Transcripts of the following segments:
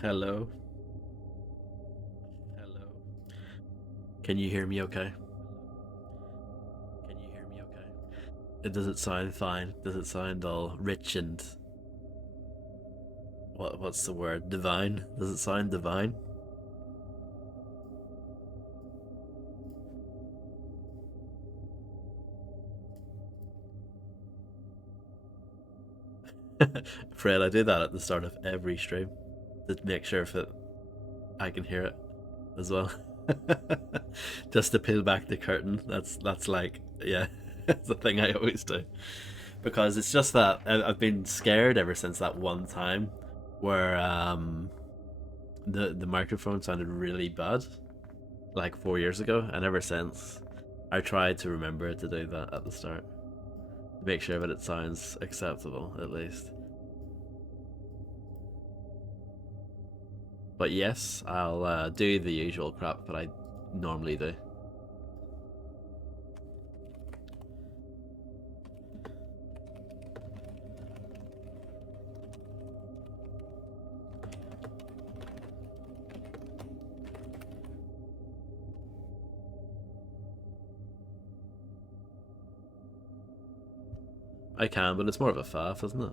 Hello. Hello. Can you hear me okay? Can you hear me okay? Does it sound fine? Does it sound all rich and what's the word? Divine? Does it sound divine? Fred, I do that at the start of every stream to make sure that I can hear it as well. Just to peel back the curtain. That's like yeah, that's the thing I always do. Because it's just that I've been scared ever since that one time where the microphone sounded really bad like 4 years ago, and ever since I tried to remember to do that at the start to make sure that it sounds acceptable at least. But yes, I'll do the usual crap that I normally do. I can, but it's more of a faff, isn't it?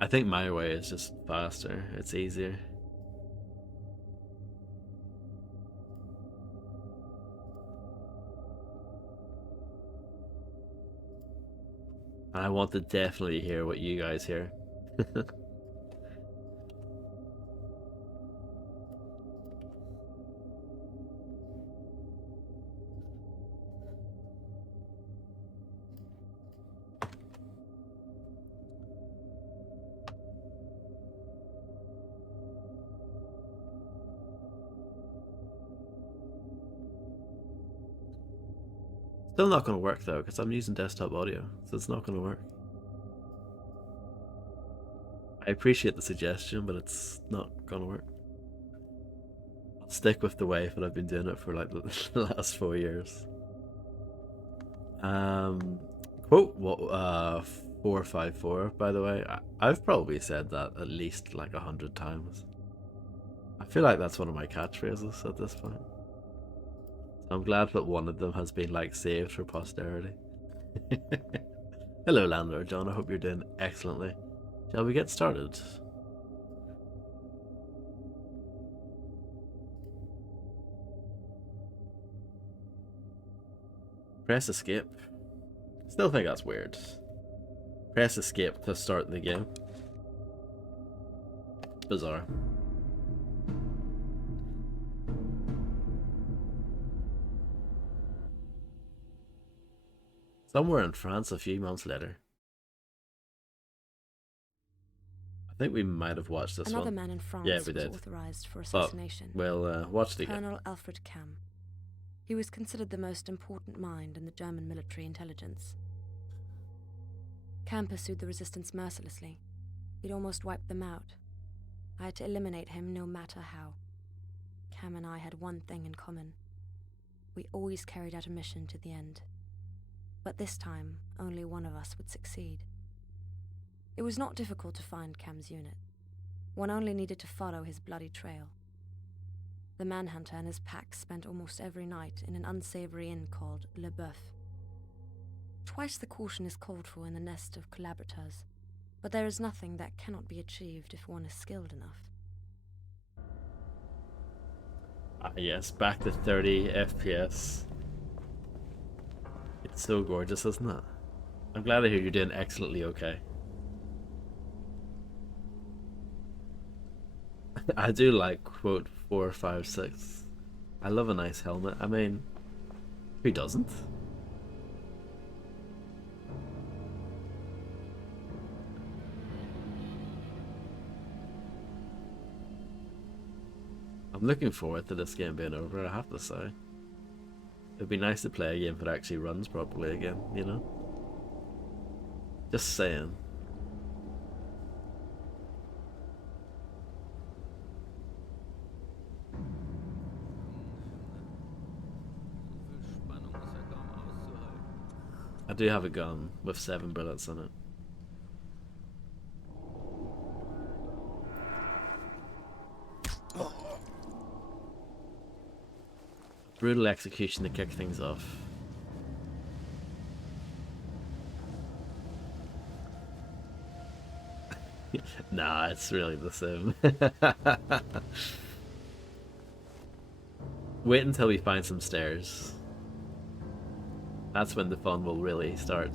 I think my way is just faster. It's easier. And I want to definitely hear what you guys hear. Still not going to work though, because I'm using desktop audio, so it's not going to work. I appreciate the suggestion, but it's not going to work. I'll stick with the way that I've been doing it for like the last 4 years. Um, quote what 454. By the way, I've probably said that at least like 100 times. I feel like that's one of my catchphrases at this point. So I'm glad that one of them has been like saved for posterity. Hello, Landlord John. I hope you're doing excellently. Shall we get started? Press escape. Still think that's weird. Press escape to start the game. Bizarre. Somewhere in France a few months later. I think we might have watched this Another one. man in Yeah, France we was did. authorized for But assassination. we'll watch it again. Colonel Alfred Kamm. He was considered the most important mind in the German military intelligence. Kamm pursued the resistance mercilessly. He'd almost wiped them out. I had to eliminate him no matter how. Kamm and I had one thing in common. We always carried out a mission to the end. But this time, only one of us would succeed. It was not difficult to find Kamm's unit. One only needed to follow his bloody trail. The manhunter and his pack spent almost every night in an unsavory inn called Le Boeuf. Twice the caution is called for in the nest of collaborators, but there is nothing that cannot be achieved if one is skilled enough. Yes, back to 30 FPS. It's so gorgeous, isn't it? I'm glad to hear you're doing excellently okay. I do like quote 456. I love a nice helmet. I mean, who doesn't? I'm looking forward to this game being over, I have to say. It'd be nice to play a game that actually runs properly again, you know? Just saying. I do have a gun with 7 bullets in it. Brutal execution to kick things off. Nah, it's really the same. Wait until we find some stairs. That's when the fun will really start.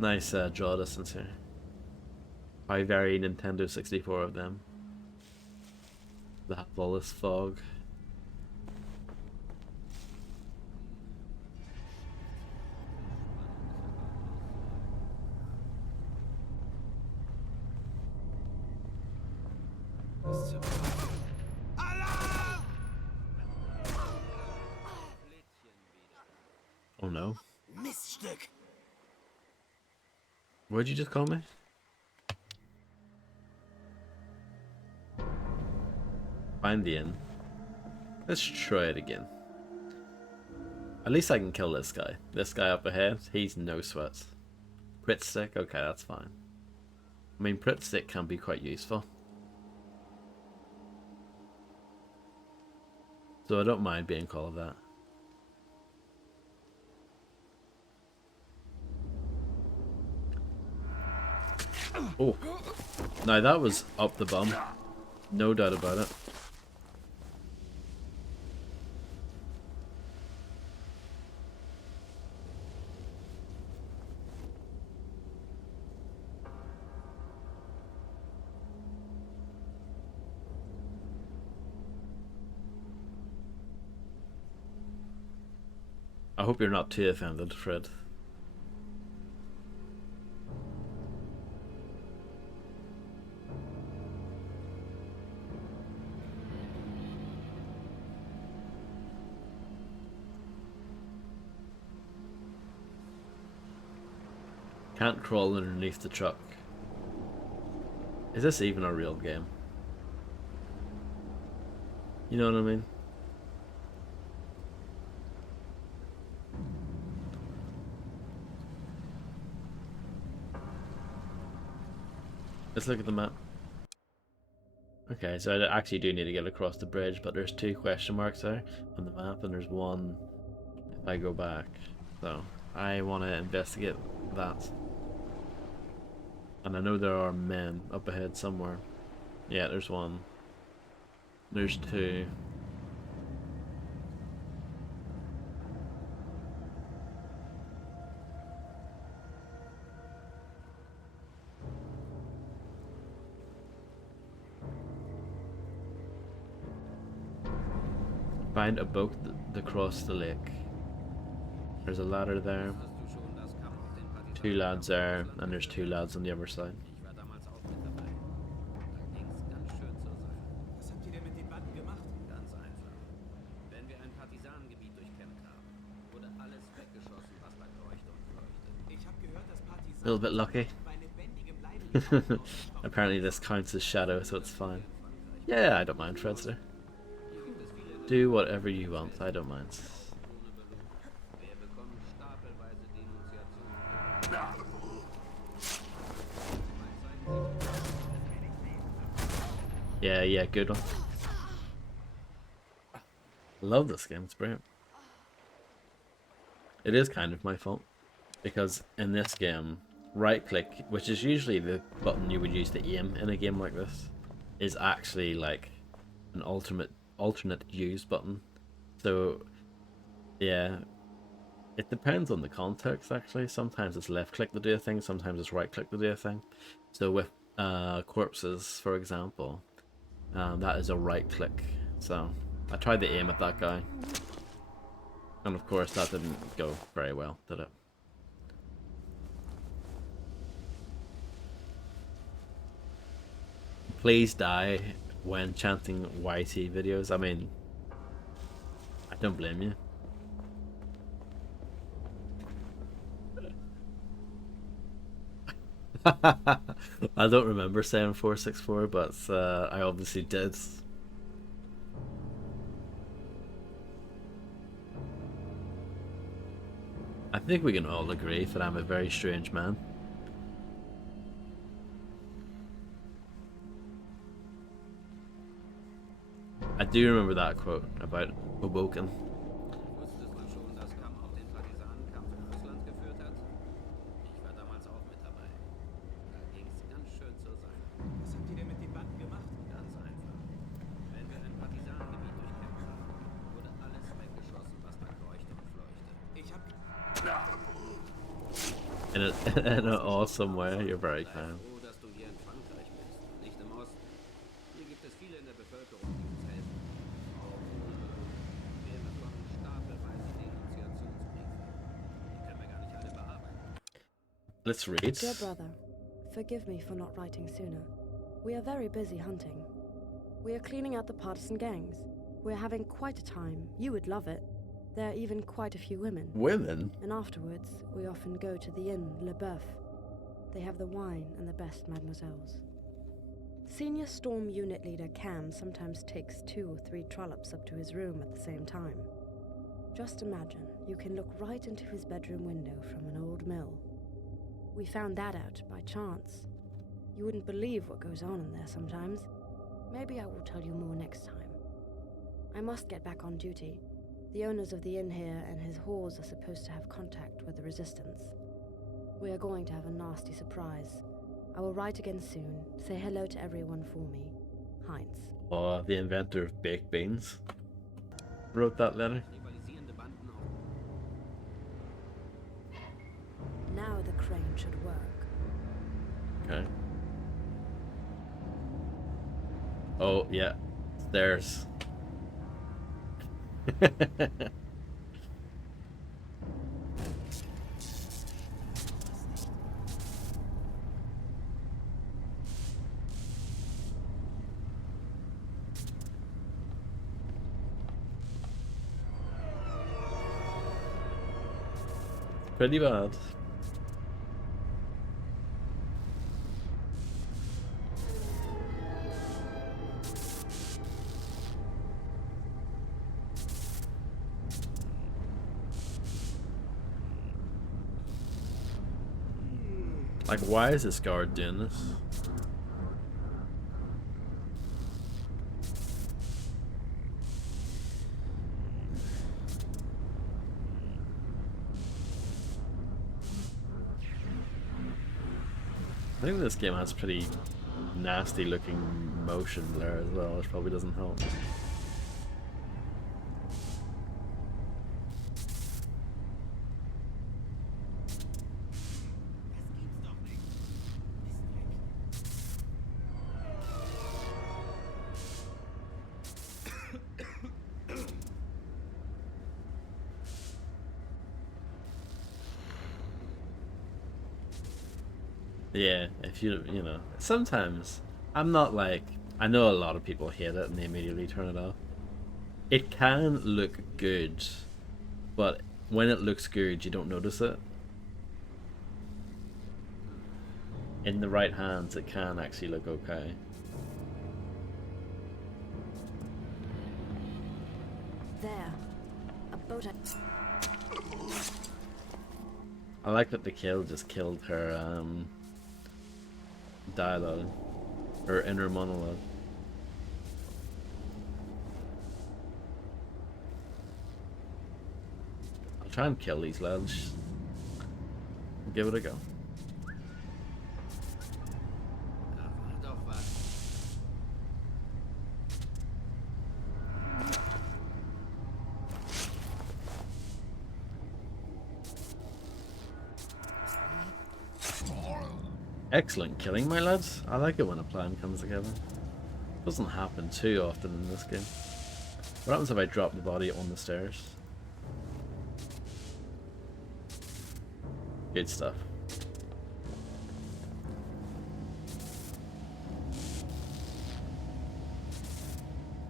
Nice draw distance here. Probably very Nintendo 64 of them. They have all this fog. Oh no. Miststück. What'd you just call me? Find the inn. Let's try it again. At least I can kill this guy. This guy up ahead, he's no sweat. Pritt stick, okay, that's fine. I mean, Pritt stick can be quite useful. So I don't mind being called that. Oh, now that was up the bum. No doubt about it. I hope you're not too offended, Fred. Can't crawl underneath the truck. Is this even a real game? You know what I mean? Let's look at the map. Okay, so I actually do need to get across the bridge, but there's 2 question marks there on the map, and there's one if I go back. So I want to investigate that. And I know there are men up ahead somewhere. Yeah, there's one. There's 2. Find a boat to cross the lake. There's a ladder there. 2 lads there, and there's 2 lads on the other side. Was habt ihr denn mit den Banden gemacht? Ganz einfach. Wenn wir ein Partisanengebiet durchkämmt haben, wurde alles weggeschossen, was bei Leuchte und Leuchte. Ich habe gehört, dass Partisanen A little bit lucky. bei lebendigem Leibe Apparently this counts as shadow, so it's fine. Yeah, I don't mind, Fredster. Do whatever you want, I don't mind. Wir bekommen stapelweise Denunziationen. Yeah, good one. Love this game, it's brilliant. It is kind of my fault, because in this game, right click, which is usually the button you would use to aim in a game like this, is actually like an alternate use button. So yeah, it depends on the context actually. Sometimes it's left click to do a thing, sometimes it's right click to do a thing. So with corpses, for example, that is a right click. So I tried to aim at that guy, and of course that didn't go very well, did it? Please die when chanting YT videos. I mean, I don't blame you. I don't remember saying 464, but I obviously did. I think we can all agree that I'm a very strange man. I do remember that quote about Hoboken. Wusstest du schon, dass Kamm auch den Partisanenkampf in Russland geführt hat? Ich war damals auch mit dabei. Da ging's ganz schön zur Sache. Was habt ihr denn mit den Banden gemacht? Ganz einfach. Wenn wir ein Partisanengebiet durchkämpft haben, wurde alles weggeschossen, was da kreuchte und fleuchte. Ich hab... In an awesome way, you're very Sei kind. froh, dass du hier in Frankreich bist, nicht im Osten. Hier gibt es viele in der Bevölkerung, die uns helfen. Auch wir bekommen stapelweise Denunziationsbriefe. Die können wir gar nicht alle bearbeiten. Let's read. Dear brother, forgive me for not writing sooner. We are very busy hunting. We are cleaning out the partisan gangs. We're having quite a time. You would love it. There are even quite a few women. Women? And afterwards, we often go to the inn, Le Boeuf. They have the wine and the best mademoiselles. Senior Storm Unit Leader Cam sometimes takes 2 or 3 trollops up to his room at the same time. Just imagine, you can look right into his bedroom window from an old mill. We found that out by chance. You wouldn't believe what goes on in there sometimes. Maybe I will tell you more next time. I must get back on duty. The owners of the inn here and his whores are supposed to have contact with the resistance. We are going to have a nasty surprise. I will write again soon. Say hello to everyone for me. Heinz. Oh, the inventor of baked beans wrote that letter. Rivalisierende Banden auf. Now the crane should work. Okay. Oh, yeah. Stairs. Pretty bad. Like, why is this guard doing this? I think this game has pretty nasty looking motion there as well, which probably doesn't help. Das gibt's doch nicht. Ist weg. Yeah, if you know, sometimes I'm not like, I know a lot of people hate it and they immediately turn it off. It can look good, but when it looks good, you don't notice it. In the right hands, it can actually look okay. There. A boat. I like that the kill just killed her dialogue, her inner monologue. I'll try and kill these lads. Give it a go. Da war doch was. Excellent killing, my lads. I like it when a plan comes together. Doesn't happen too often in this game. What happens if I drop the body on the stairs? Good stuff.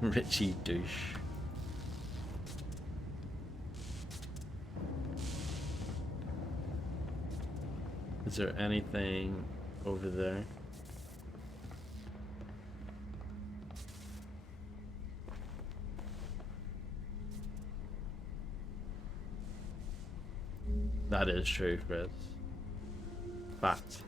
Richie douche. Is there anything over there? That is true, Fred. Fact.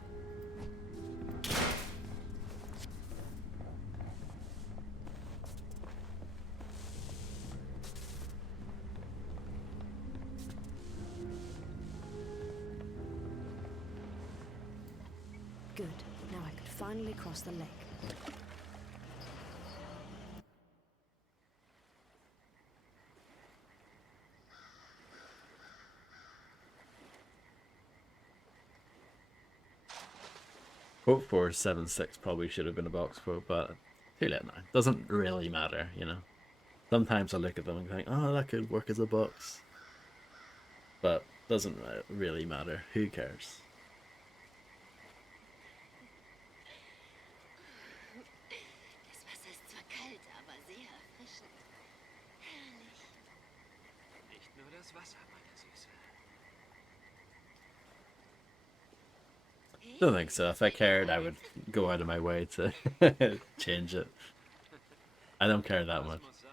Good. Now I could finally cross the lake. Quote 476 probably should have been a box quote, but too late now. Doesn't really matter, you know. Sometimes I look at them and think, oh, that could work as a box. But doesn't really matter. Who cares? Das Wasser ist zwar kalt, aber sehr erfrischend. Herrlich. Nicht nur das Wasser, meine Süße. Don't think so. If I cared, I would go out of my way to change it. I don't care that Das much. muss sein.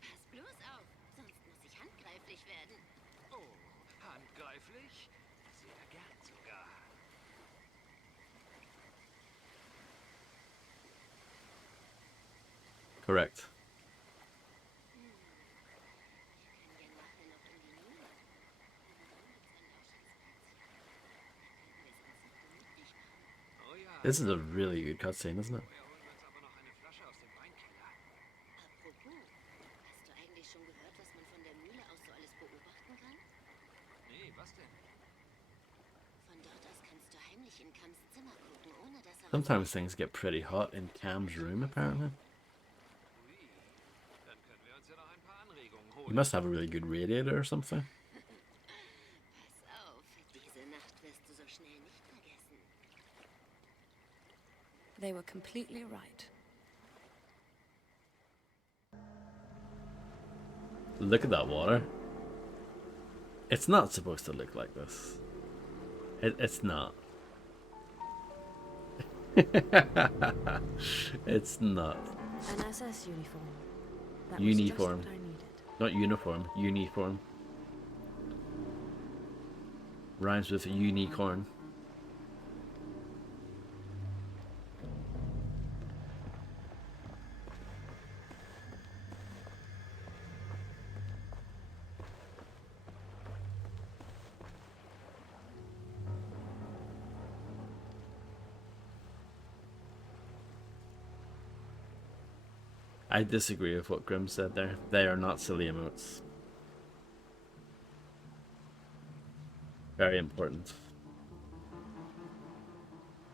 Pass bloß auf, sonst muss ich handgreiflich werden. Oh, handgreiflich? Sehr gern sogar. Correct. Wir können ja nachher noch in die Mühle. Oh ja. This is a really good cutscene, isn't it? Vorher holen wir uns aber noch eine Flasche aus dem Weinkeller. Apropos, hast du eigentlich schon gehört, was man von der Mühle aus so alles beobachten kann? Nee, was denn? Von dort aus kannst du heimlich in Kams Zimmer gucken, ohne dass er... Sometimes things get pretty hot in Cam's room, apparently. Ui. Dann können wir uns ja noch ein paar Anregungen You holen. must have a really good radiator or something. Pass auf, diese Nacht wirst du so schnell nicht vergessen. They were completely right. Look at that water. It's not supposed to look like this. It's not. It's not. An SS uniform. That Uniform. was just what I needed. Not uniform. Uniform. Rhymes with unicorn. I disagree with what Grim said there. They are not silly emotes. Very important.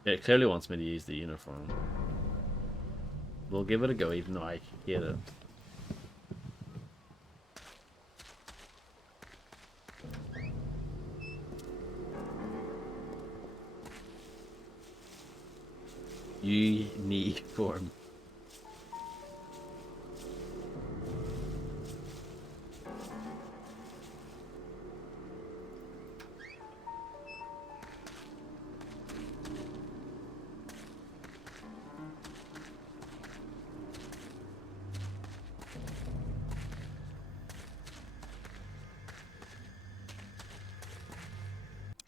It clearly wants me to use the uniform. We'll give it a go even though I hate it. Uniform.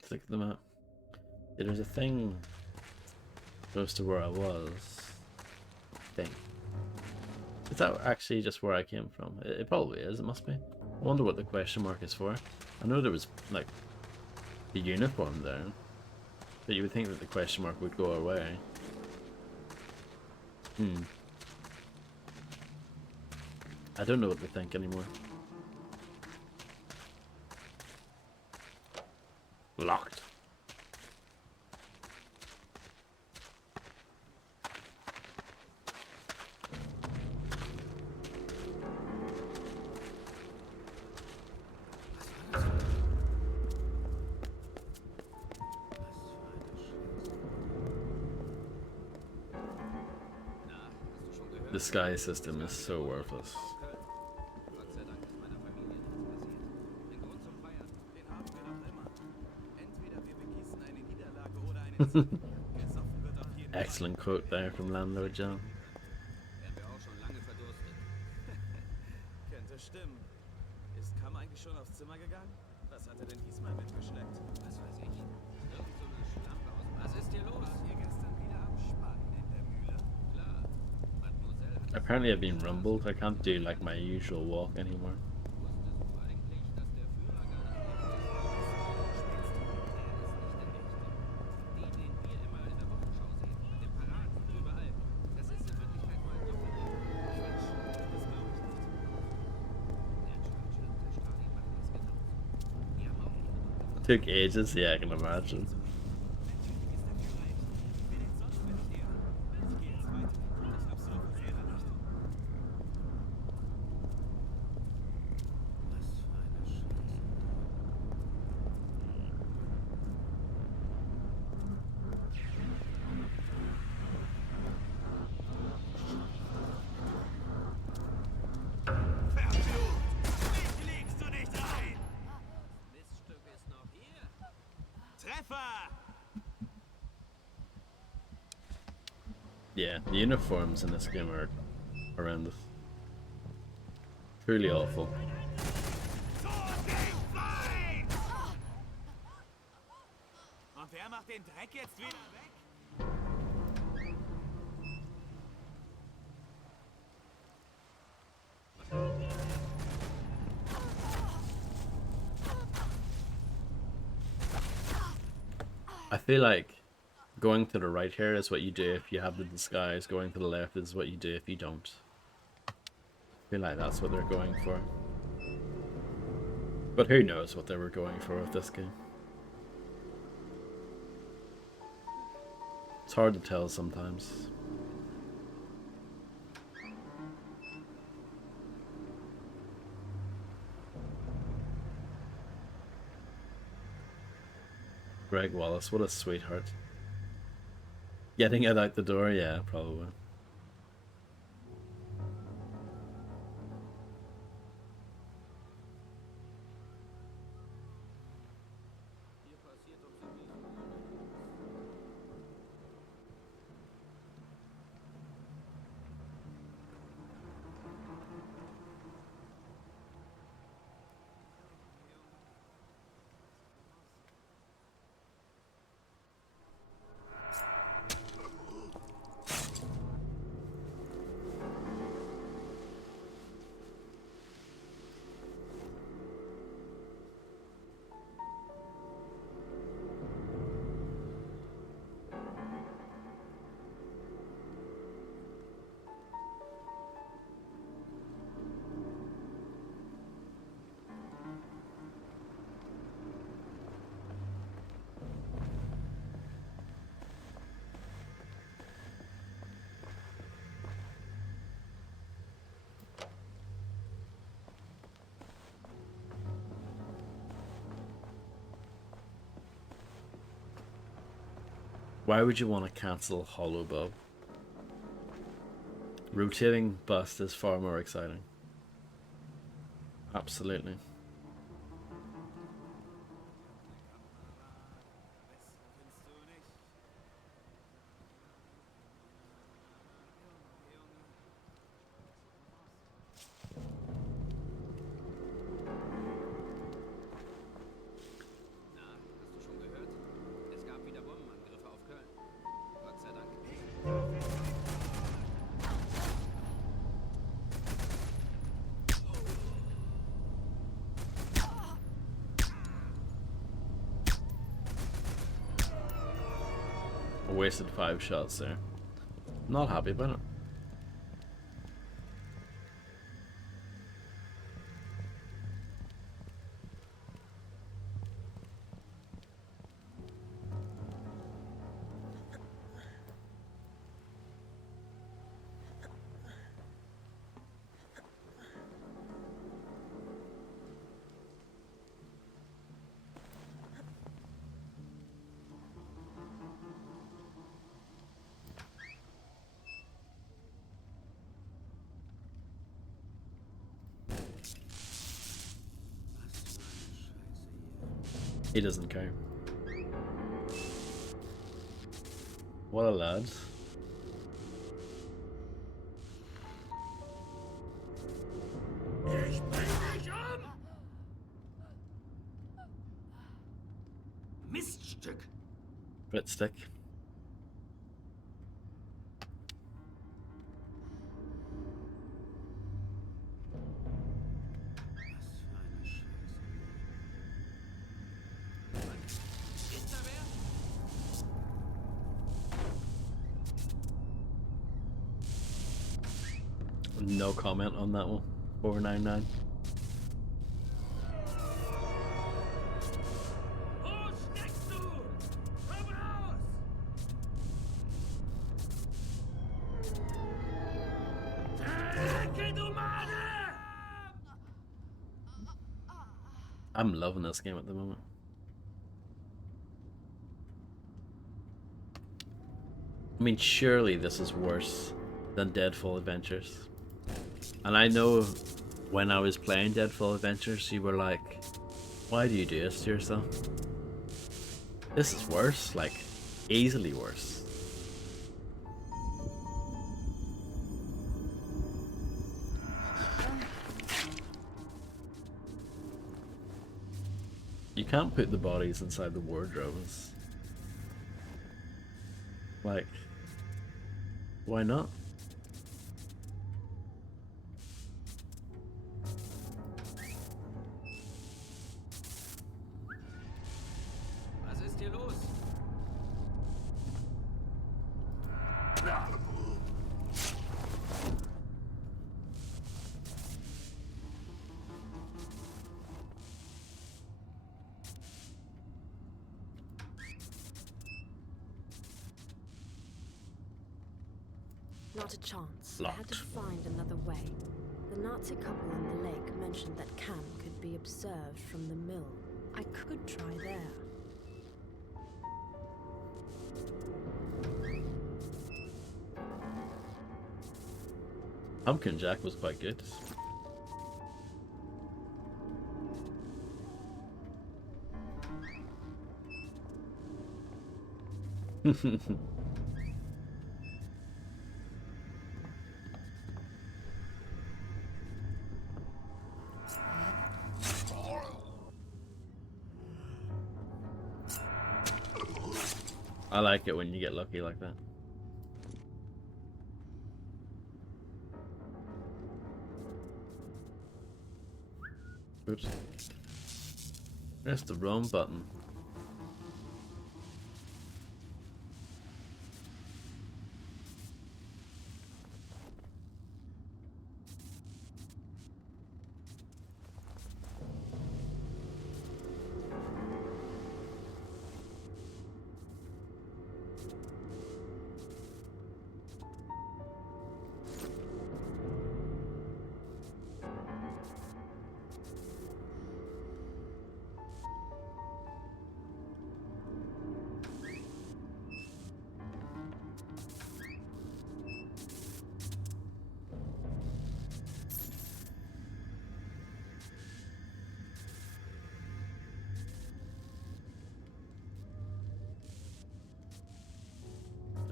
Let's look at the map. Yeah, there's a thing close to where I was. I think. Is that actually just where I came from? It probably is, it must be. I wonder what the question mark is for. I know there was, like, the uniform there. But you would think that the question mark would go away. I don't know what to think anymore. Locked. Was war The sky system is so worthless. Köln. Gott sei Dank ist meiner Familie nichts passiert. Ein Grund zum Feiern. Den haben wir noch immer. Entweder wir begießen eine Niederlage oder einen Sieg. Gesoffen wird auf jeden Fall. Excellent quote there from Landlord John. Wären wir auch schon lange verdurstet. Könnte stimmen. Ist Kam eigentlich schon aufs Zimmer gegangen? Was hat er denn diesmal mitgeschleppt? Was weiß ich. Irgend so eine Schlampe aus. Was ist hier los? Wart ihr gestern wieder am Spannen in der Mühle? Klar. Mademoiselle hat Apparently I've been rumbled. I can't do like my usual walk anymore. Wusstest du eigentlich, dass der Führer gar nicht echt ist? Er ist nicht der Echte. Die, den wir immer in der Wochenschau sehen, mit den Paraden und überall. Das ist in Wirklichkeit nur ein Doppelgänger. Quatsch, das glaube ich nicht. Der Churchill und der Stalin machen das genauso. Die haben auch ihre Doppelgänger. Took ages, yeah, I can imagine. Natürlich ist er bereit. Wer denn sonst, wenn nicht er? Ich gehe jetzt weiter. Ich hab's so selber nicht. Was für eine Scheiße. Verflucht! Mich legst du nicht ein! Miststück ist noch hier. Treffer! Yeah, the uniforms in this game are horrendous. Truly awful. Tor gegen frei! Und wer macht den Dreck jetzt wieder weg? I feel like going to the right here is what you do if you have the disguise. Going to the left is what you do if you don't. I feel like that's what they're going for. But who knows what they were going for with this game. It's hard to tell sometimes. Greg Wallace, what a sweetheart. Getting it out the door, yeah, probably. Hier passiert doch sowieso. Why would you want to cancel Hollow Bob? Rotating bust is far more exciting. Absolutely. Findest du nicht? Na, hast du schon gehört? Es gab wieder Bombenangriffe auf Köln. Gott sei Dank. I wasted 5 shots there. Not happy about it. He doesn't care. What a lad. Ich bring dich um! Miststück! Breadstick. Was für eine Scheiße. Ist da wer? No comment on that one. 499. Wo steckst du? Komm raus! Verrecke, du Made! I'm loving this game at the moment. I mean, surely this is worse than Deadfall Adventures. And I know when I was playing Deadfall Adventures, you were like, why do you do this to yourself? This is worse, like, easily worse. You can't put the bodies inside the wardrobes. Like, why not? Was ist hier los? Not a chance. I had to Blocked. find another way. The Nazi couple in the lake mentioned that Cam could be observed from the mill. I could try there. Pumpkin Jack was quite good. I like it when you get lucky like that. Oops. Press the wrong button.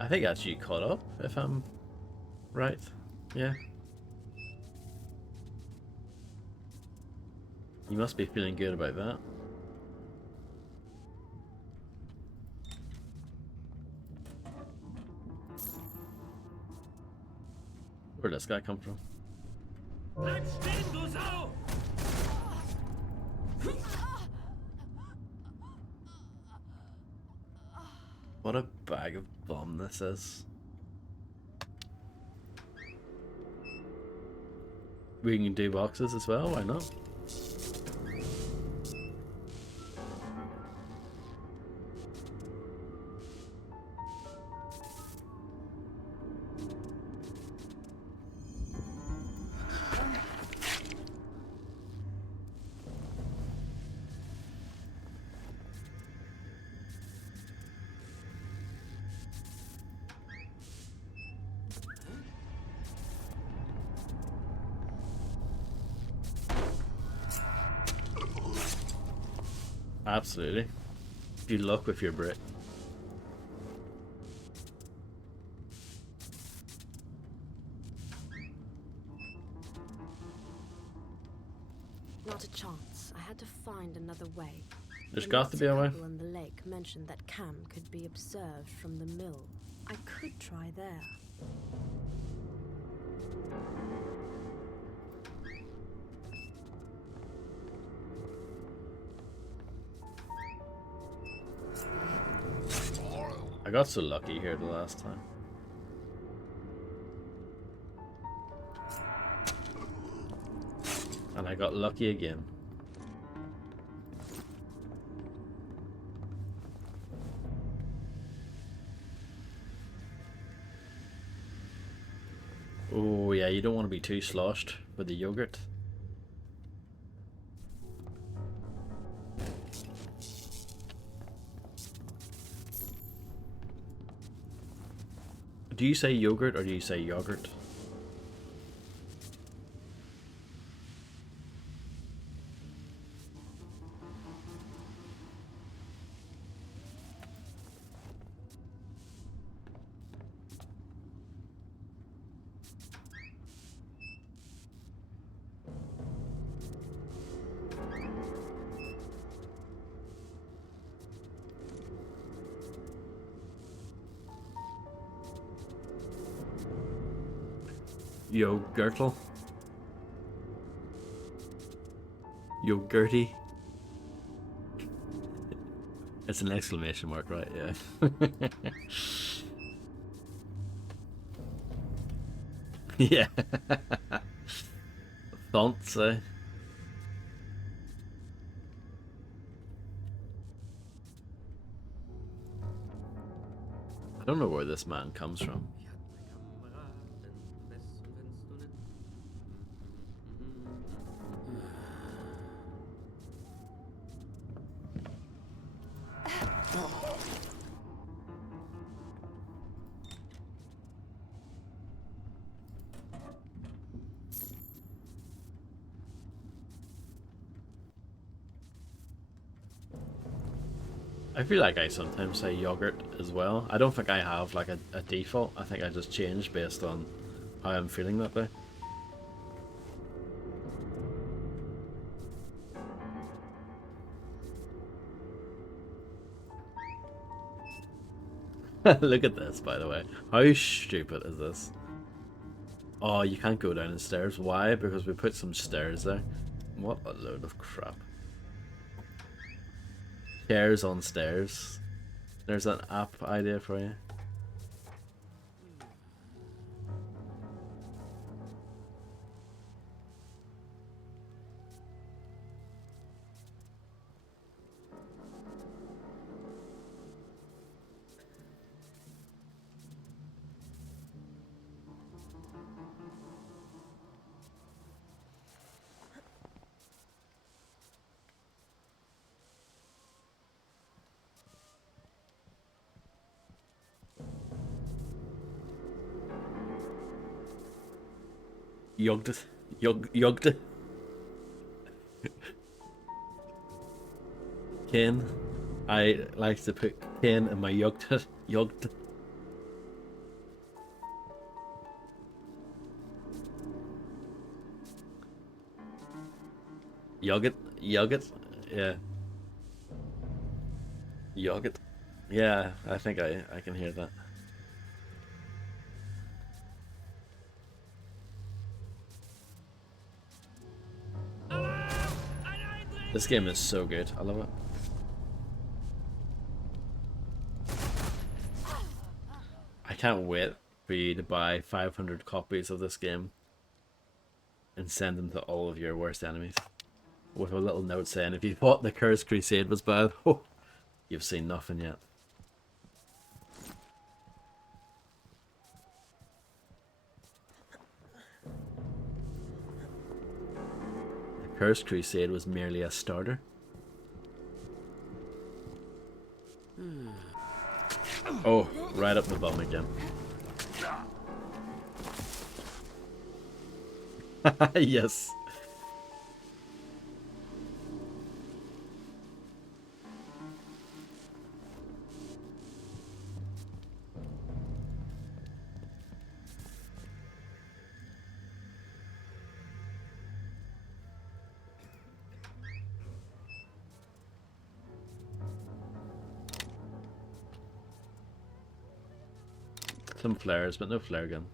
I think actually you caught up, if I'm right. Yeah. You must be feeling good about that. Where'd this guy come from? Bleib stehen, du Sau! What a bag of bomb this is. We can do boxes as well, why not? Absolutely. Good luck with your Brit. Not a chance. I had to find another way. There's The got to be a Nazi way. couple in the lake mentioned that Cam could be observed from the mill. I could try there. I got so lucky here the last time. And I got lucky again. Oh yeah, you don't want to be too sloshed with the yogurt. Do you say yogurt or do you say yogurt? Yogurtle? Yogurty? It's an exclamation mark, right? Yeah. Yeah. Fonts, eh? I don't know where this man comes from. I feel like I sometimes say yogurt as well. I don't think I have like a default. I think I just change based on how I'm feeling that day. Look at this, by the way. How stupid is this? Oh, you can't go down the stairs. Why? Because we put some stairs there. What a load of crap. Chairs on stairs. There's an app idea for you. Yogged. Yogged. Ken. I like to put Ken in my yogged. Yogged. Yogurt. Yogurt. Yeah. Yogurt. Yeah, I think I can hear that. This game is so good. I love it. I can't wait for you to buy 500 copies of this game and send them to all of your worst enemies with a little note saying, if you thought the Cursed Crusade was bad, oh, you've seen nothing yet. The Cursed Crusade was merely a starter. Oh, right up the bum again. Yes. Some flares, but no flare gun.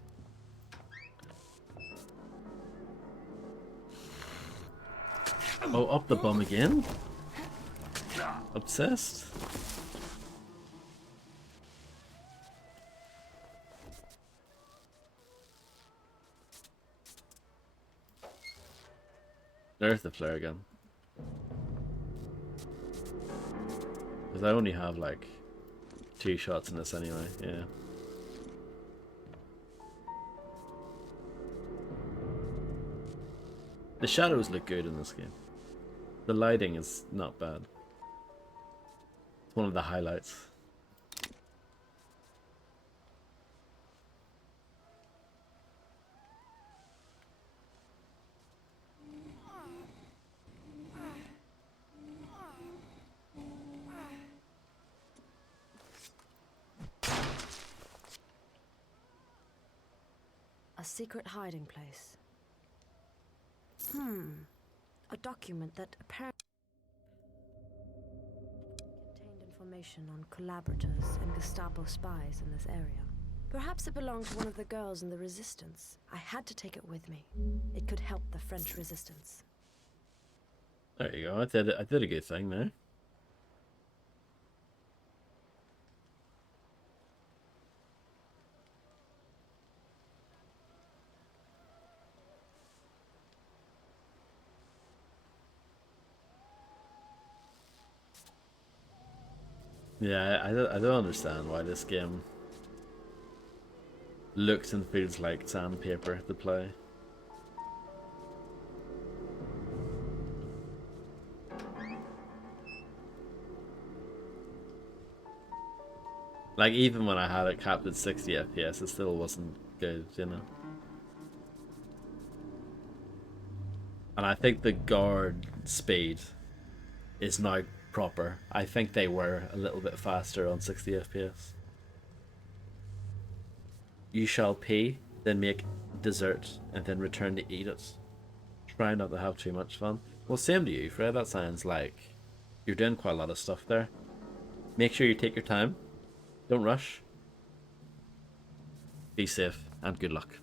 Oh, up the bum again? Obsessed? There's the flare gun. Because I only have like 2 shots in this anyway, yeah. The shadows look good in this game. The lighting is not bad. It's one of the highlights. A secret hiding place. A document that apparently contained information on collaborators and Gestapo spies in this area. Perhaps it belonged to one of the girls in the resistance. I had to take it with me. It could help the French resistance. There you go. I did a good thing there. Yeah, I don't understand why this game looks and feels like sandpaper to play. Like, even when I had it capped at 60 FPS, it still wasn't good, you know? And I think the guard speed is now proper. I think they were a little bit faster on 60 FPS. You shall pee, then make dessert, and then return to eat it. Try not to have too much fun. Well, same to you, Fred. That sounds like you're doing quite a lot of stuff there. Make sure you take your time. Don't rush. Be safe, and good luck.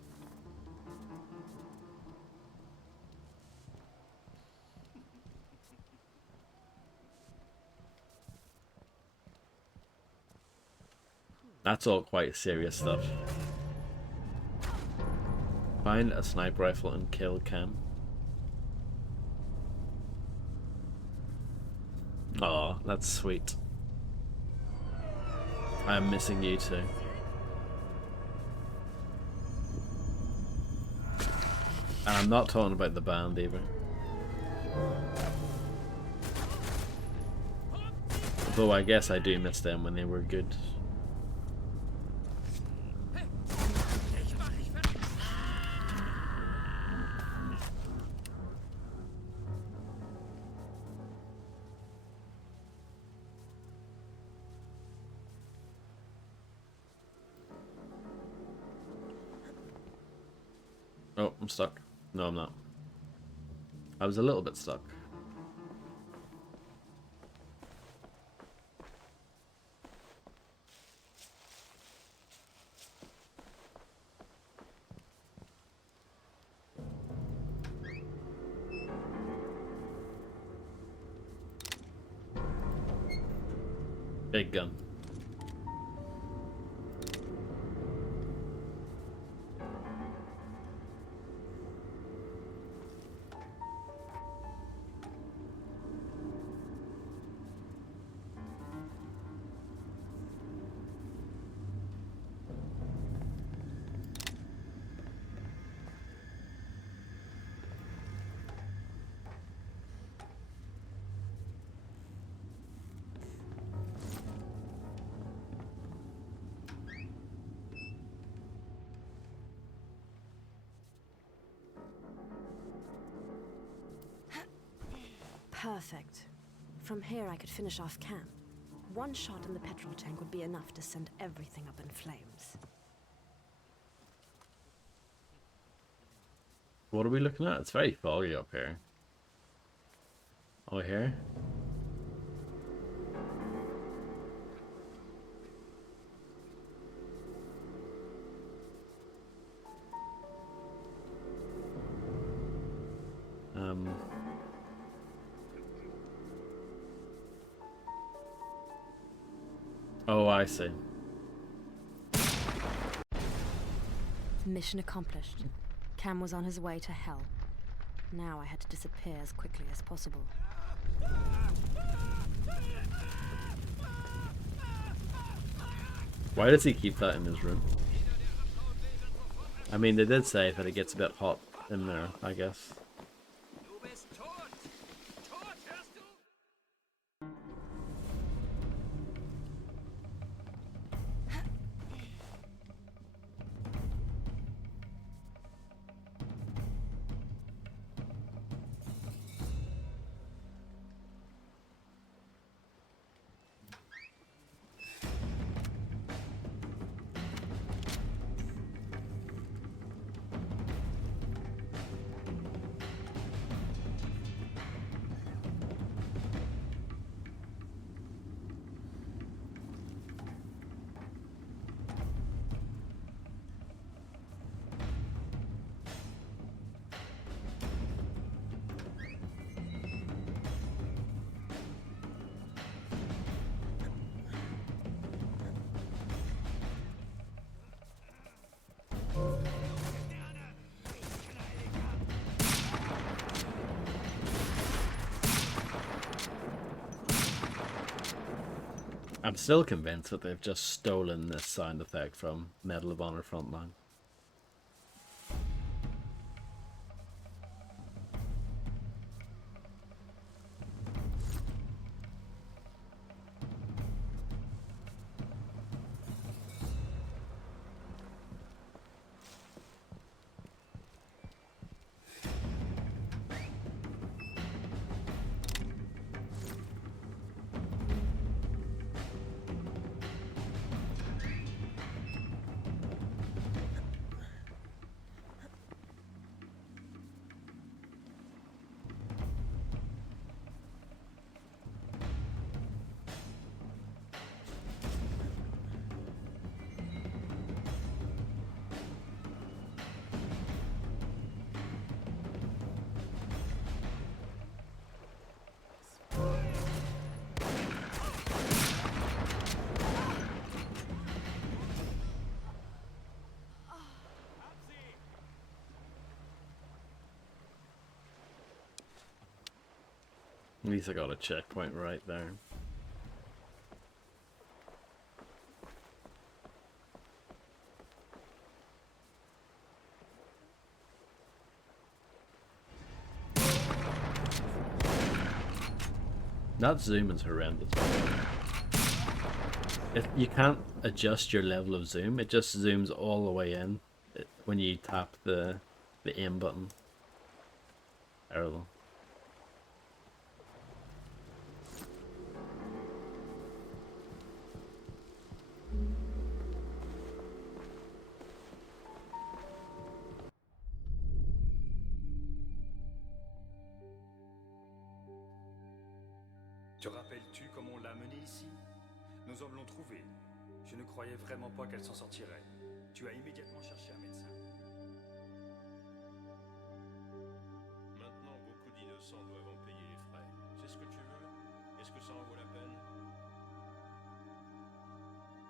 That's all quite serious stuff. Find a sniper rifle and kill Cam. Aw, that's sweet. I'm missing you too. And I'm not talking about the band either. Though I guess I do miss them when they were good. Oh, I'm stuck. No, I'm not. I was a little bit stuck. Big gun. Perfect. From here I could finish off camp. One shot in the petrol tank would be enough to send everything up in flames. What are we looking at? It's very foggy up here. Oh, here? Oh, I see. Mission accomplished. Cam was on his way to hell. Now I had to disappear as quickly as possible. Why does he keep that in his room? I mean, they did say that it gets a bit hot in there, I guess. Du bist tot! Tot, hörst du? I'm still convinced that they've just stolen this sound effect from Medal of Honor Frontline. At least I got a checkpoint right there. That zoom is horrendous. You can't adjust your level of zoom, it just zooms all the way in when you tap the aim button. Terrible. Te rappelles-tu comment on l'a menée ici? Nos hommes l'ont trouvée. Je ne croyais vraiment pas qu'elle s'en sortirait. Tu as immédiatement cherché un médecin. Maintenant, beaucoup d'innocents doivent en payer les frais. C'est ce que tu veux? Est-ce que ça en vaut la peine?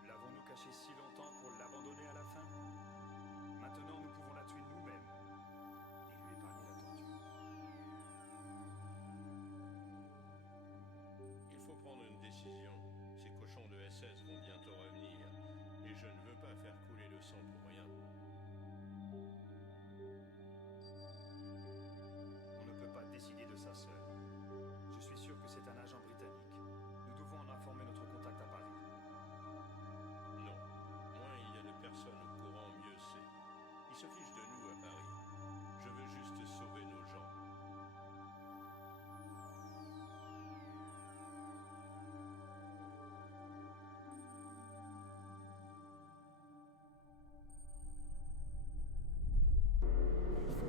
L'avons-nous cachée si longtemps pour l'abandonner à la fin? Maintenant, nous pouvons la tuer nous-mêmes et lui épargner la torture. Il faut prendre une décision. Ces cochons de SS vont bientôt revenir. Et je ne veux pas faire couler le sang pour rien. On ne peut pas décider de ça seul. Je suis sûr que c'est un agent britannique. Nous devons en informer notre contact à Paris. Non. Moins il y a de personnes au courant, mieux c'est. Ils se fichent de nous à Paris. Je veux juste sauver nos gens.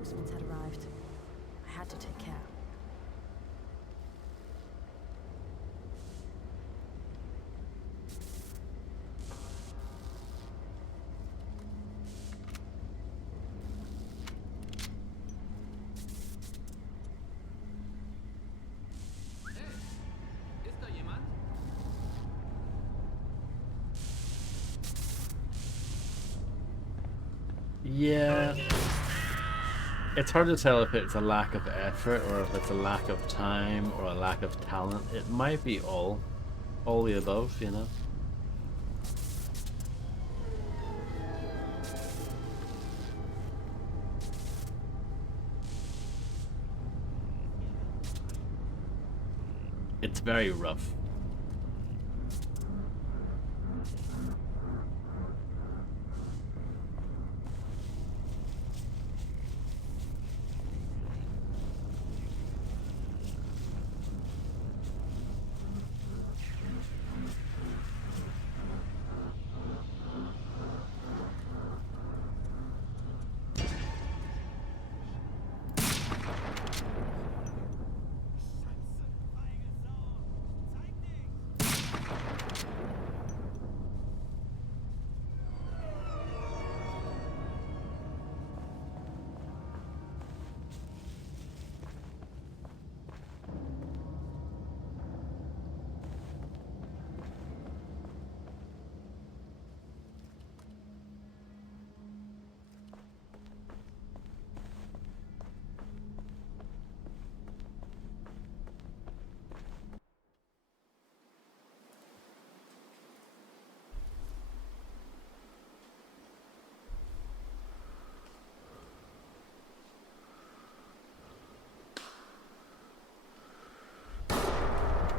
Reinforcements had arrived. I had to take care. Ist da jemand? Yeah. It's hard to tell if it's a lack of effort or if it's a lack of time or a lack of talent. It might be all the above, you know? It's very rough.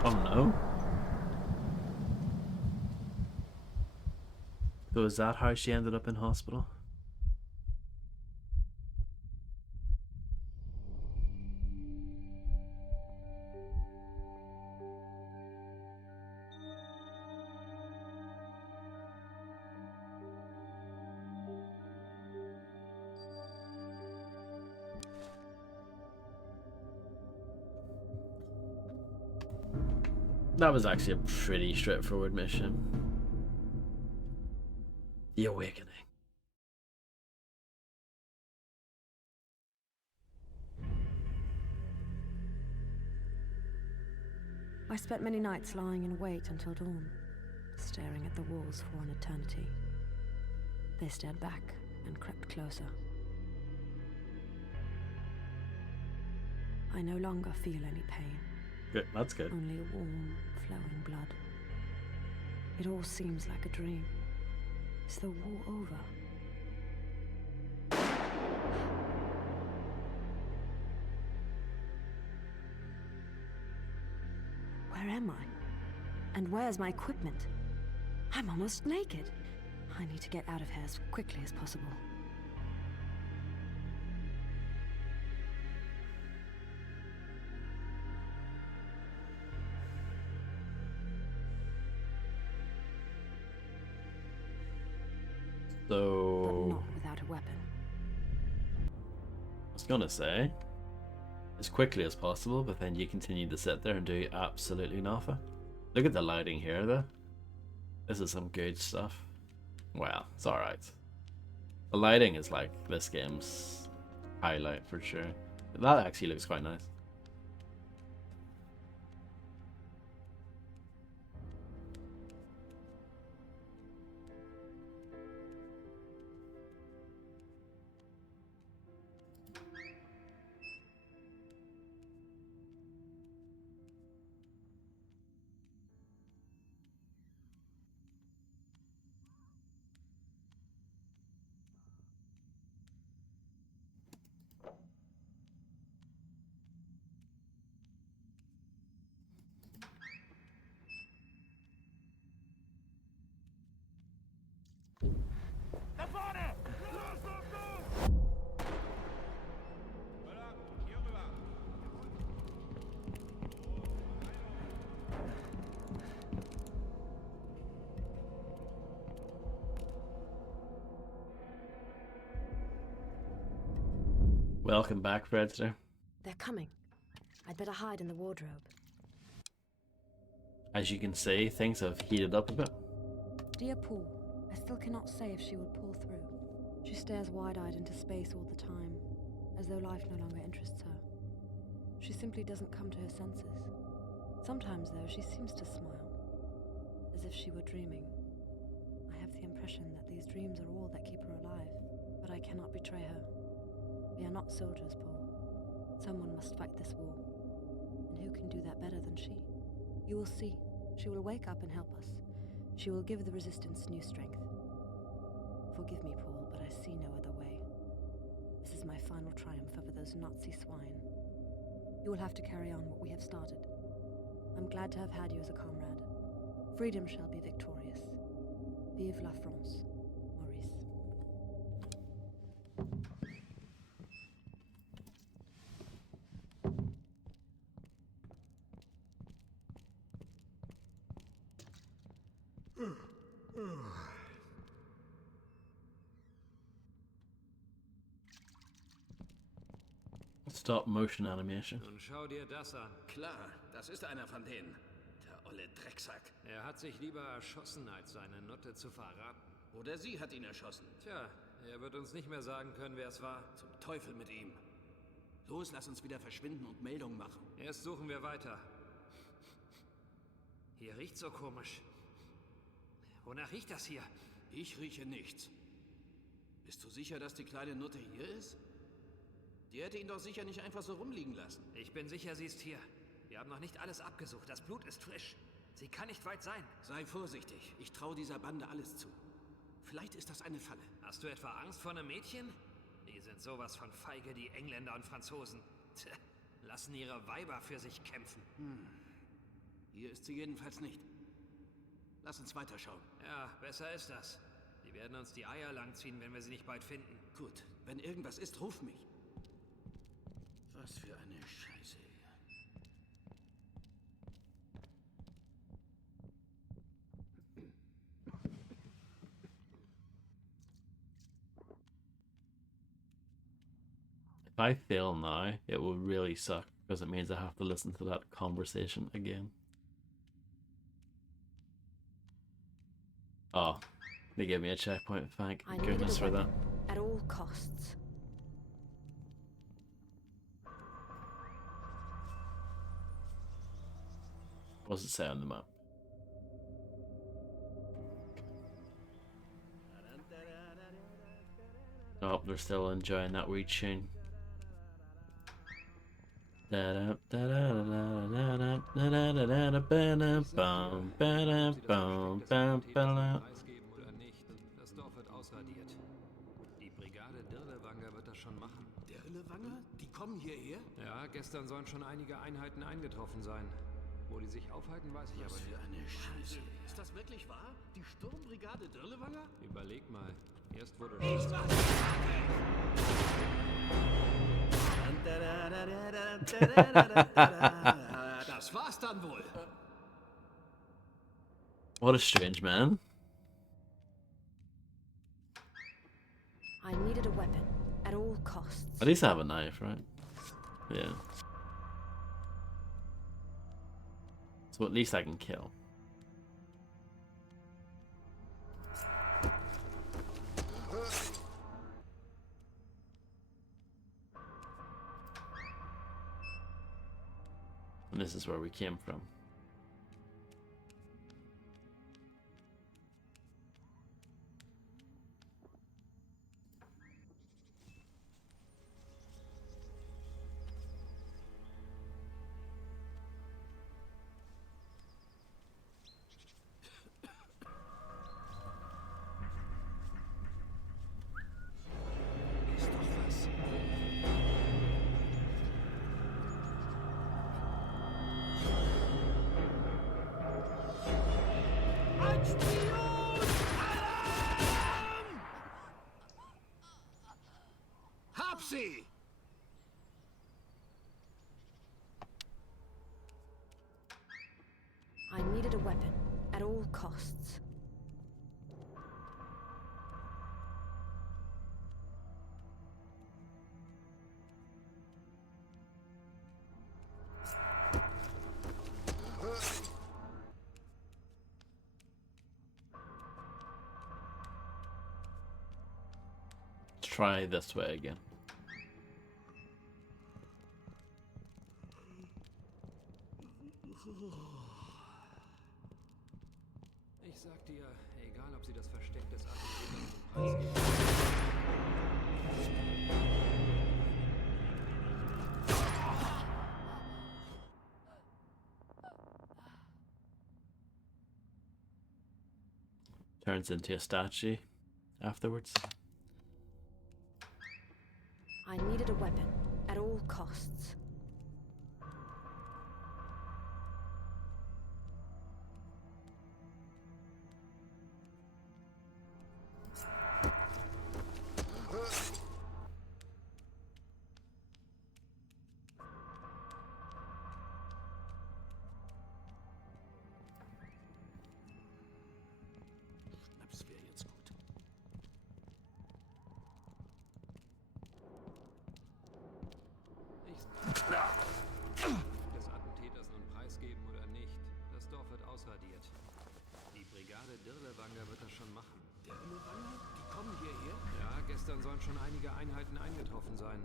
Oh no. So is that how she ended up in hospital? That was actually a pretty straightforward mission. The Awakening. I spent many nights lying in wait until dawn, staring at the walls for an eternity. They stared back and crept closer. I no longer feel any pain. Good, that's good. Only warm, flowing blood. It all seems like a dream. Is the war over? Where am I? And where's my equipment? I'm almost naked. I need to get out of here as quickly as possible. But So not without a weapon. I was gonna say as quickly as possible, but then you continue to sit there and do absolutely nothing. Look at the lighting here though. This is some good stuff. Well, it's alright. The lighting is like this game's highlight for sure. That actually looks quite nice. Welcome back, Fredster. They're coming. I'd better hide in the wardrobe. As you can see, things have heated up a bit. Dear Paul, I still cannot say if she will pull through. She stares wide-eyed into space all the time, as though life no longer interests her. She simply doesn't come to her senses. Sometimes, though, she seems to smile, as if she were dreaming. I have the impression that these dreams are all that keep her alive. But I cannot betray her. We are not soldiers, Paul. Someone must fight this war. And who can do that better than she? You will see. She will wake up and help us. She will give the resistance new strength. Forgive me, Paul, but I see no other way. This is my final triumph over those Nazi swine. You will have to carry on what we have started. I'm glad to have had you as a comrade. Freedom shall be victorious. Vive la France, Maurice. Stop motion animation. Nun schau dir das an. Klar, das ist einer von denen. Der olle Drecksack. Er hat sich lieber erschossen, als seine Nutte zu verraten. Oder sie hat ihn erschossen. Tja, er wird uns nicht mehr sagen können, wer es war. Zum Teufel mit ihm. Los, lass uns wieder verschwinden und Meldung machen. Erst suchen wir weiter. Hier riecht's so komisch. Wonach riecht das hier? Ich rieche nichts. Bist du sicher, dass die kleine Nutte hier ist? Die hätte ihn doch sicher nicht einfach so rumliegen lassen. Ich bin sicher, sie ist hier. Wir haben noch nicht alles abgesucht. Das Blut ist frisch. Sie kann nicht weit sein. Sei vorsichtig. Ich traue dieser Bande alles zu. Vielleicht ist das eine Falle. Hast du etwa Angst vor einem Mädchen? Die sind sowas von feige, die Engländer und Franzosen. Tja, lassen ihre Weiber für sich kämpfen. Hier ist sie jedenfalls nicht. Lass uns weiterschauen. Ja, besser ist das. Die werden uns die Eier langziehen, wenn wir sie nicht bald finden. Gut, wenn irgendwas ist, ruf mich. Was für eine Scheiße. If I fail now, it will really suck because it means I have to listen to that conversation again. Oh, they gave me a checkpoint. Thank I needed goodness a for that. weapon, at all costs. What does it say on the map? Oh, they're still enjoying that wee tune. Preisgeben oder nicht, das Dorf wird ausradiert. Die Brigade Dirlewanger wird das schon machen. Dirlewanger? Die kommen hierher? Ja, gestern sollen schon einige Einheiten eingetroffen sein. Wo die sich aufhalten, weiß ich aber Was für nicht. eine Scheiße. Ist das wirklich wahr? Die Sturmbrigade Dirlewanger? Überleg mal. Erst wurde Ich mach das war's dann wohl. What a strange man. I needed a weapon, at all costs. At least I have a knife, right? Yeah. So at least I can kill. And this is where we came from. Ist doch was. Ein Spion! Alarm! Hab sie! I needed a weapon, at all costs. Let's try this way again. Ich sag dir, egal ob sie das Versteck des Attentäters preisgeben. turns into a statue afterwards. I needed a weapon at all costs. Schnaps wäre jetzt gut. Des Attentäters nun preisgeben oder nicht, das Dorf wird ausradiert. Die Brigade Dirlewanger wird das schon machen. Dirlewanger? Die kommen hierher? Ja, gestern sollen schon einige Einheiten eingetroffen sein.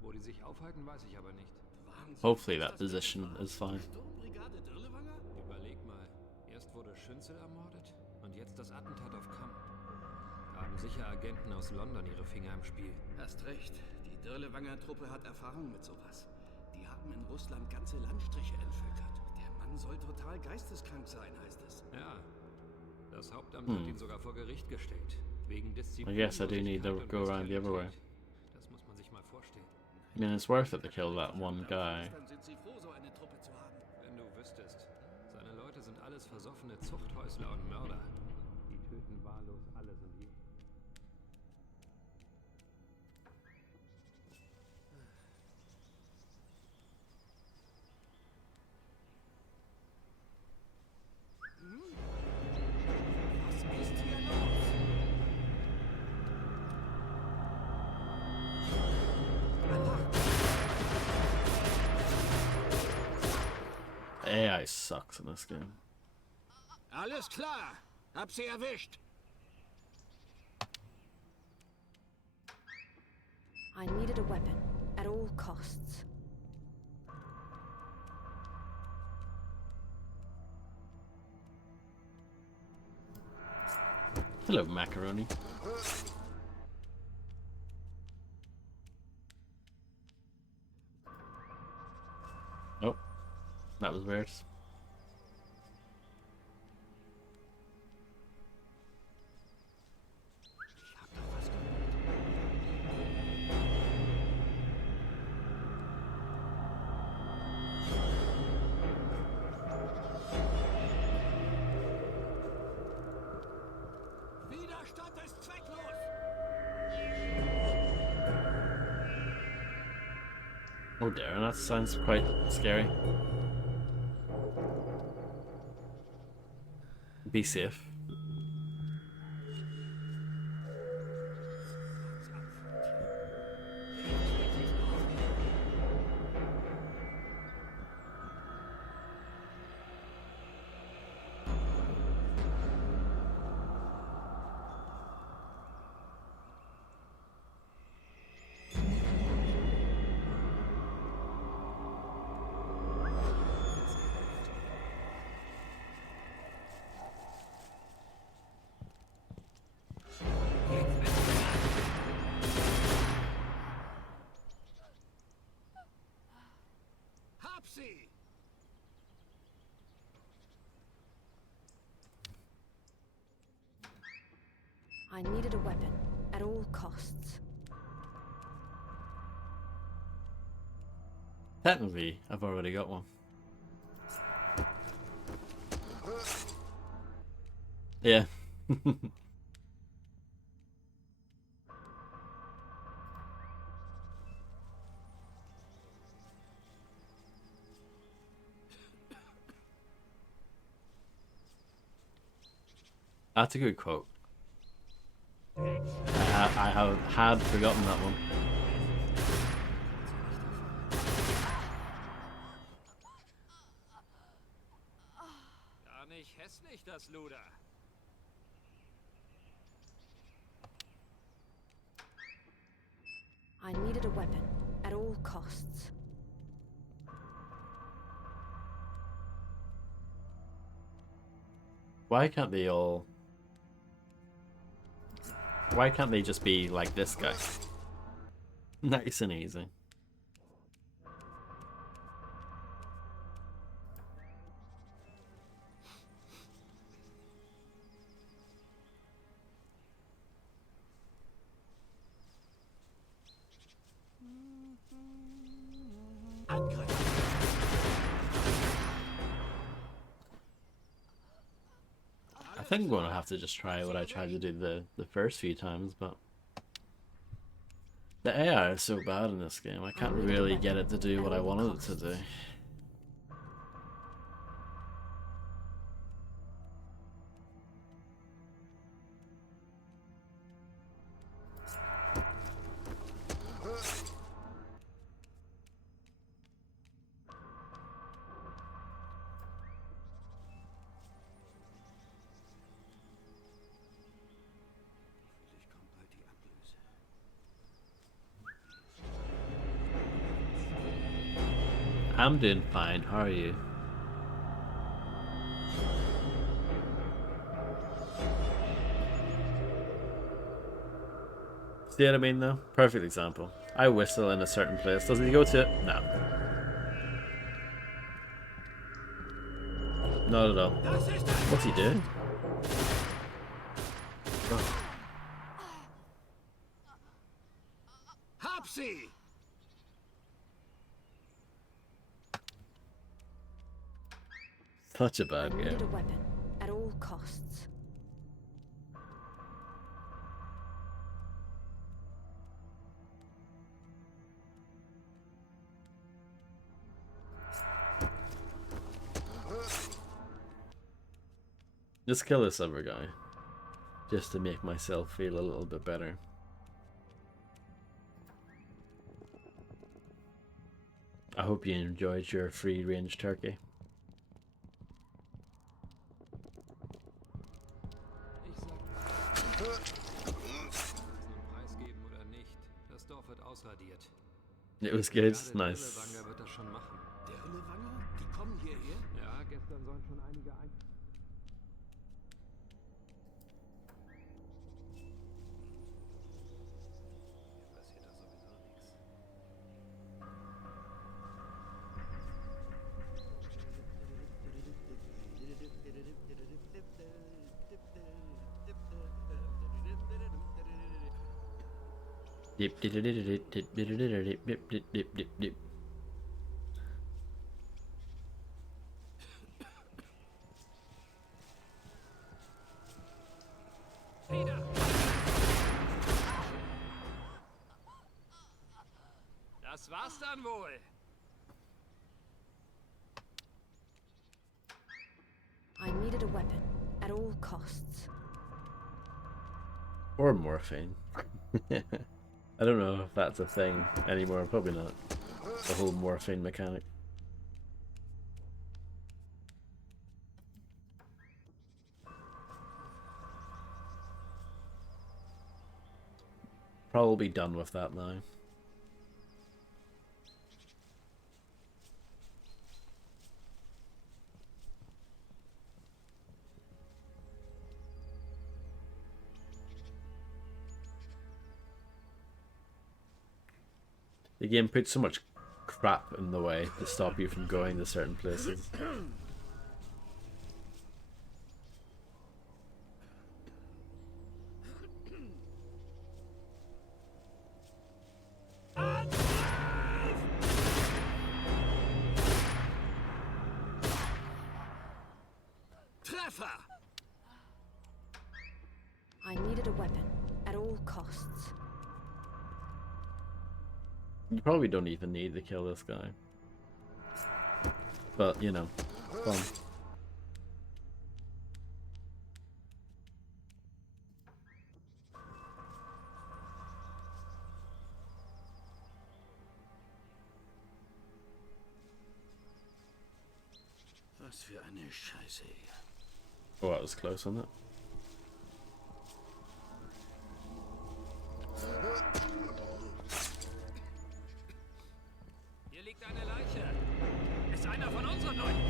Wo die sich aufhalten, weiß ich aber nicht. Wahnsinn. Hopefully that position is fine. Sturmbrigade Dirlewanger? Überleg mal, erst wurde Schünzel ermordet und jetzt das Attentat auf Kamm. Da haben sicher Agenten aus London ihre Finger im Spiel. Hast recht. Die Dirlewanger Truppe hat Erfahrung mit sowas. Die haben in Russland ganze Landstriche entvölkert. Der Mann soll total geisteskrank sein, heißt es. Ja, das Hauptamt hat ihn sogar vor Gericht gestellt. Wegen Disziplin. I guess I do need to go around the other way. Das muss man sich mal vorstellen. I mean, it's worth it to kill that one guy. Dann sind sie froh, so eine Truppe zu haben. Wenn du wüsstest, seine Leute sind alles versoffene Zuchthäusler und Mörder. Die töten wahllos alles und jeden. Was ist hier los? AI sucks in this game. Alles klar. Hab sie erwischt. I needed a weapon at all costs. Hello, macaroni. Oh, that was weird. Ich hab da was gehört. Widerstand ist zwecklos. Oh, Darren, that sounds quite scary. Be safe. Hab sie. I needed a weapon at all costs. Technically, I've already got one. Yeah. That's a good quote. I have had forgotten that one. Gar nicht hässlich, das Luder. I needed a weapon at all costs. Why can't they all... Why can't they just be like this guy? Nice and easy. think I'm going to have to just try what I tried to do the first few times, but the AI is so bad in this game. I can't really get it to do what I wanted it to do. Hoffentlich kommt bald die Ablöse. I'm doing fine. How are you? See what I mean, though? Perfect example. I whistle in a certain place. Doesn't he go to it? No. Not at all. What's he doing? Oh, Hab sie! such a I bad needed a game. weapon at all costs. Just kill this other guy. Just to make myself feel a little bit better. I hope you enjoyed your free range turkey. Ich sag, nun preisgeben oder nicht, das Dorf wird ausradiert. It was good. Gerade Nice. Dirlewanger wird das schon machen. Der Hüllewanger? Die kommen hierher? Ja, gestern sollen schon einige ein... Hier passiert doch sowieso nichts. Dip, dip, dip, dip, dip, dip, dip, dip, dip, dip, dip, dip, dip. Das war's dann wohl. I needed a weapon at all costs. Or morphine. I don't know if that's a thing anymore. Probably not. The whole morphine mechanic. Probably done with that now. The game puts so much crap in the way to stop you from going to certain places. Treffer! I needed a weapon at all costs. You probably don't even need to kill this guy. But, you know, fun. Was für eine Scheiße hier. Oh, that was close, wasn't it? Hier liegt eine Leiche. Ist einer von unseren Leuten.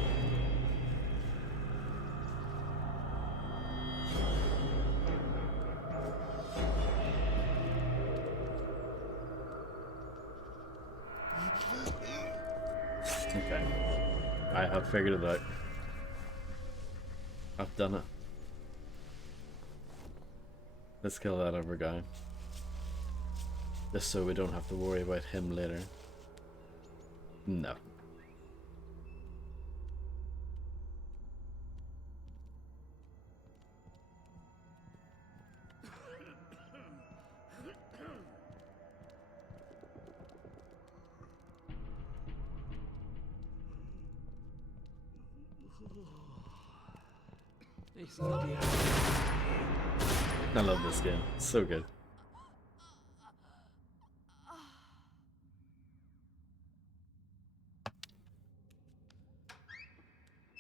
Okay. I have figured it out. I've done it. Let's kill that other guy. Just so we don't have to worry about him later. No. Ich sag dir. I love this game. It's so good.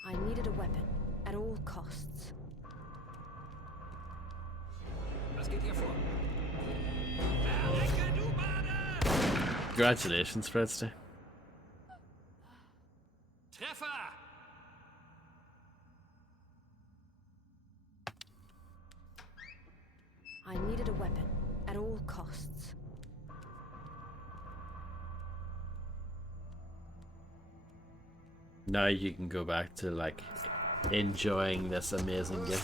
I needed a weapon at all costs. Was geht hier vor? Verrecke, du Bade! Congratulations, Fredster. Treffer! I needed a weapon at all costs. Now you can go back to like enjoying this amazing game.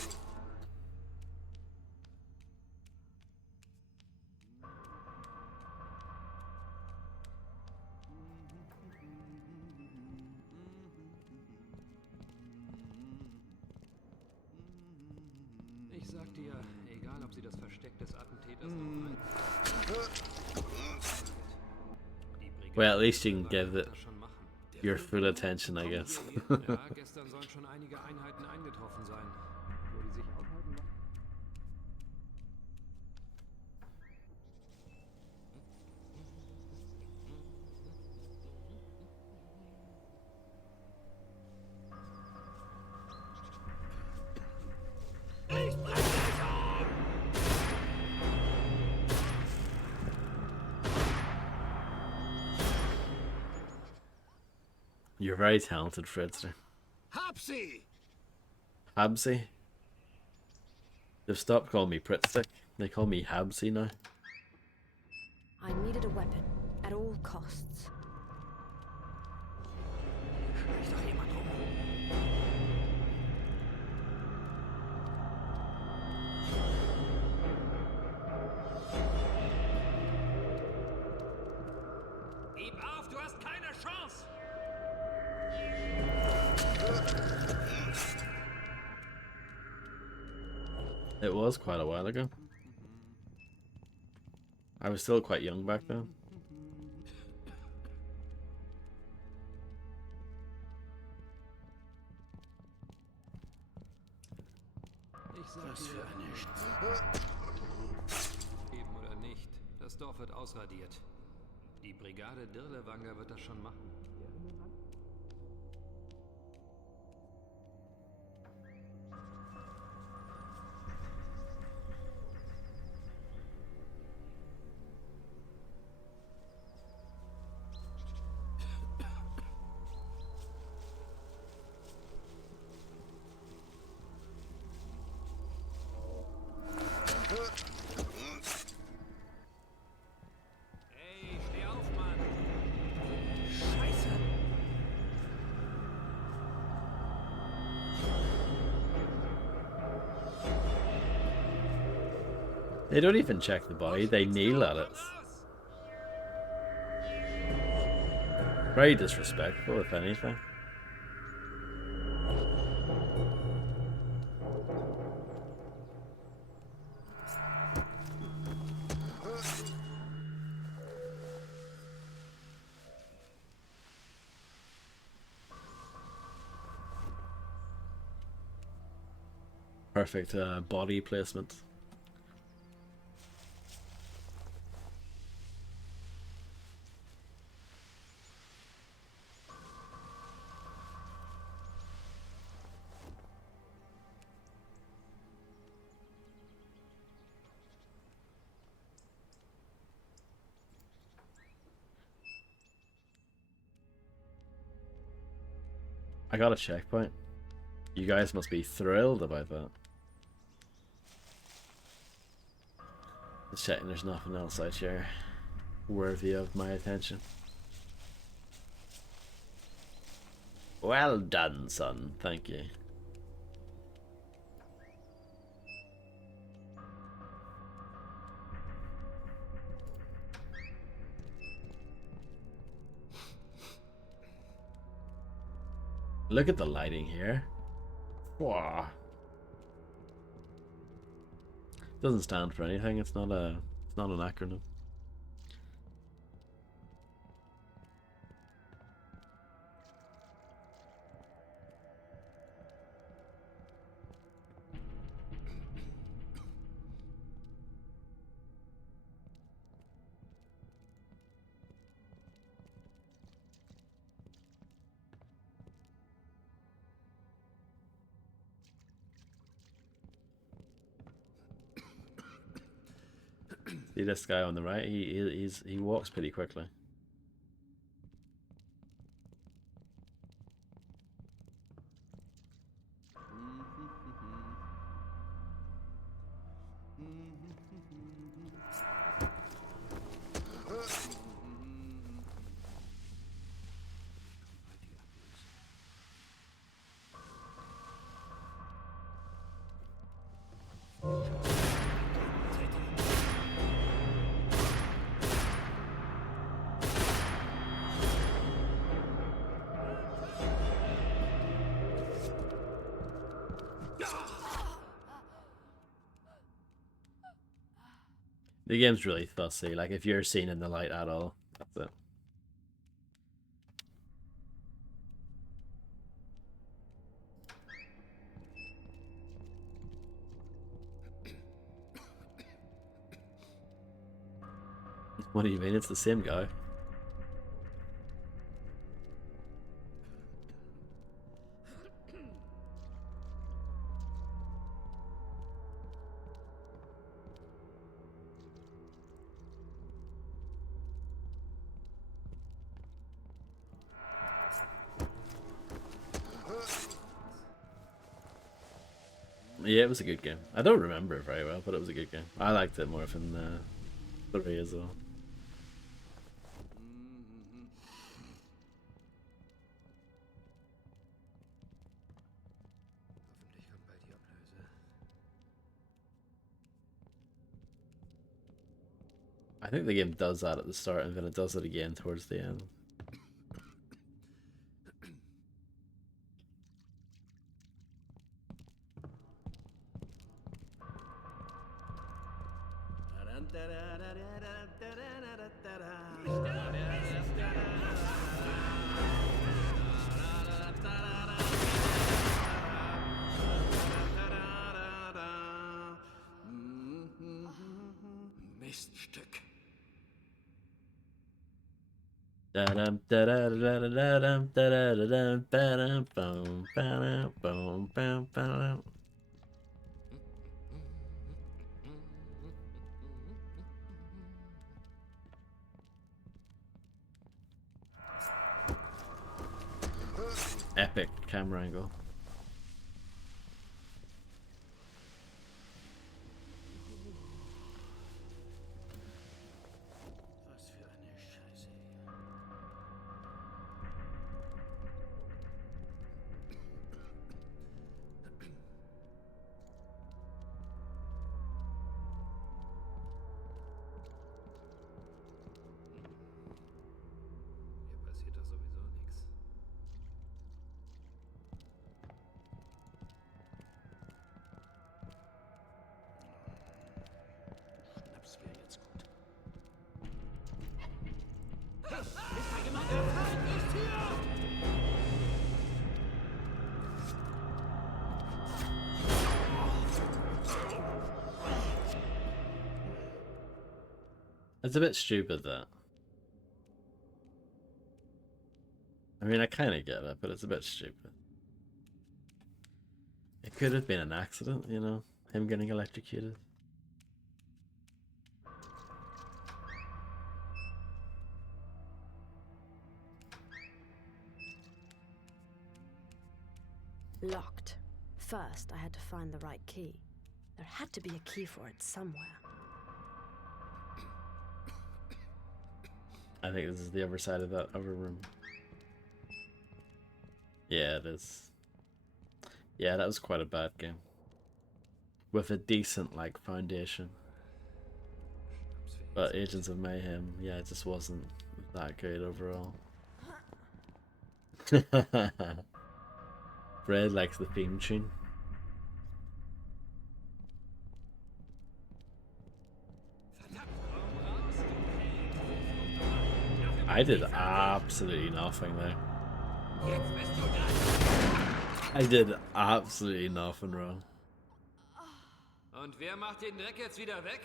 Ich sag dir, egal ob sie das Versteck des Attentäters noch Well, at least you can give it your full attention, I guess. Ja, gestern sollen schon einige Einheiten eingetroffen sein. Wo die sich aufhalten. You're very talented, Fredster. Hab sie! Habsy? They've stopped calling me Pritstick. They call me Habsy now. I needed a weapon at all costs. Schleicht doch jemand rum. Gib auf, du hast keine Chance! It was quite a while ago. I was still quite young back then. Ich sag dir, geben oder nicht, das Dorf wird ausradiert. Die Brigade Dirlewanger wird das schon machen. Hey, steh auf, Mann! Scheiße! They don't even check the body, they kneel at it. Very disrespectful, if anything. Perfect body placement. I got a checkpoint. You guys must be thrilled about that. Just checking there's nothing else out here worthy of my attention. Well done, son. Thank you. Look at the lighting here. Wow. Doesn't stand for anything. It's not an acronym. See this guy on the right? He walks pretty quickly. The game's really fussy. Like, if you're seen in the light at all, that's it. What do you mean? It's the same guy. Yeah, it was a good game. I don't remember it very well, but it was a good game. I liked it more than 3 as well. Hoffentlich kommt bald die Ablöse. I think the game does that at the start, and then it does it again towards the end. Miststück. Da-dum, da-da-da-da-da-dum, da-da-da-dum, ba-dum, bum, ba-dum, bum, bum, ba-dum. Epic camera angle. Was für eine Scheiße hier. Hier passiert doch sowieso nichts. Schnaps wäre jetzt gut. Ist da jemand? Der Feind ist hier! It's a bit stupid, that. I mean, I kind of get it, but it's a bit stupid. It could have been an accident, you know, him getting electrocuted. Locked. First, I had to find the right key. There had to be a key for it somewhere. I think this is the other side of that other room. Yeah, it is. Yeah, that was quite a bad game. With a decent, like, foundation. But Agents of Mayhem, yeah, it just wasn't that great overall. Fred likes the theme tune. I did absolutely nothing there. I did absolutely nothing wrong. Und wer macht den Dreck jetzt wieder weg?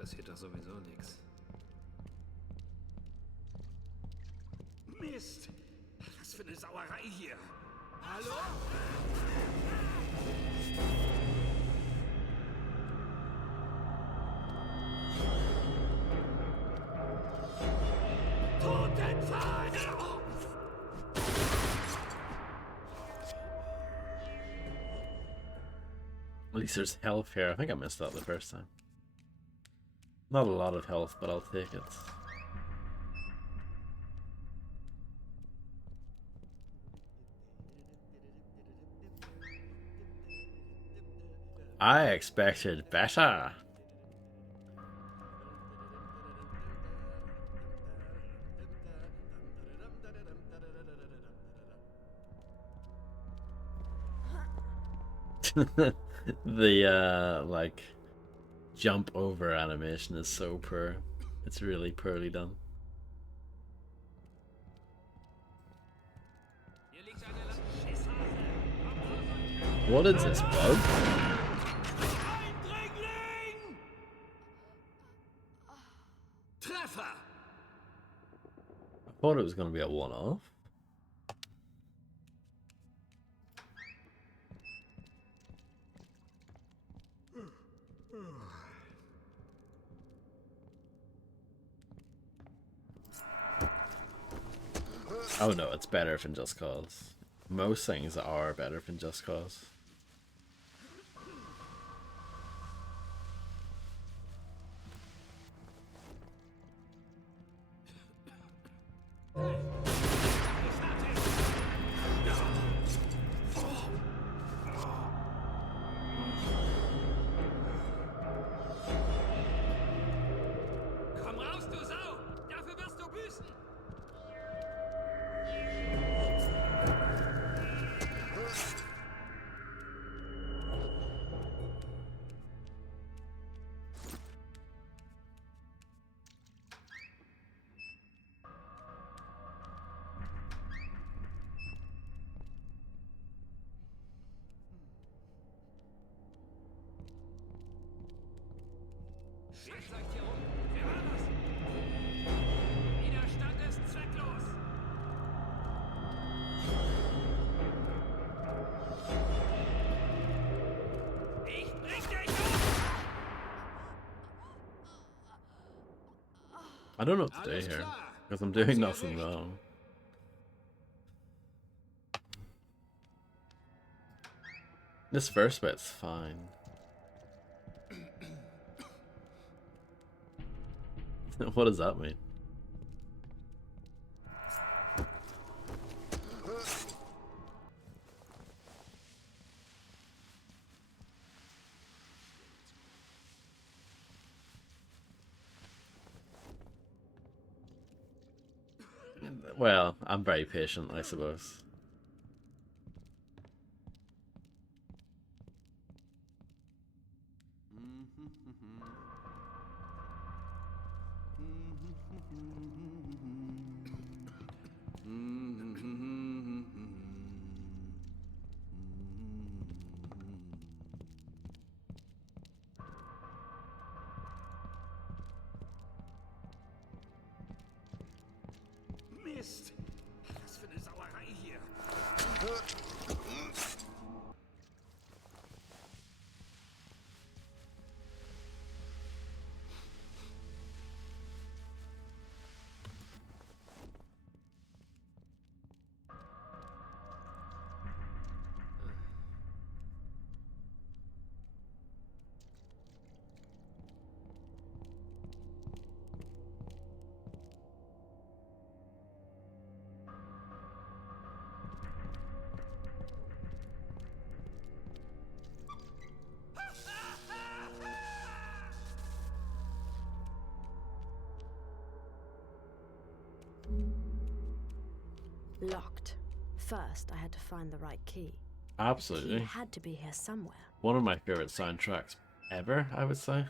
passiert doch sowieso nichts. Mist! Was für eine Sauerei hier! Hallo? Totenfall! At least there's health here. I think I missed that the first time. Not a lot of health, but I'll take it. I expected better. The like jump over animation is so poor. It's really poorly done. What is this bug? Eindringling! Treffer! I thought it was gonna be a one-off. Oh no, it's better than Just Cause. Most things are better than Just Cause. Komm raus, du Sau! Dafür wirst du büßen! Wer zeigt hier rum? Wer war das? Widerstand ist zwecklos! Ich bring dich um! I don't know what to do Alles here, klar. because I'm doing Sehr nothing recht. wrong. This first bit's fine. What does that mean? Well, I'm very patient, I suppose. Mist! Was für eine Sauerei hier! Locked. First, I had to find the right key. He Absolutely. had to be here somewhere. One of my favorite soundtracks ever, I would say.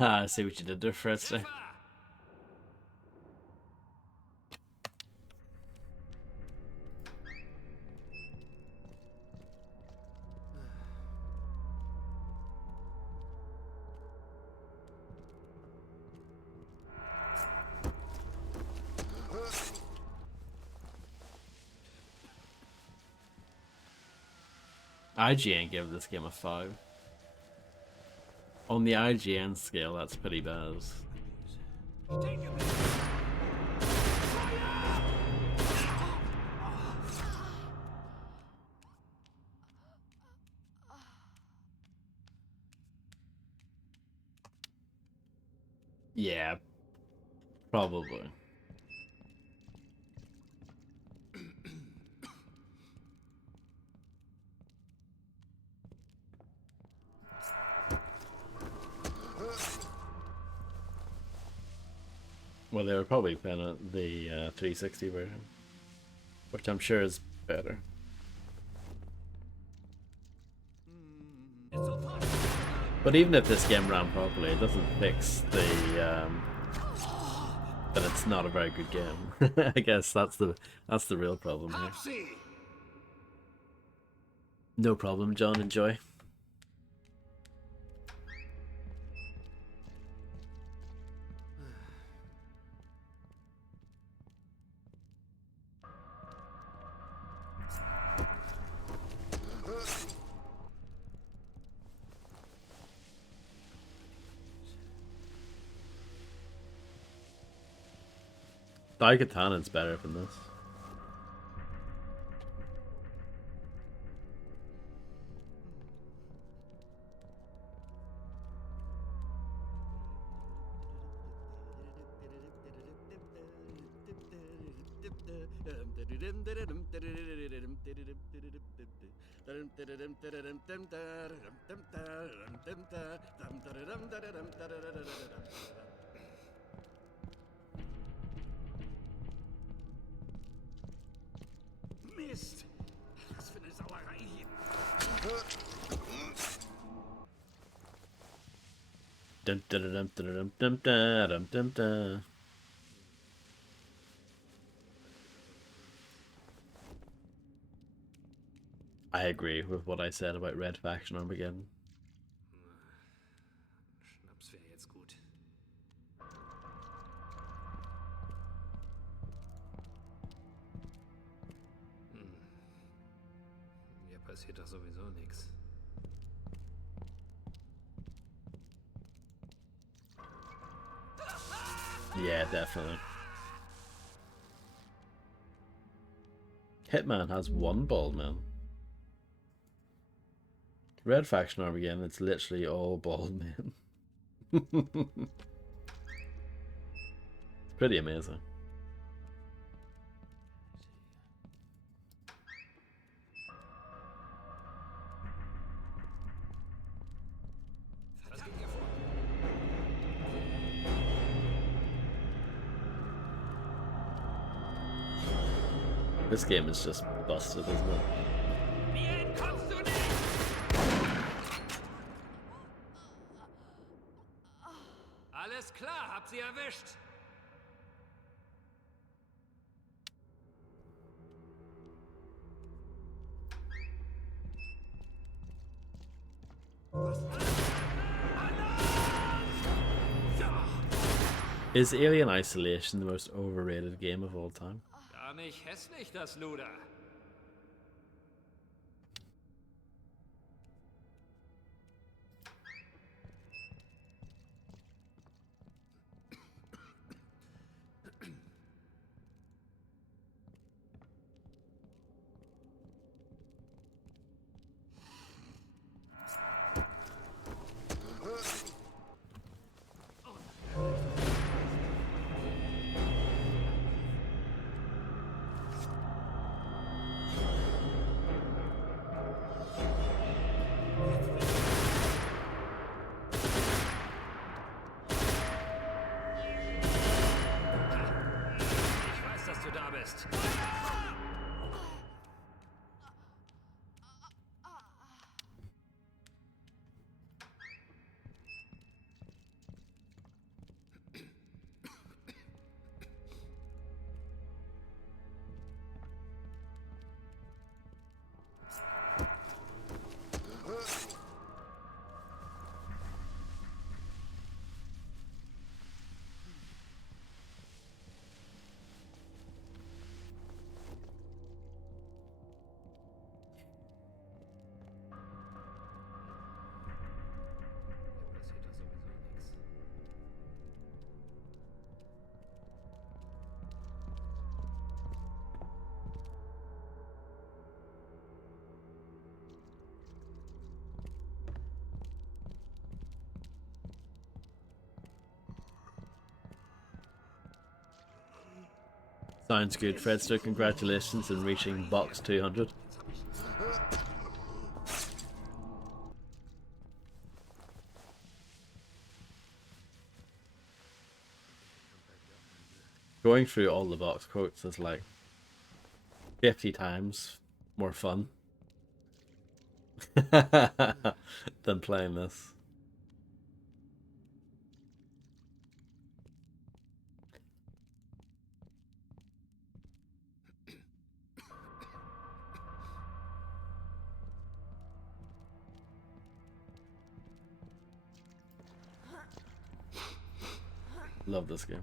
I see what you did there, Fritz. IGN gave this game a 5. On the IGN scale, that's pretty bad. Yeah, probably. Well, they were probably playing the 360 version, which I'm sure is better. But even if this game ran properly, it doesn't fix the that it's not a very good game. I guess that's the real problem here. No problem, John. Enjoy. Daikatanen's better than this. Mist! Was für eine Sauerei hier. Dum dum dum dum dum dum dum dum. I agree with what I said about Red Faction Armageddon. Schnaps wäre jetzt gut. Mir passiert doch sowieso nichts. Yeah, definitely. Hitman has one bald man. Red Faction Armageddon, it's literally all bald men. Pretty amazing. This game is just busted, isn't it? Mir entkommst du nicht! Alles klar, hab sie erwischt. Is Alien Isolation the most overrated game of all time? Gar nicht hässlich, das Luder. du da bist. Sounds good, Fredster. Congratulations on reaching box 200. Going through all the box quotes is like 50 times more fun than playing this. Love this game.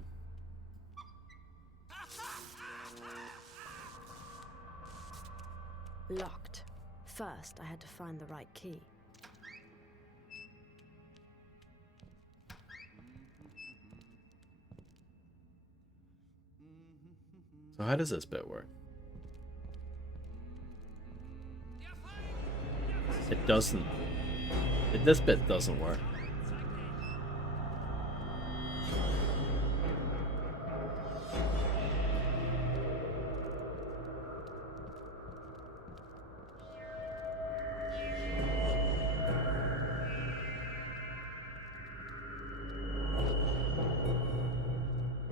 Locked. First, I had to find the right key. So how does this bit work? It doesn't. This bit doesn't work.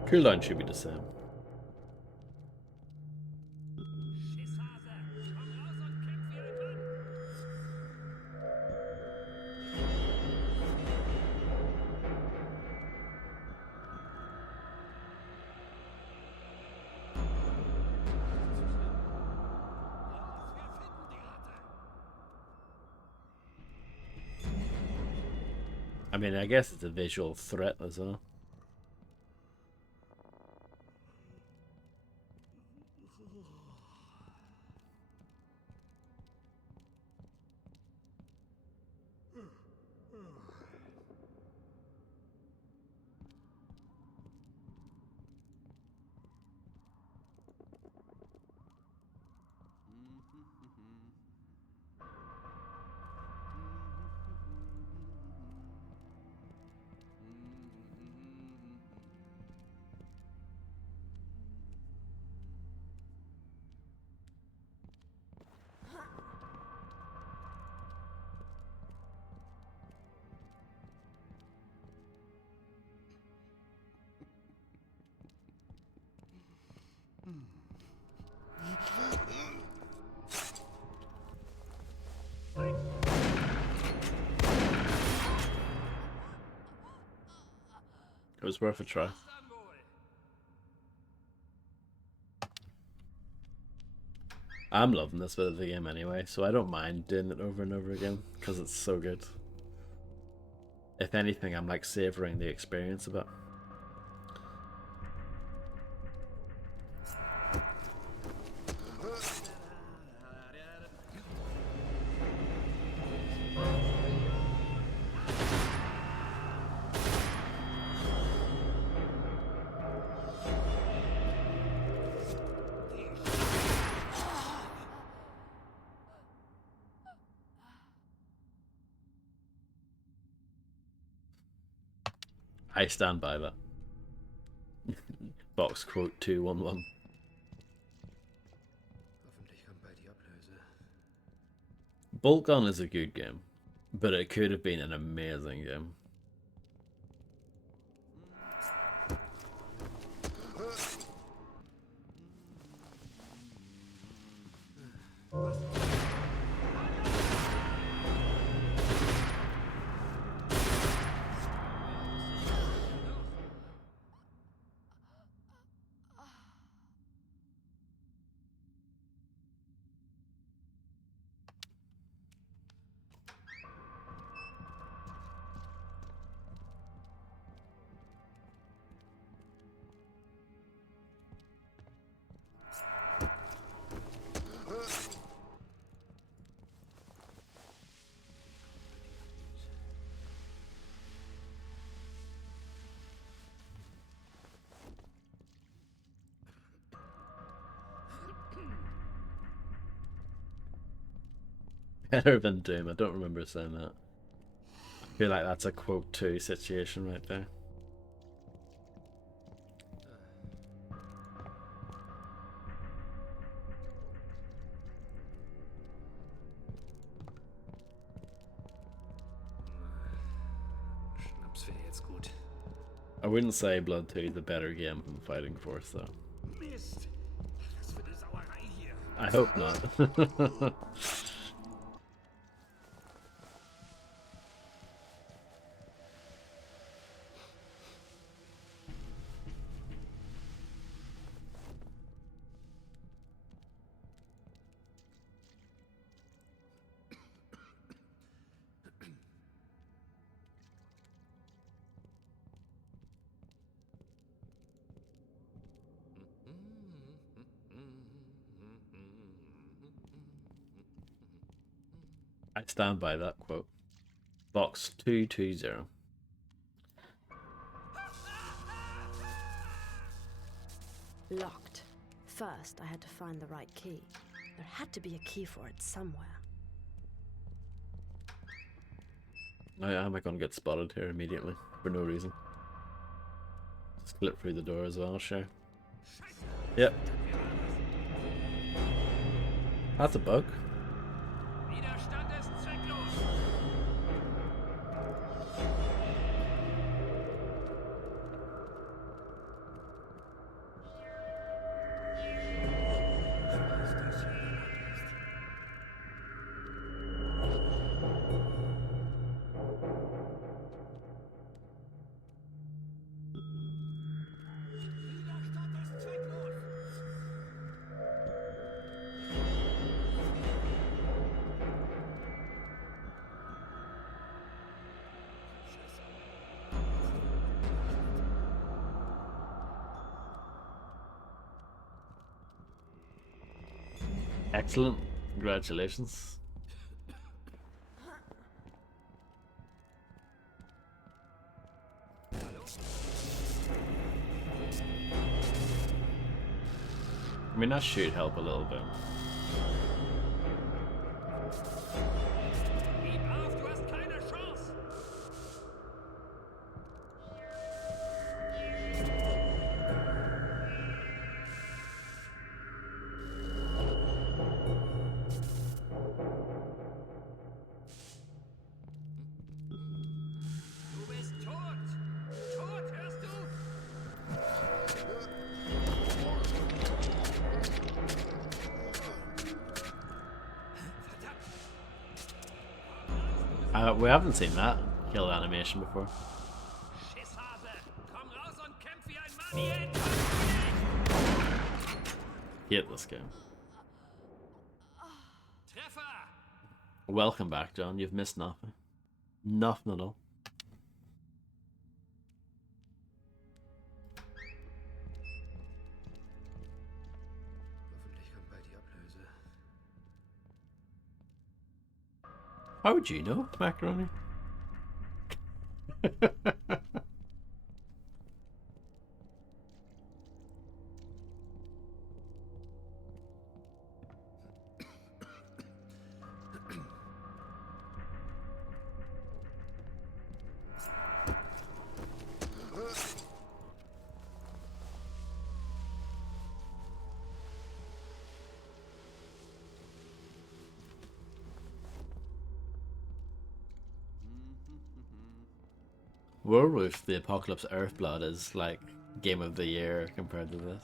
Cooldown should be the same. I mean, I guess it's a visual threat as well. It was worth a try. I'm loving this bit of the game anyway, so I don't mind doing it over and over again because it's so good. If anything, I'm like savoring the experience a bit. I stand by that. Box quote 211. Bolt Gun is a good game, but it could have been an amazing game. Better than Doom. I don't remember saying that. I feel like that's a quote 2 situation right there. Schnaps wäre jetzt gut. I wouldn't say Blood 2 is a better game than Fighting Force though. Mist! Was für eine Sauerei hier. I hope not. I stand by that quote. Box 220. Locked. First, I had to find the right key. There had to be a key for it somewhere. Oh yeah, am I gonna get spotted here immediately for no reason? Just slip through the door as well, sure. Yep. That's a bug. Widerstand ist zwecklos. Excellent. Congratulations. I mean, that should help a little bit. Gib auf, du hast keine Chance. Du bist tot. Tot, hörst du? We haven't seen that kill animation before. Schisshase, komm raus und kämpf wie ein Mann. Jeden Hate this game. Treffer. Welcome back, John. You've missed nothing. Nothing at all. Hoffentlich kommt bald die Ablöse. How would you know, Macaroni? Werewolf, the Apocalypse Earthblood is like game of the year compared to this.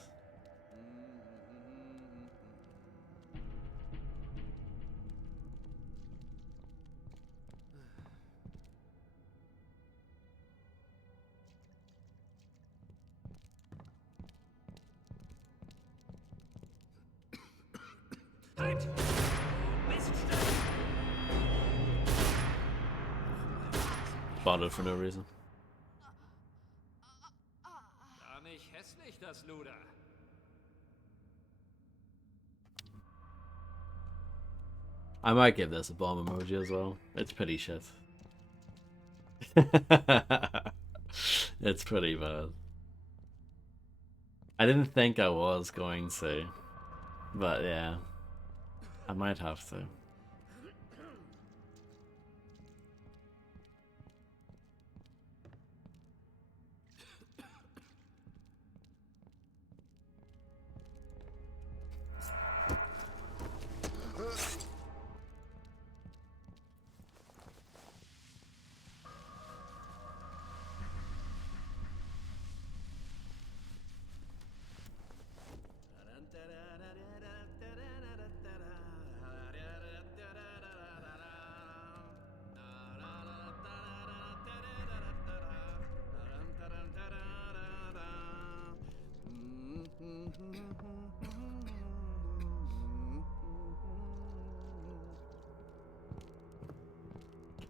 Halt! Miststück! Spotted for no reason. Gar nicht hässlich, das Luder. I might give this a bomb emoji as well. It's pretty shit. It's pretty bad. I didn't think I was going to, but yeah, I might have to.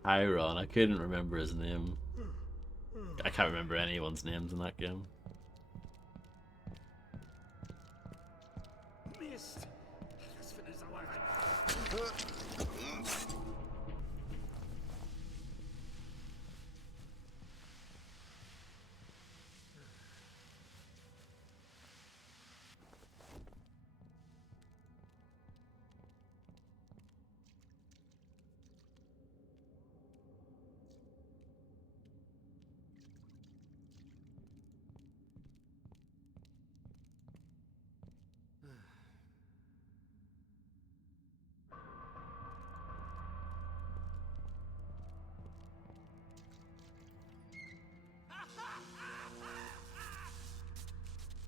Chiron. I couldn't remember his name. I can't remember anyone's names in that game. Mist! Was für eine Sauerei!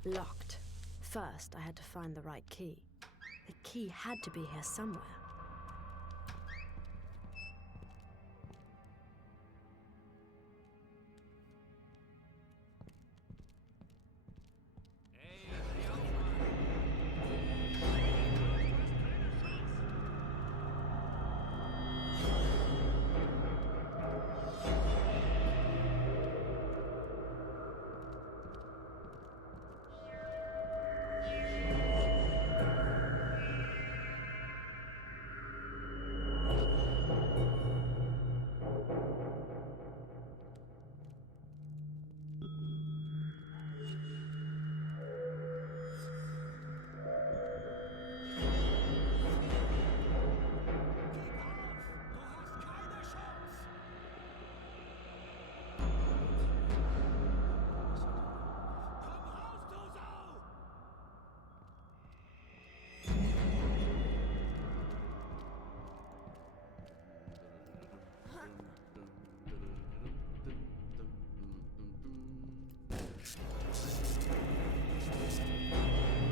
Locked. First, I had to find the right key. The key had to be here somewhere.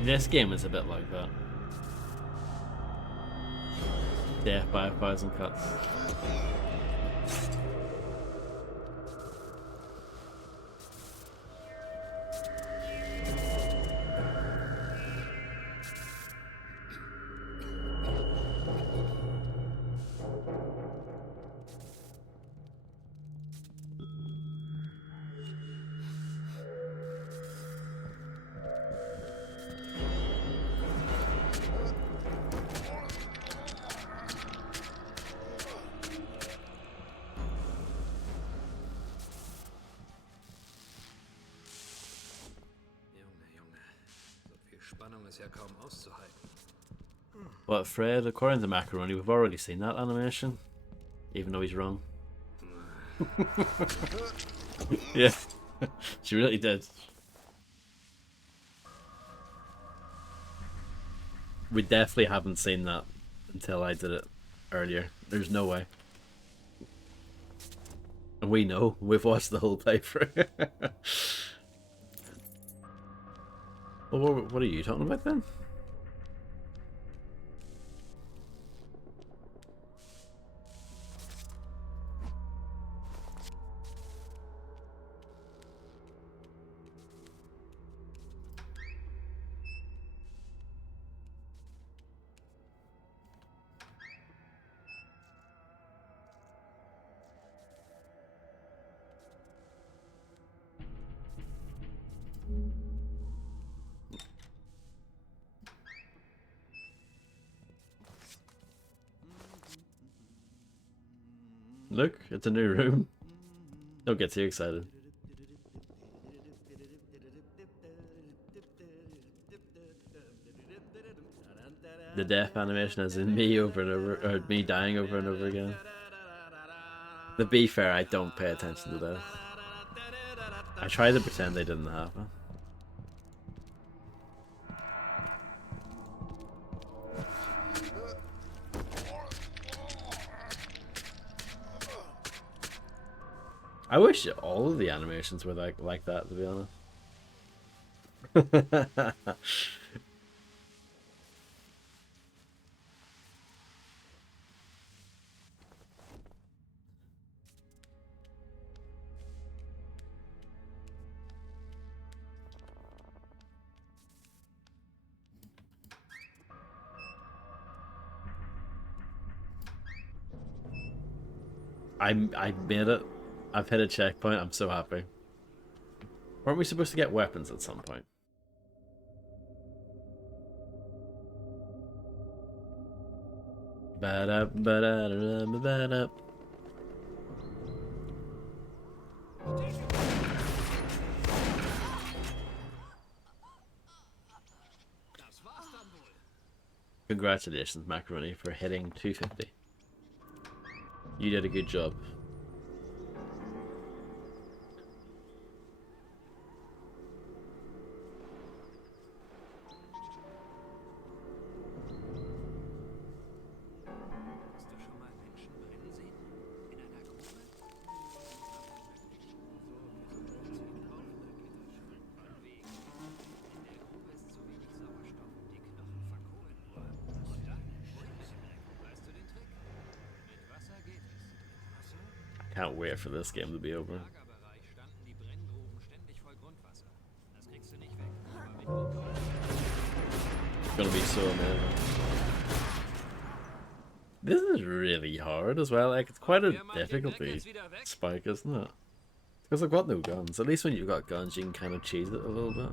This game is a bit like that. Death by 1,000 cuts. Spannung ist ja kaum auszuhalten. But Fred, according to Macaroni, we've already seen that animation. Even though he's wrong. Yeah. She really did. We definitely haven't seen that until I did it earlier. There's no way. And we know. We've watched the whole playthrough. Well, what are you talking about then? Look, it's a new room. Don't get too excited. The death animation as in me over and over, or me dying over and over again. To be fair, I don't pay attention to that. I try to pretend they didn't happen. I wish all of the animations were like that, to be honest. I made it. I've hit a checkpoint. I'm so happy. Weren't we supposed to get weapons at some point? Ba-da, ba-da, ba-da. Congratulations, Macaroni, for hitting 250. You did a good job. Can't wait for this game to be over. It's gonna be so amazing. This is really hard as well. Like, it's quite a difficulty spike, isn't it? Because I've got no guns. At least when you've got guns, you can kind of cheese it a little bit.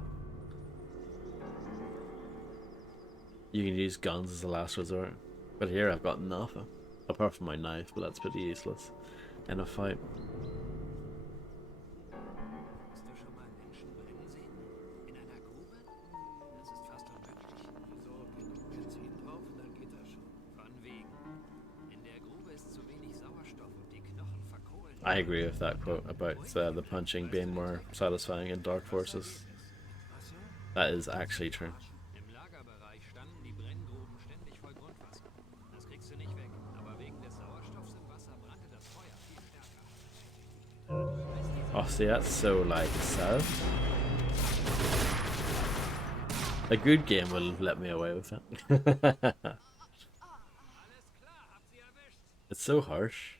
You can use guns as a last resort. But here I've got nothing. Apart from my knife, but that's pretty useless in a fight. I agree with that quote about the punching being more satisfying in Dark Forces. That is actually true. Oh, see, that's so, like, sad. A good game will let me away with it. It's so harsh.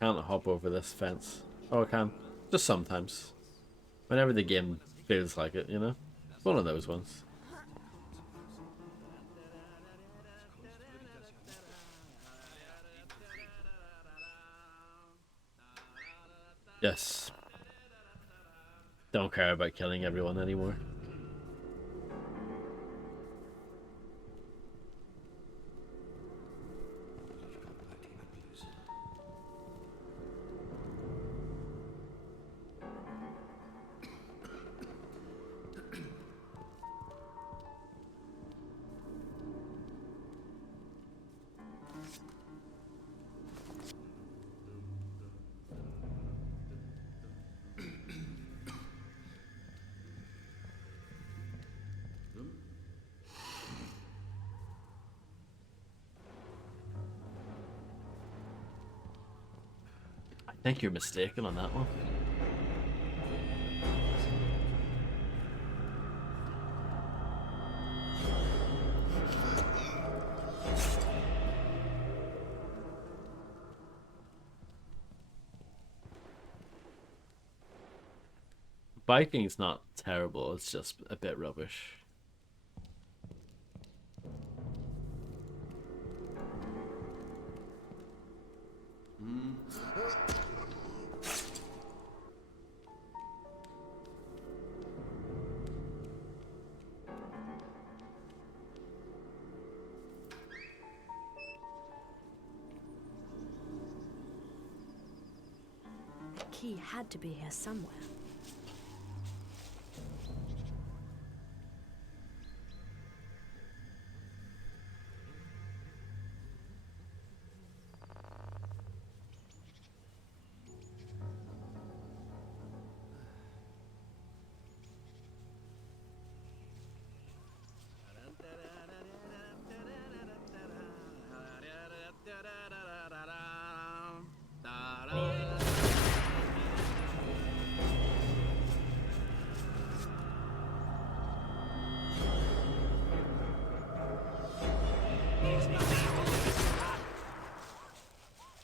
Can't hop over this fence. Oh, I can. Just sometimes. Whenever the game feels like it, you know? It's one of those ones. Yes. Don't care about killing everyone anymore. I think you're mistaken on that one. Biking's not terrible, it's just a bit rubbish. The key had to be here somewhere.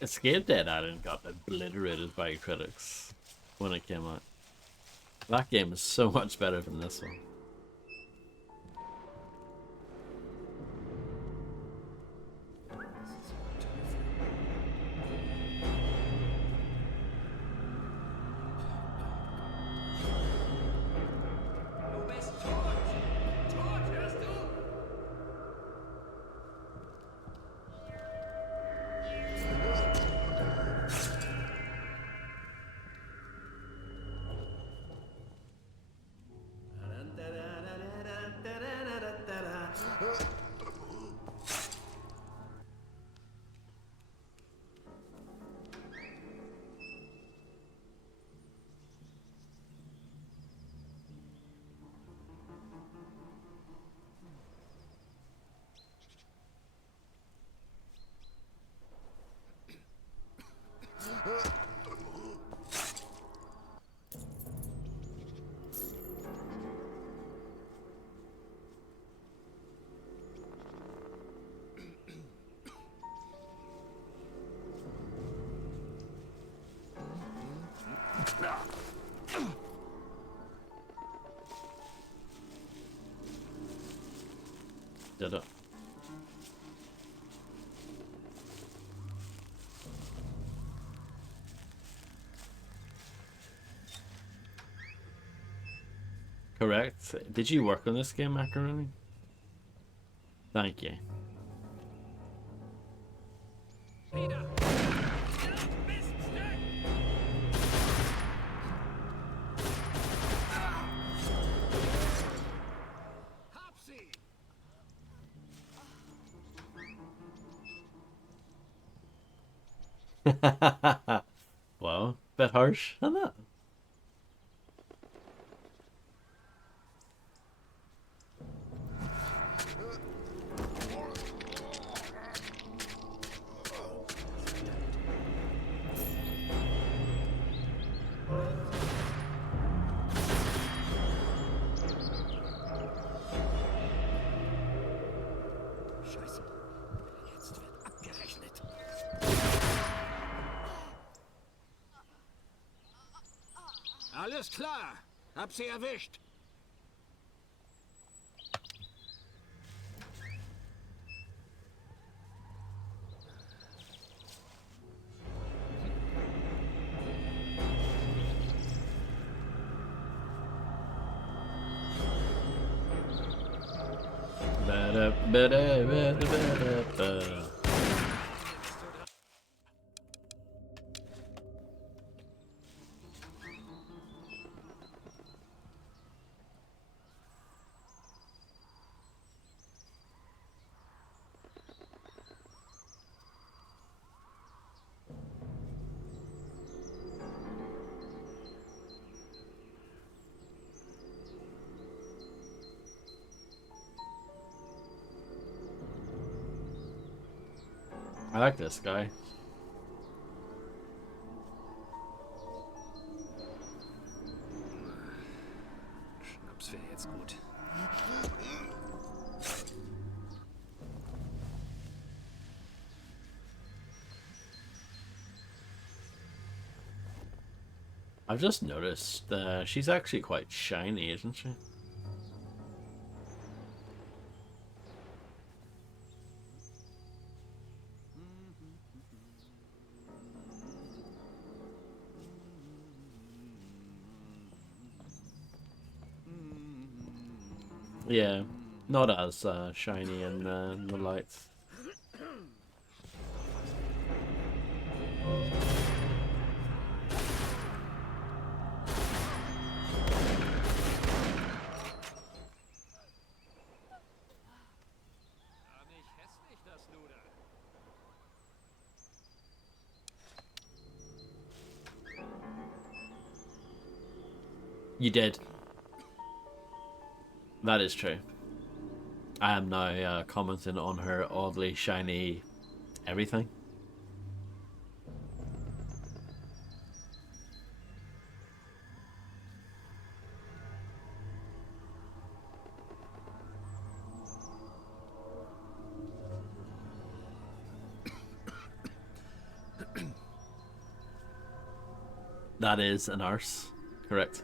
Escape Dead Island got obliterated by critics when it came out. That game is so much better than this one. Du bist tot! Tot, hörst du? Did it? Correct. Did you work on this game, Macaroni? Thank you. Wieder! Miststück! Hab sie! Well, bit harsh, isn't it? Scheiße. Jetzt wird abgerechnet. Alles klar. Hab sie erwischt. Ba-da-ba-da-ba-da-ba-da. I like this guy. Schnaps wäre jetzt gut. I've just noticed she's actually quite shiny, isn't she? Yeah, not as shiny in the lights. War nicht hässlich, das Luder. You did. That is true. I am now commenting on her oddly shiny everything. That is an arse. Correct.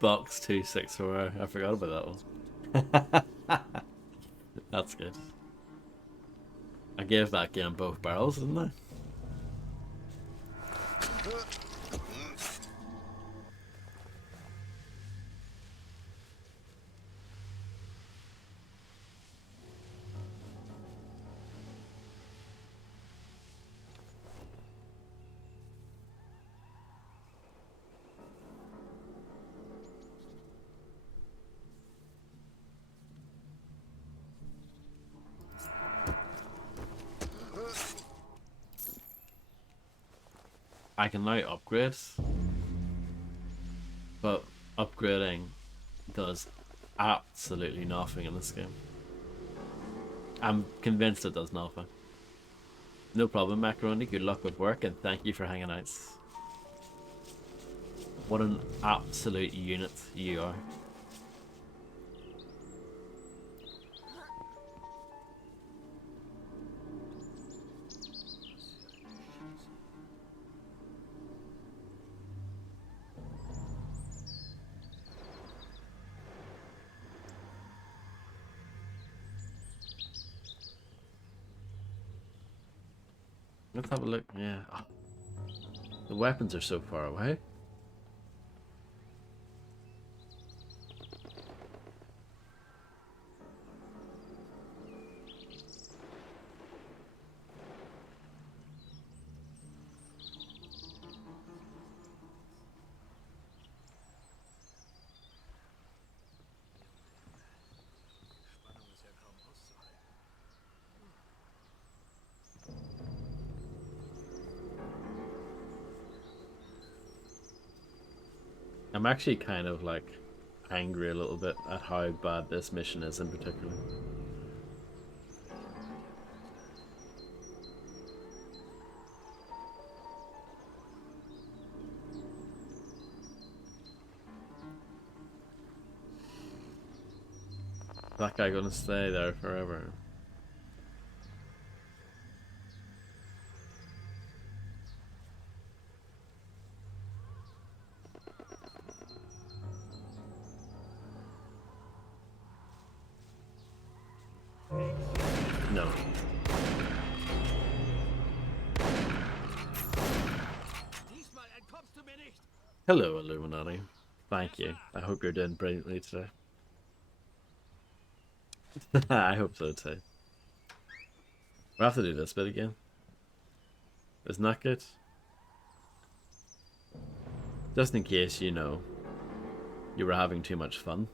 Box 264. I forgot about that one. That's good. I gave that game both barrels, didn't I? I can now upgrade, but upgrading does absolutely nothing in this game. I'm convinced it does nothing. No problem, Macaroni. Good luck with work, and thank you for hanging out. What an absolute unit you are. Let's have a look. Yeah. Oh. The weapons are so far away. I'm actually kind of like angry a little bit at how bad this mission is in particular. That guy gonna stay there forever? No. Hello, Illuminati. Thank you. I hope you're doing brilliantly today. I hope so too. We'll have to do this bit again. Isn't that good? Just in case, you know, you were having too much fun.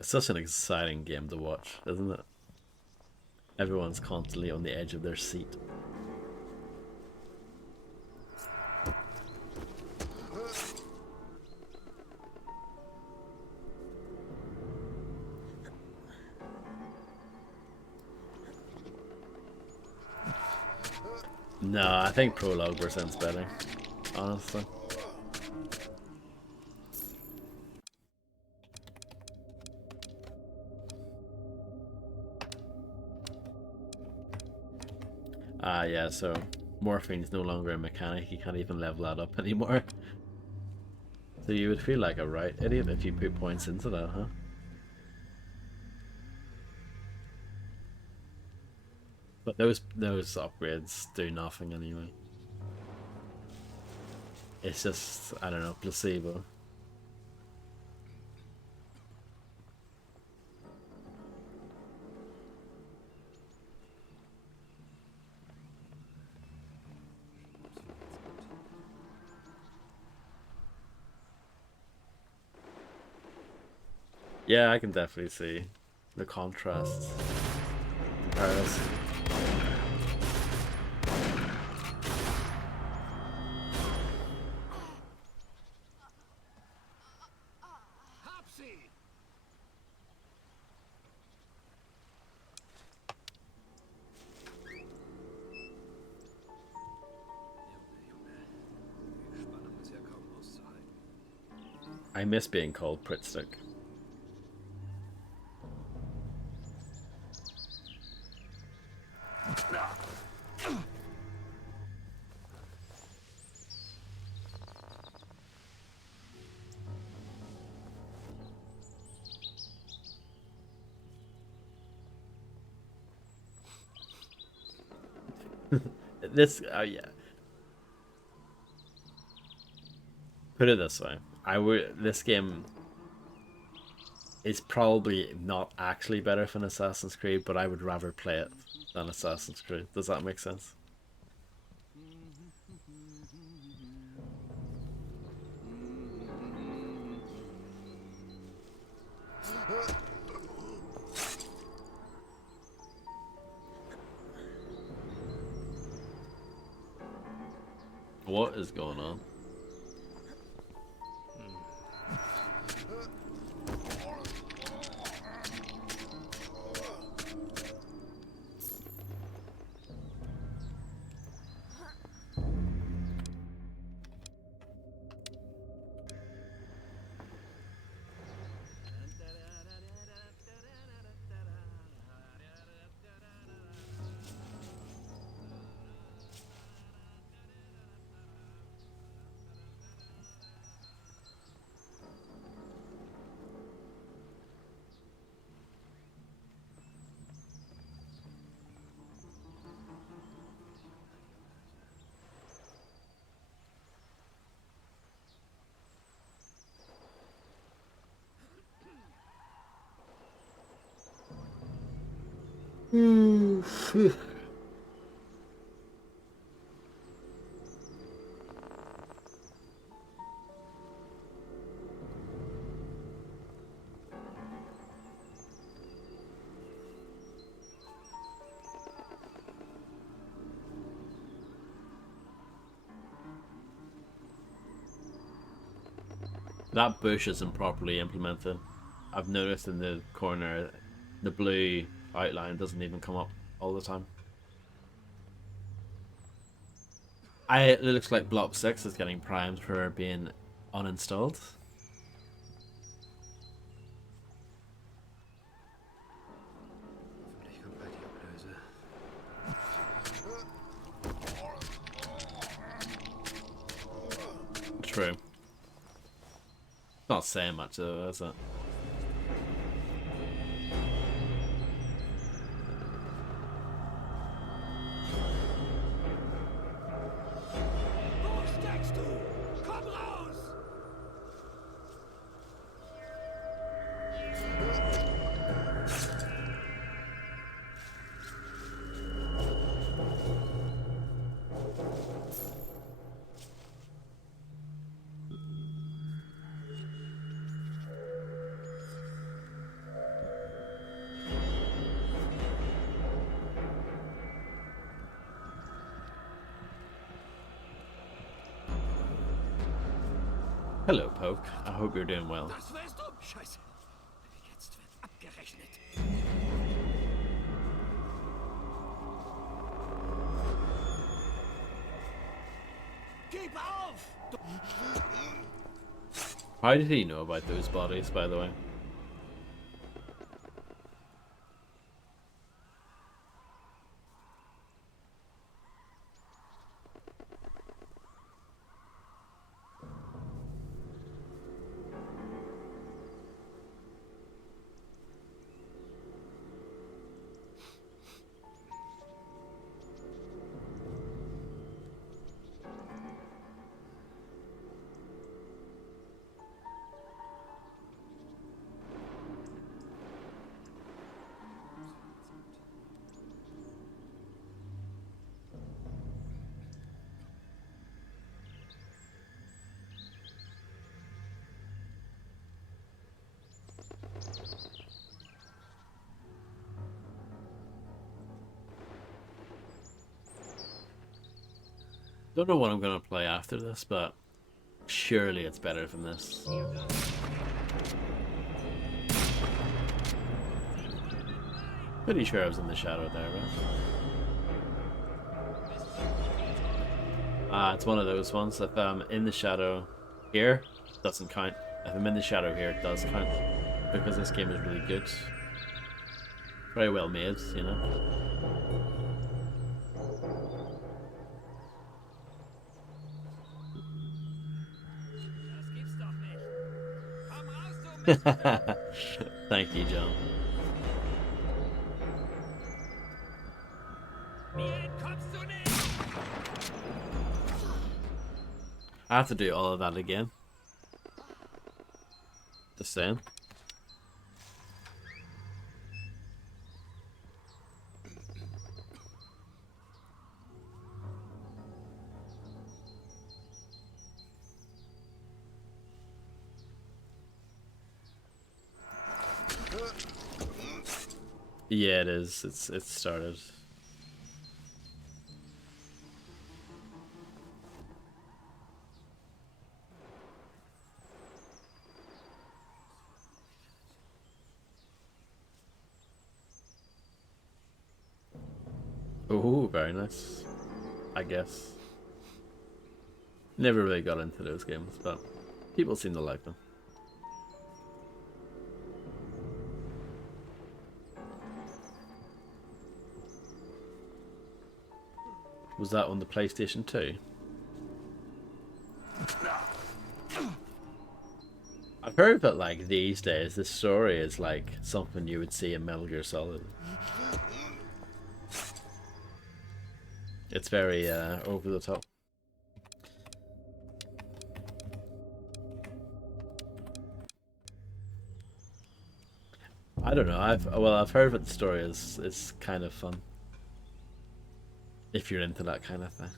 It's such an exciting game to watch, isn't it? Everyone's constantly on the edge of their seat. No, I think Prologue presents better, honestly. Ah, yeah, so morphine's no longer a mechanic, you can't even level that up anymore. So you would feel like a right idiot if you put points into that, huh? But those upgrades do nothing anyway. It's just, I don't know, placebo. Yeah, I can definitely see the contrasts in Paris. Hab sie! Die Spannung ist ja kaum auszuhalten. I miss being called Pritstick. This, oh yeah. Put it this way, this game is probably not actually better than Assassin's Creed, but I would rather play it than Assassin's Creed. Does that make sense? What is going on? That bush isn't properly implemented. I've noticed in the corner, the blue outline doesn't even come up all the time. It looks like Block 6 is getting primed for being uninstalled. Hoffentlich kommt bald die Ablöse. True. Not saying much though, is it? Wo steckst du? Komm raus! Hello, Poke. I hope you're doing well. Das wärst du! Scheiße! Jetzt wird abgerechnet. Geh Gib auf! How did he know about those bodies, by the way? Don't know what I'm gonna play after this, but surely it's better than this. Pretty sure I was in the shadow there, right? It's one of those ones. If I'm in the shadow here, it doesn't count. If I'm in the shadow here, it does count. Because this game is really good. Very well made, you know? Thank you, John. I have to do all of that again. Just saying. Yeah, it is. It's started. Oh, very nice. I guess. Never really got into those games, but people seem to like them. Was that on the PlayStation 2? I've heard that like these days the story is like something you would see in Metal Gear Solid. It's very over the top. I don't know. I've heard that the story is kind of fun. If you're into that kind of thing.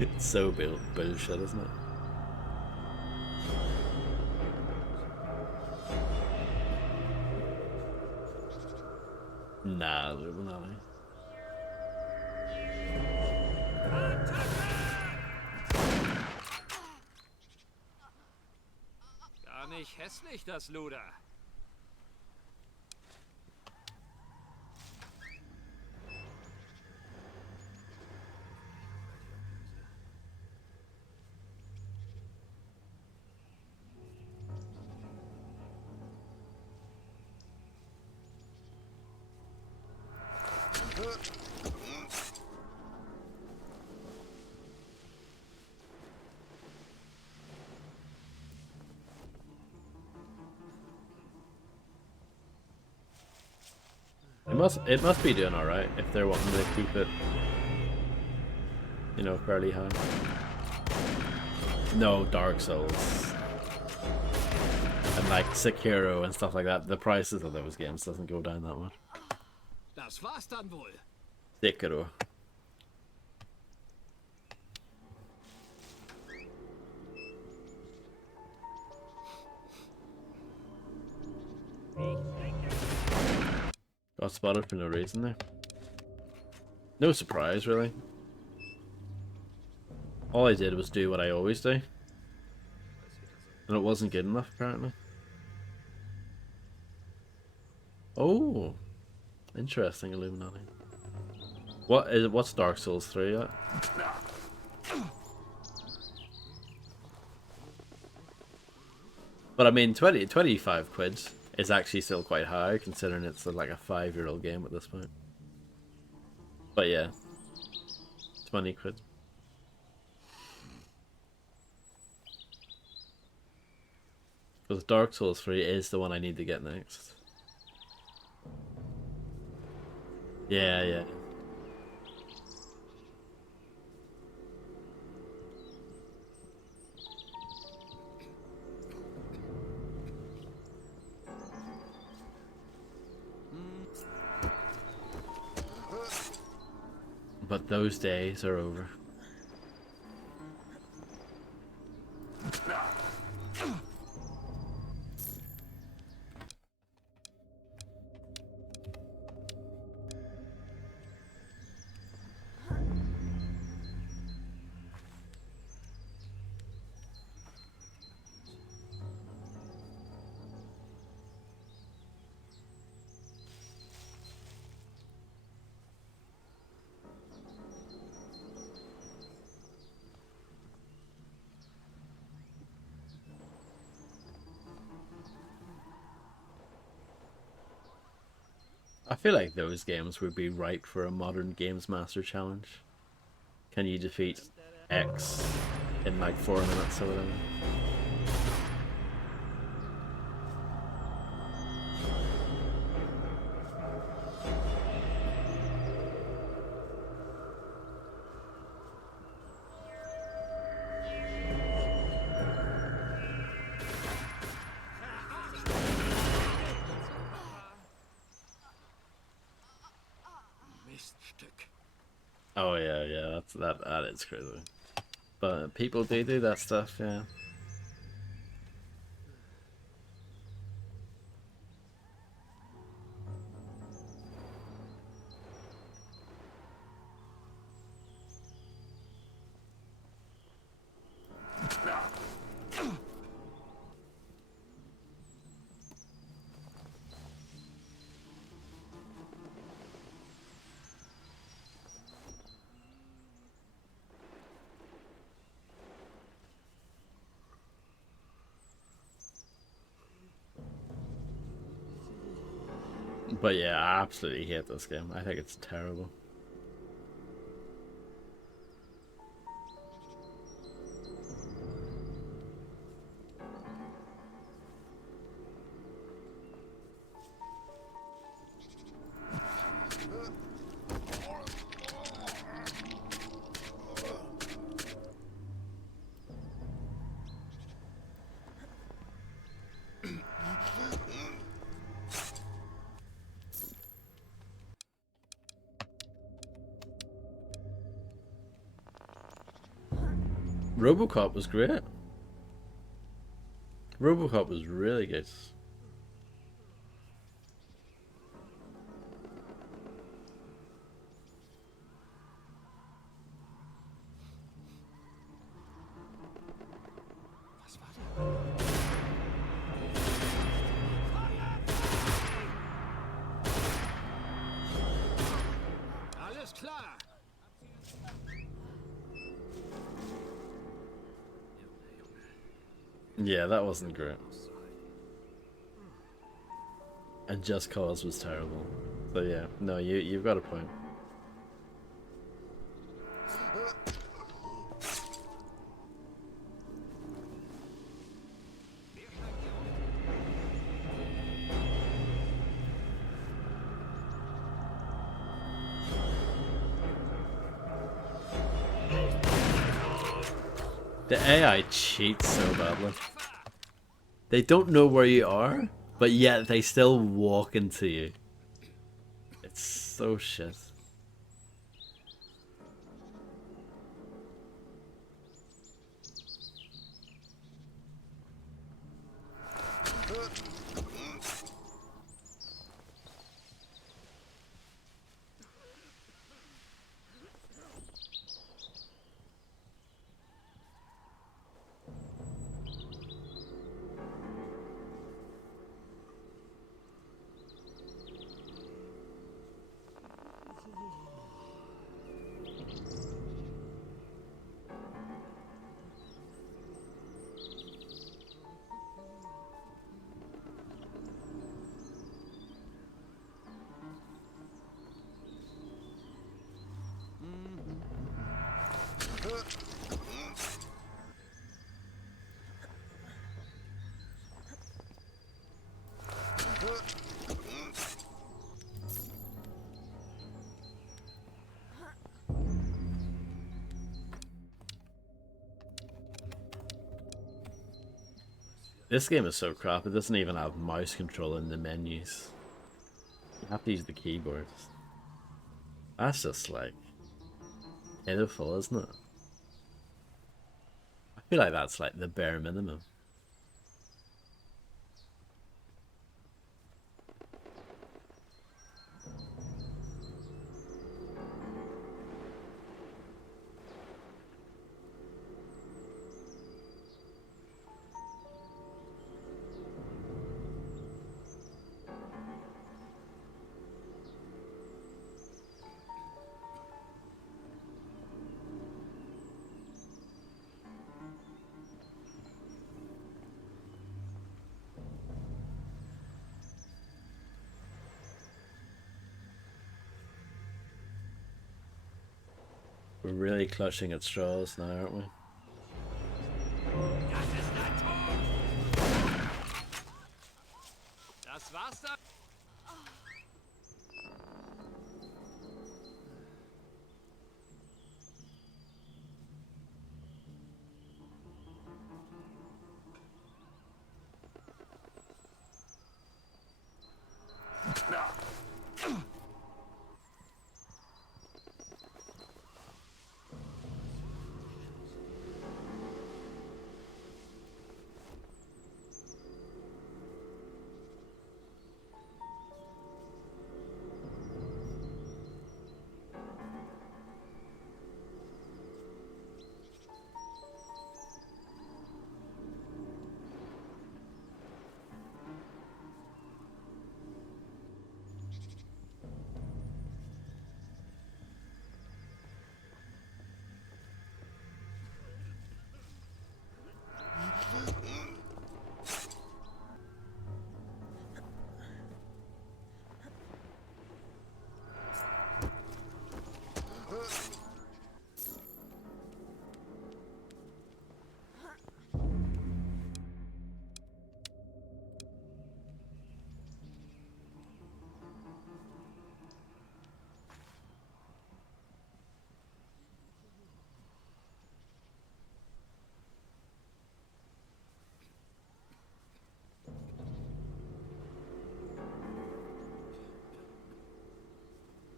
It's so bullshit, isn't it? Nah, Illuminati. Gar nicht hässlich, das Luder. It must be doing alright if they're wanting to keep it, you know, fairly high. No, Dark Souls and like Sekiro and stuff like that, the prices of those games doesn't go down that much. Das war's dann wohl. Sekiro. got spotted for no reason there. No surprise, really. All I did was do what I always do. And it wasn't good enough, apparently. Oh, interesting, Illuminati. What's Dark Souls 3 at? But I mean, 25 quid is actually still quite high, considering it's like a 5-year-old game at this point. But yeah, 20 quid. Because Dark Souls 3 is the one I need to get next. Yeah, yeah. But those days are over. I feel like those games would be ripe for a modern Games Master challenge. Can you defeat X in like 4 minutes or whatever? Miststück. Oh yeah, yeah, that is crazy. But people do that stuff, yeah. But yeah, I absolutely hate this game. I think it's terrible. RoboCop was great. RoboCop was really good. Was war denn? Alles klar. Yeah, that wasn't great. And Just Cause was terrible. So yeah, no, you've got a point. The AI cheats so badly. They don't know where you are, but yet they still walk into you. It's so shit. This game is so crap, it doesn't even have mouse control in the menus. You have to use the keyboard. That's just like pitiful, isn't it? I feel like that's like the bare minimum. We're really clutching at straws now, aren't we? Das ist ein Tod! Das war's dann?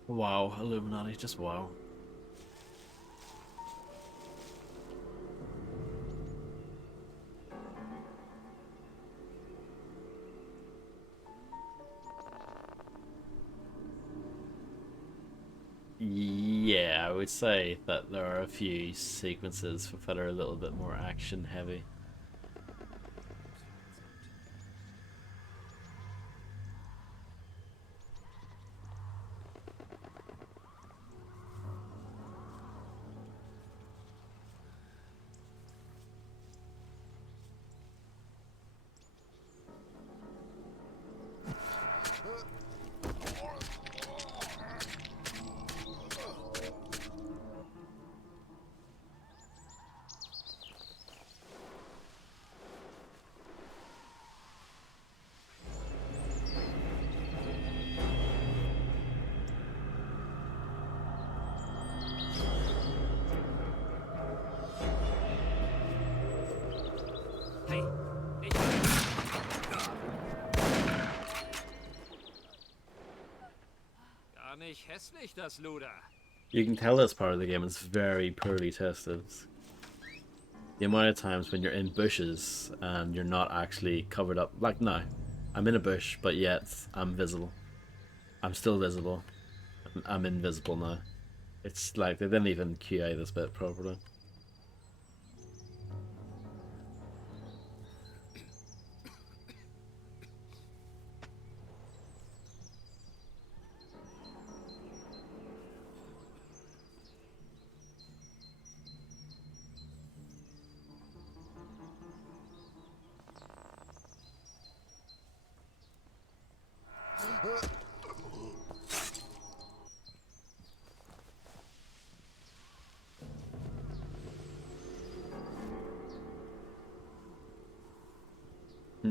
Wow, Illuminati, just wow. Yeah, I would say that there are a few sequences that are a little bit more action heavy. Hey, nicht. Gar nicht hässlich, das Luder. You can tell this part of the game is very poorly tested. The amount of times when you're in bushes and you're not actually covered up. Like now, I'm in a bush, but yet I'm visible. I'm still visible. I'm invisible now. It's like they didn't even QA this bit properly.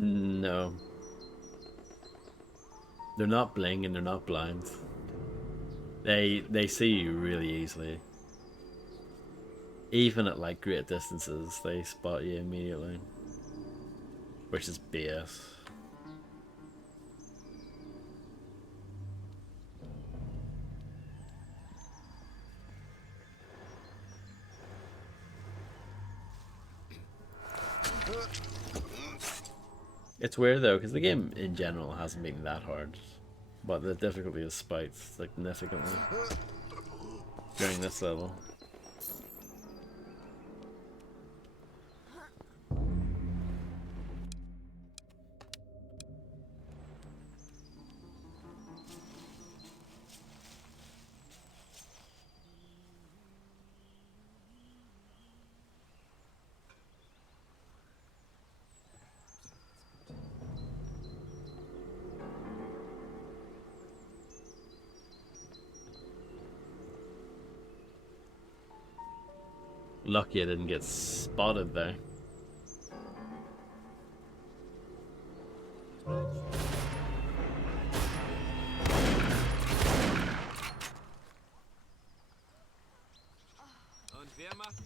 No. They're not bling and they're not blind. They see you really easily. Even at like great distances, they spot you immediately. Which is BS. It's weird though, because the game in general hasn't been that hard, but the difficulty has spiked significantly during this level. Lucky I didn't get spotted there. Und wer macht?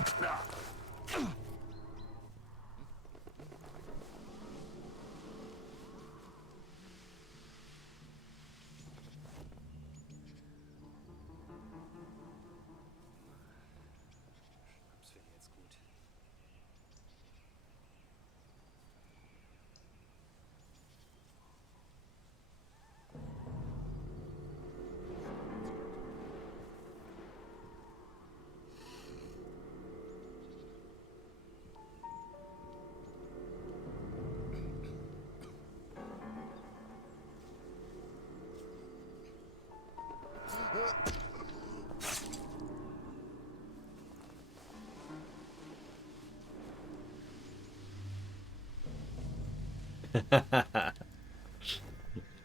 Das wäre jetzt gut.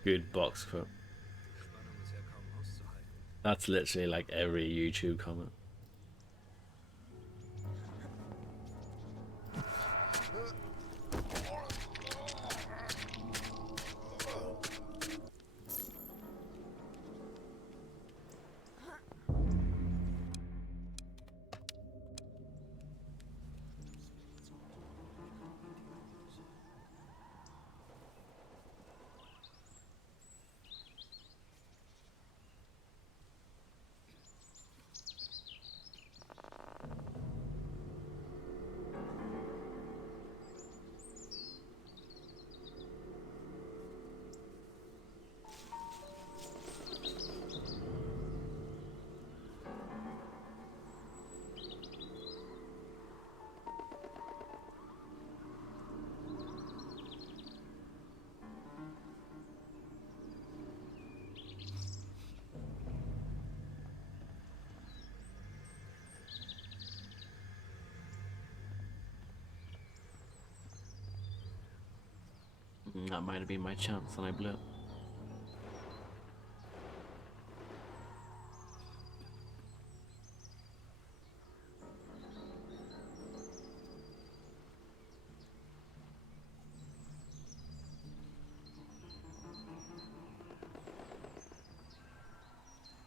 Good box quote. Spannung ist ja kaum auszuhalten. That's literally like every YouTube comment. That might have been my chance and I blew it.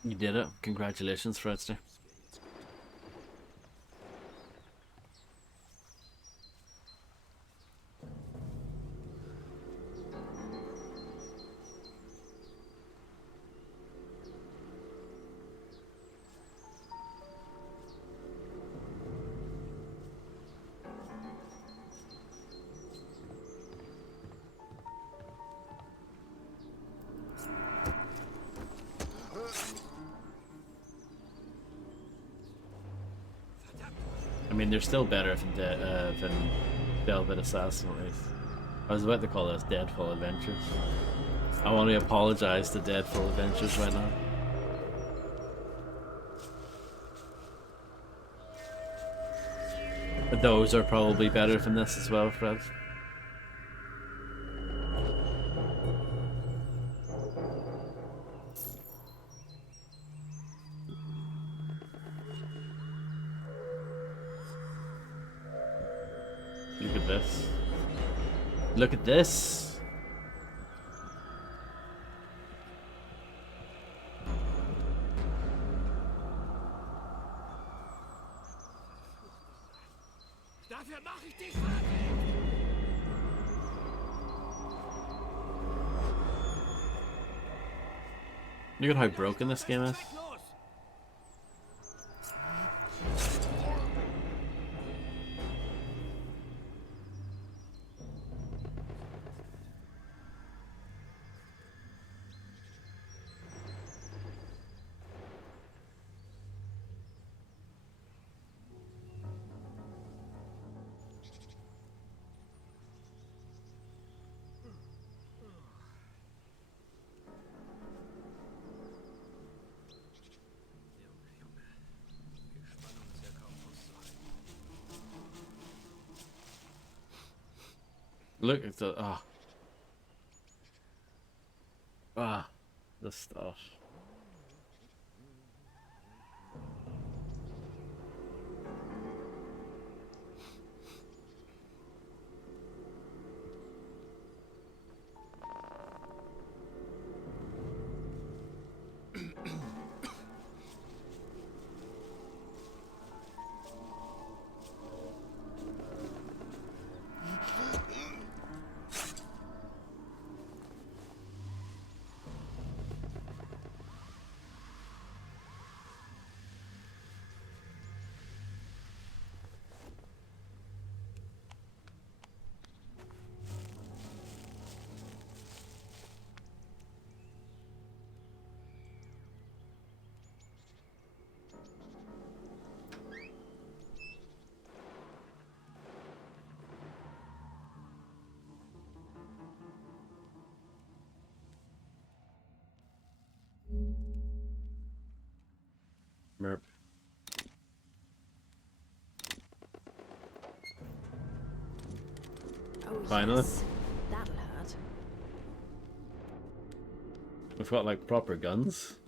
You did it. Congratulations, Fredster. I mean, they're still better than Velvet Assassin, at least. I was about to call this Deadfall Adventures. I want to apologize to Deadfall Adventures right now. But those are probably better than this as well, Fred. Look at this. Look at this. Dafür mache ich dich fertig! Look at how broken this game is. Look at the the stuff. Merp. Oh, Finally. yes. That'll hurt. We've got like proper guns.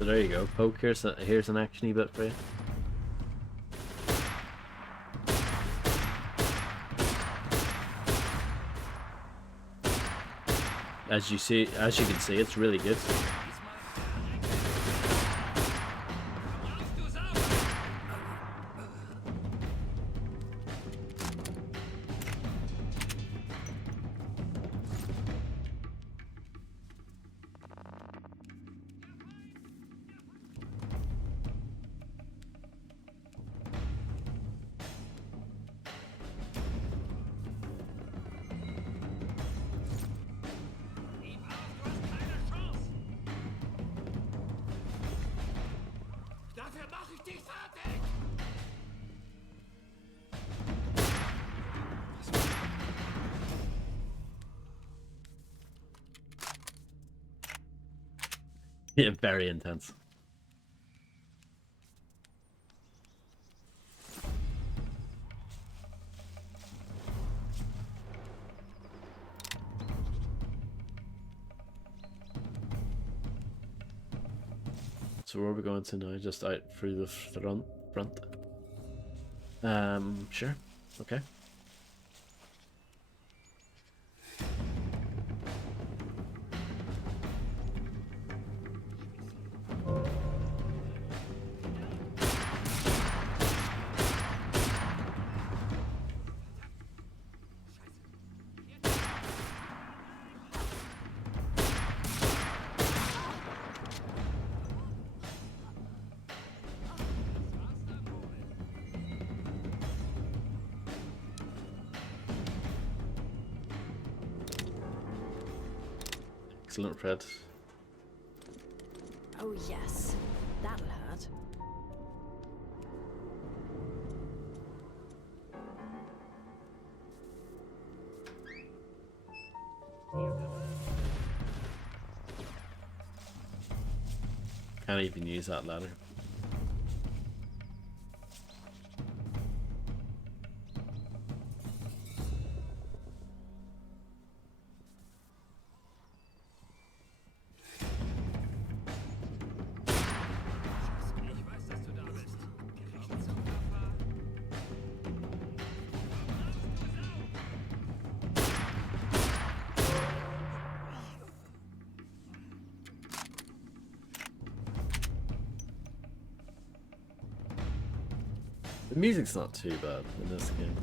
So there you go. Poke, here's an action-y bit for you. As you can see, it's really good. Dafür mache ich dich fertig! Yeah, very intense. So where are we going to now? Just out through the front? Sure. Okay. Excellent, Fred. Oh, yes. That'll hurt. Can't even use that ladder. The music's not too bad in this game.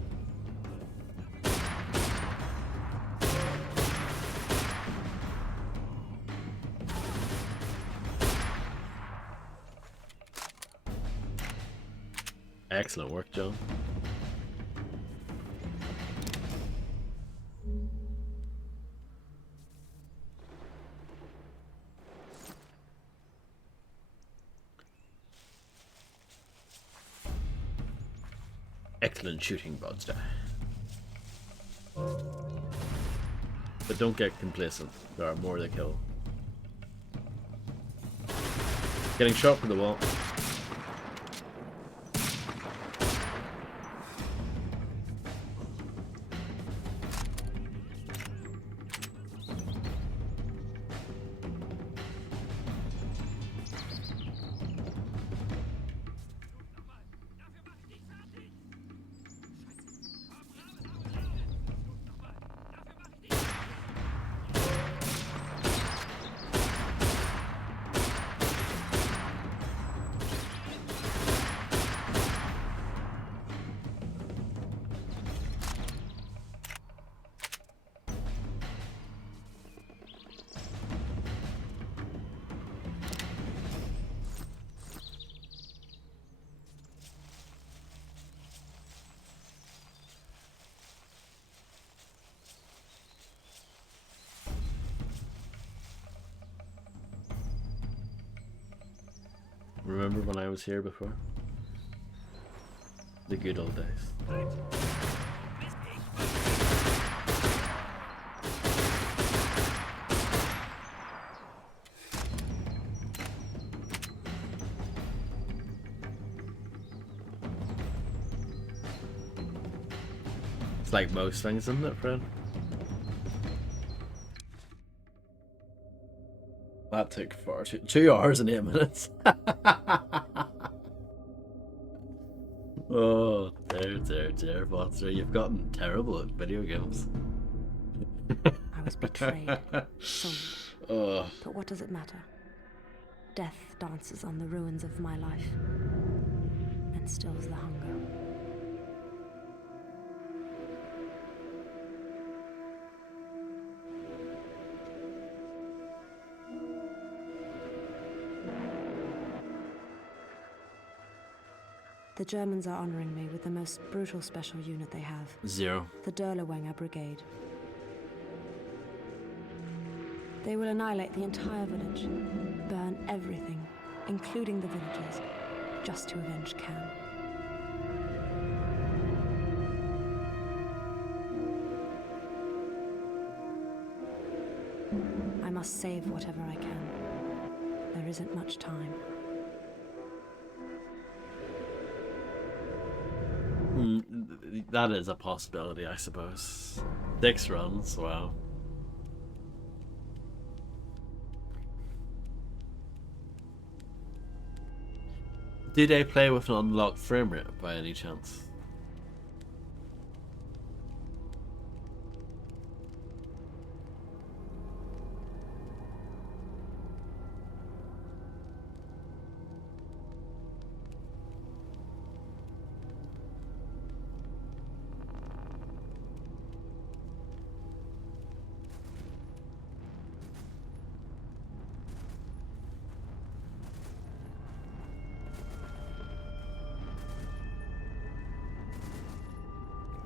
Excellent work, John. Excellent shooting, Broadstar. But don't get complacent. There are more to kill. Getting shot from the wall. Remember when I was here before? The good old days. It's like most things, isn't it, Fred? That took far too 2 hours and 8 minutes. Oh, dear, Foster, you've gotten terrible at video games. I was betrayed. Sold. Oh, But what does it matter? Death dances on the ruins of my life and stills the hunger. The Germans are honoring me with the most brutal special unit they have, 0. the Derlewanger Brigade. They will annihilate the entire village, burn everything, including the villagers, just to avenge Cam. I must save whatever I can. There isn't much time. That is a possibility, I suppose. 6 runs, wow. Do they play with an unlocked frame rate by any chance?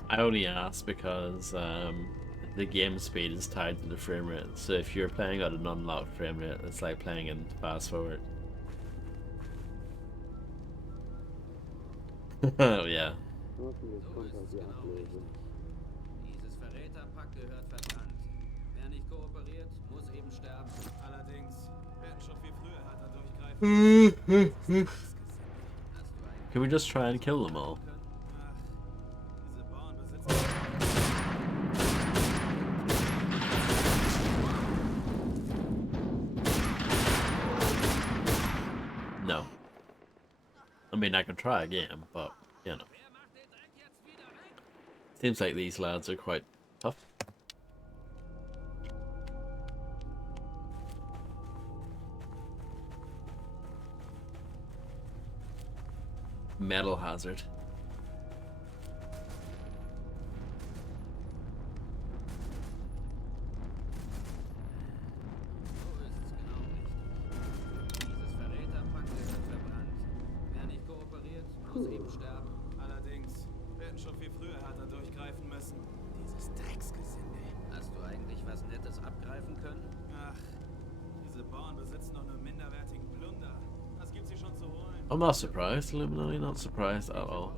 I only ask because the game speed is tied to the frame rate. So if you're playing at an unlocked frame rate, it's like playing in fast forward. Oh yeah. So ist es genau richtig. Dieses Verräterpack gehört verbrannt. Wer nicht kooperiert, muss eben sterben. Allerdings, wir hätten schon viel früher härter durchgreifen. Can we just try and kill them all? Diese Bauernbesitzer. No. I mean, I can try again, but, you know. Seems like these lads are quite tough. Metal hazard. muss eben sterben. Allerdings, wir hätten schon viel früher härter durchgreifen müssen. Dieses Drecksgesinde. Hast du eigentlich was Nettes abgreifen können? Ach, diese Bauern besitzen noch nur minderwertigen Plunder. Was gibt's hier schon zu holen? I'm not surprised, Illuminati, not surprised at all.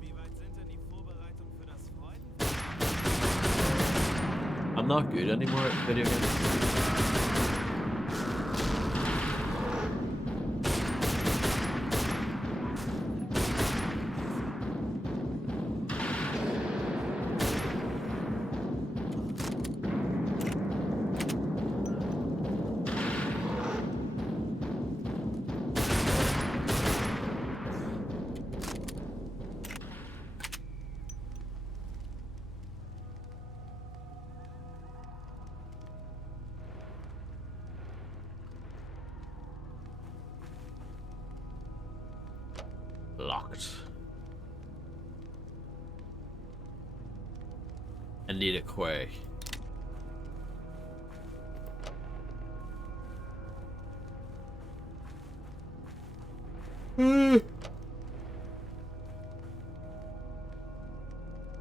Wie weit sind denn die Vorbereitungen für das Freuden? I'm not good anymore at video games. Locked. I need a quay.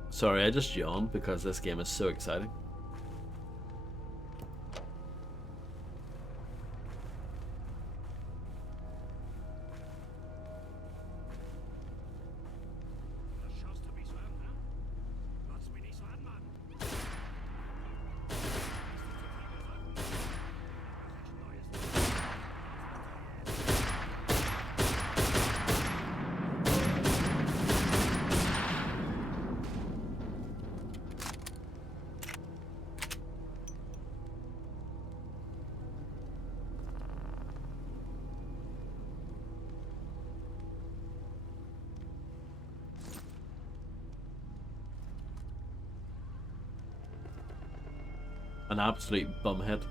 Sorry, I just yawned because this game is so exciting. Was schaust du mich so an, ne? Glotz mich nicht so an, Mann. An absolute bumhead.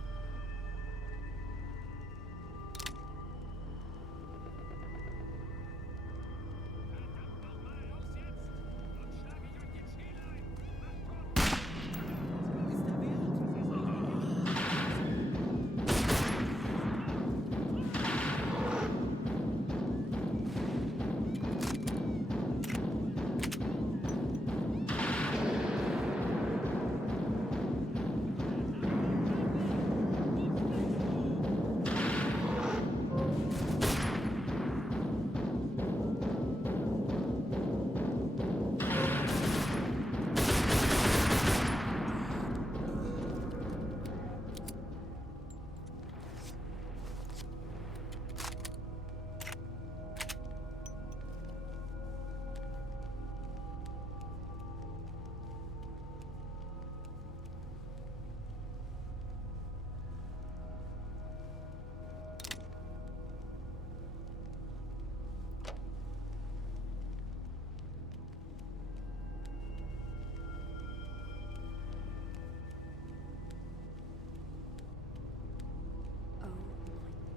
Oh my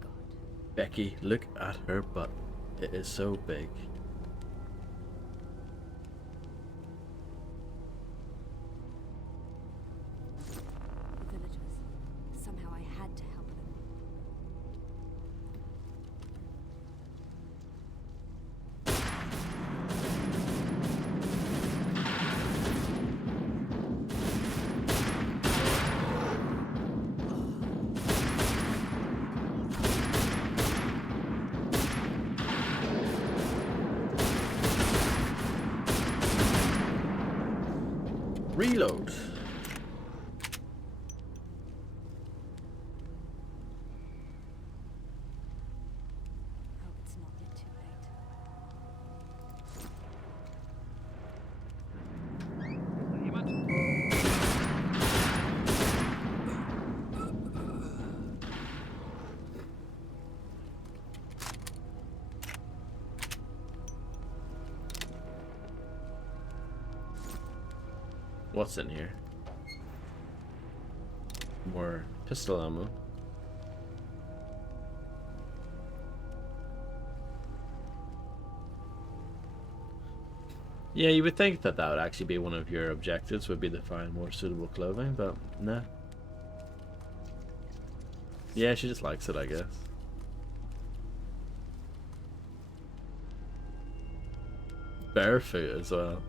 god. Becky, look at her butt. It is so big. The villagers. Somehow I had to help them. Reload. Hope it's not yet too late. What's in here? More pistol ammo. Yeah, you would think that that would actually be one of your objectives, would be to find more suitable clothing, but nah. Yeah, she just likes it, I guess. barefoot as well.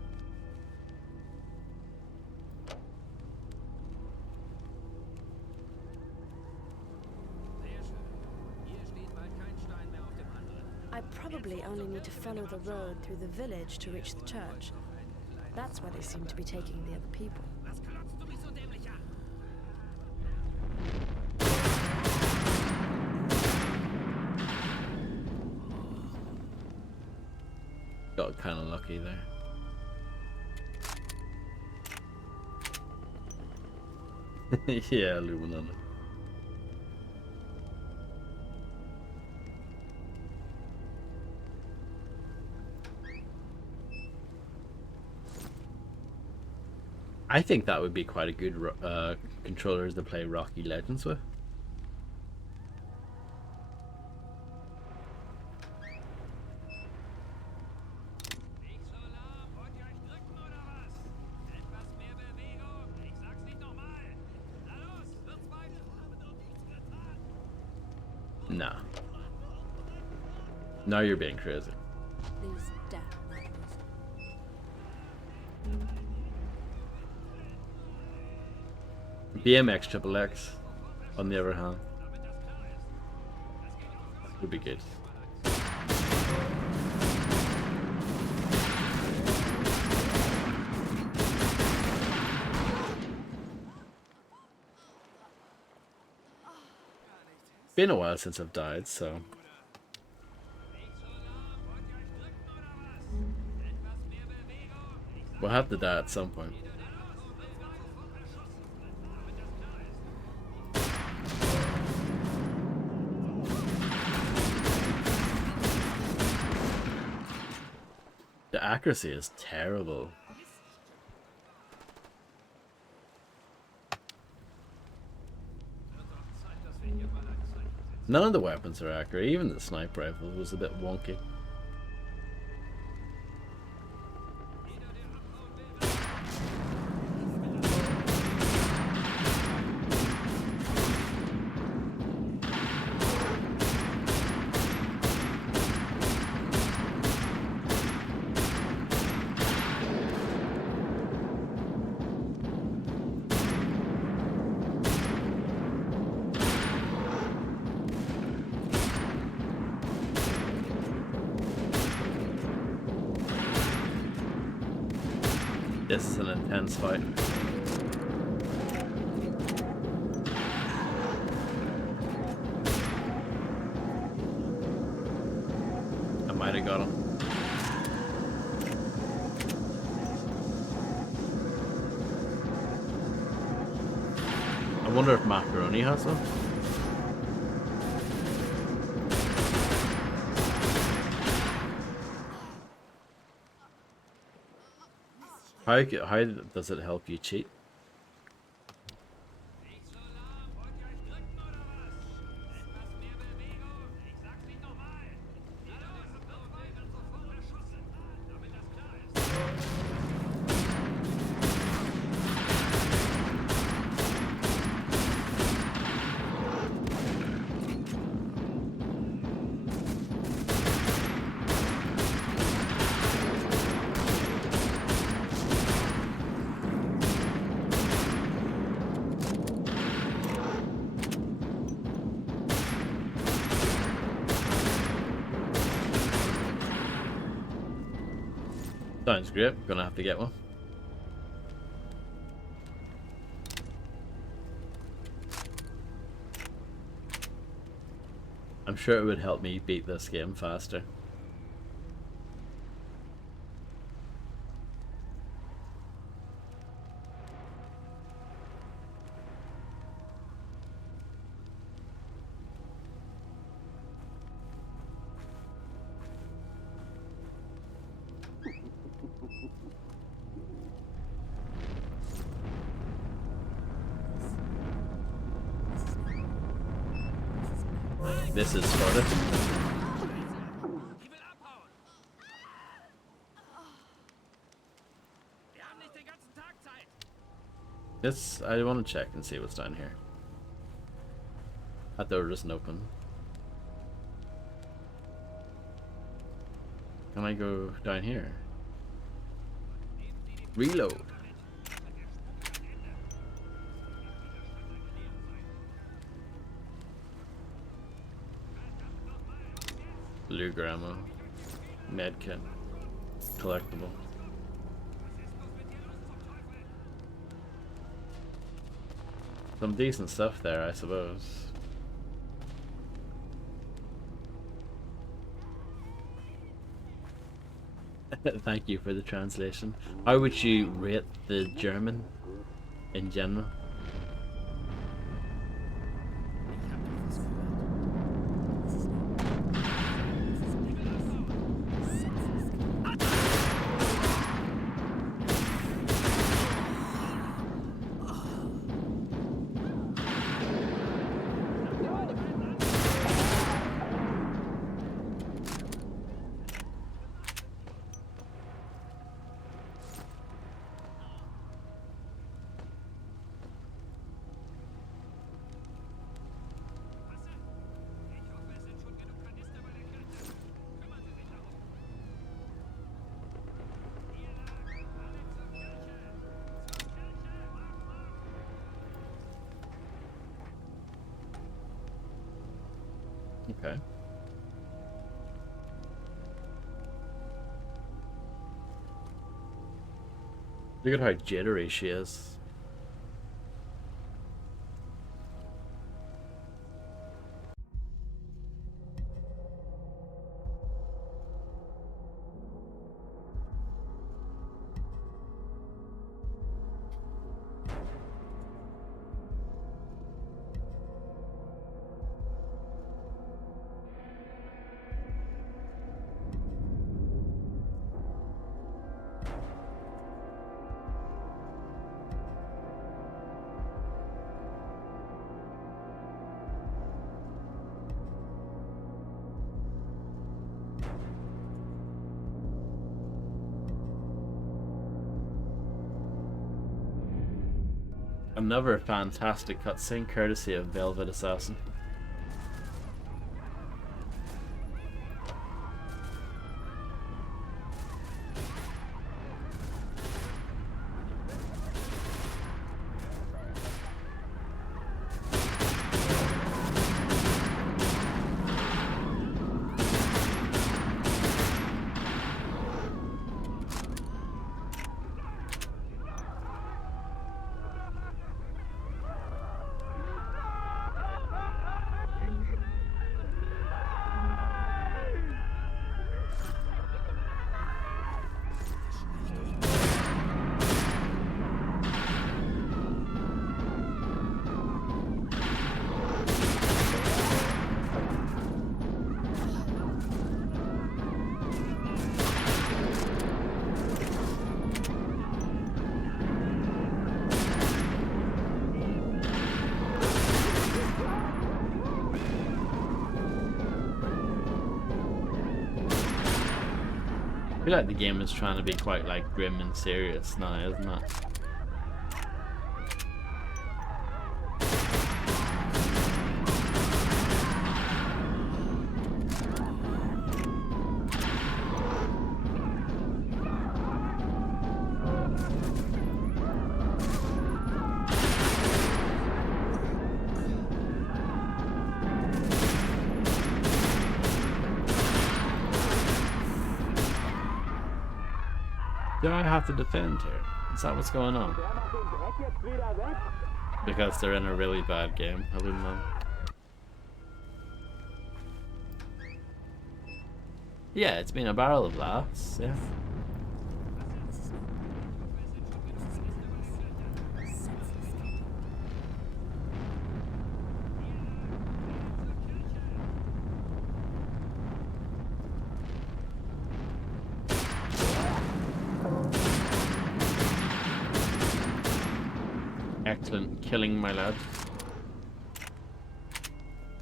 I probably only need to follow the road through the village to reach the church. That's where they seem to be taking the other people. Got kind of lucky there. Yeah, Illuminati. I think that would be quite a good controllers to play Rocky Legends with. Nah. Now you're being crazy. These damn murderers. BMX Triple X, on the other hand, would be good. Been a while since I've died, so we'll have to die at some point. The accuracy is terrible. None of the weapons are accurate, even the sniper rifle was a bit wonky. This is an intense fight. I might have got him. I wonder if Macaroni has them. How does it help you cheat? Sounds great. Gonna have to get one. I'm sure it would help me beat this game faster. This is Sparta. This, I want to check and see what's down here. That door doesn't open. Can I go down here? Reload. Blue grandma. Medkit. Collectible. Some decent stuff there, I suppose. Thank you for the translation. How would you rate the German in general? Okay. Look at how jittery she is. Another fantastic cutscene courtesy of Velvet Assassin. I feel like the game is trying to be quite like grim and serious now, isn't it? Do I have to defend here? Is that what's going on? Because they're in a really bad game. I wouldn't know. Yeah, it's been a barrel of laughs, yeah. Excellent killing, my lad.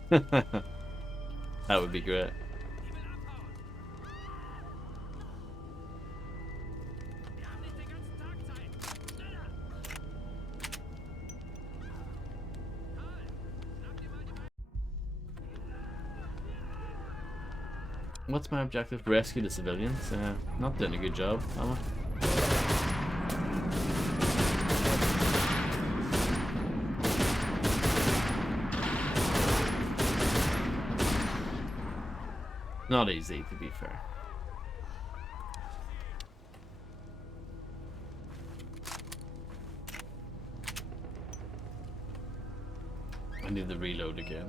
That would be great. What's my objective? Rescue the civilians? Not doing a good job, am I? Not easy, to be fair. I need to reload again.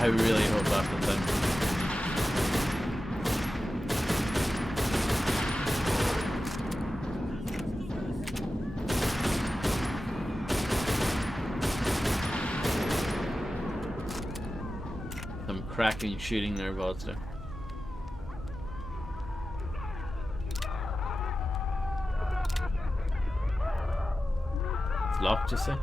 I really hope that happens. Some cracking shooting there, Vodster. It's locked, you say?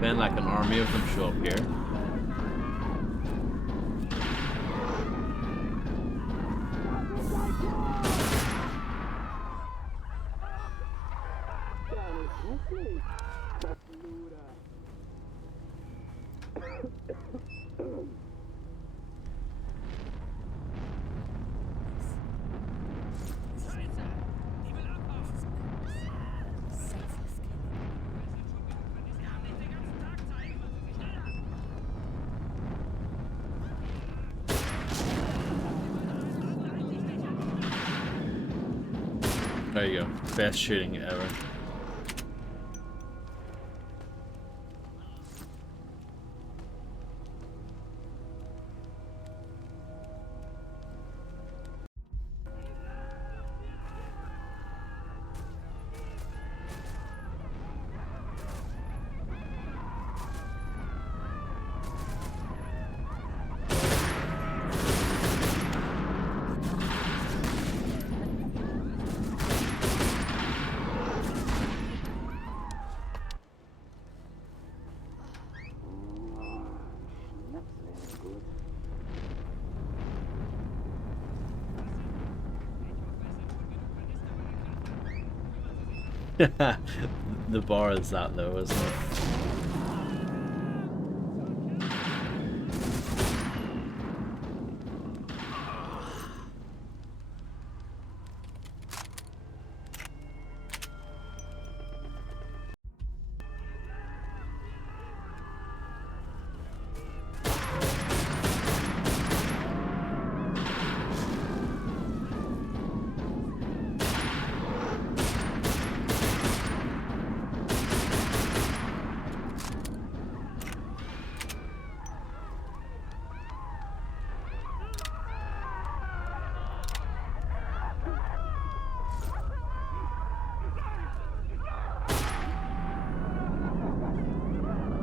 Then like an army of them show up here. There you go. Best shooting ever. The bar is that low, isn't it?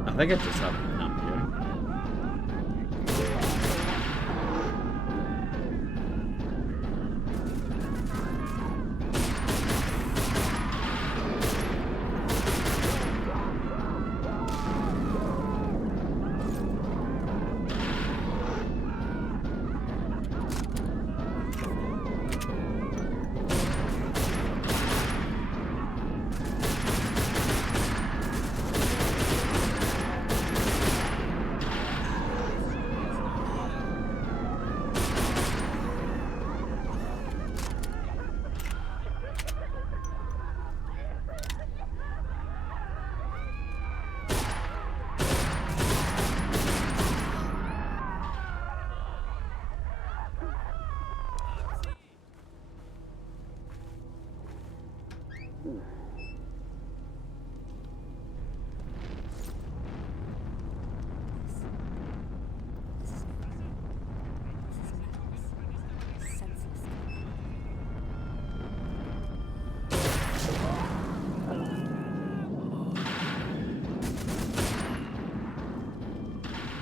I think I just have an amp here.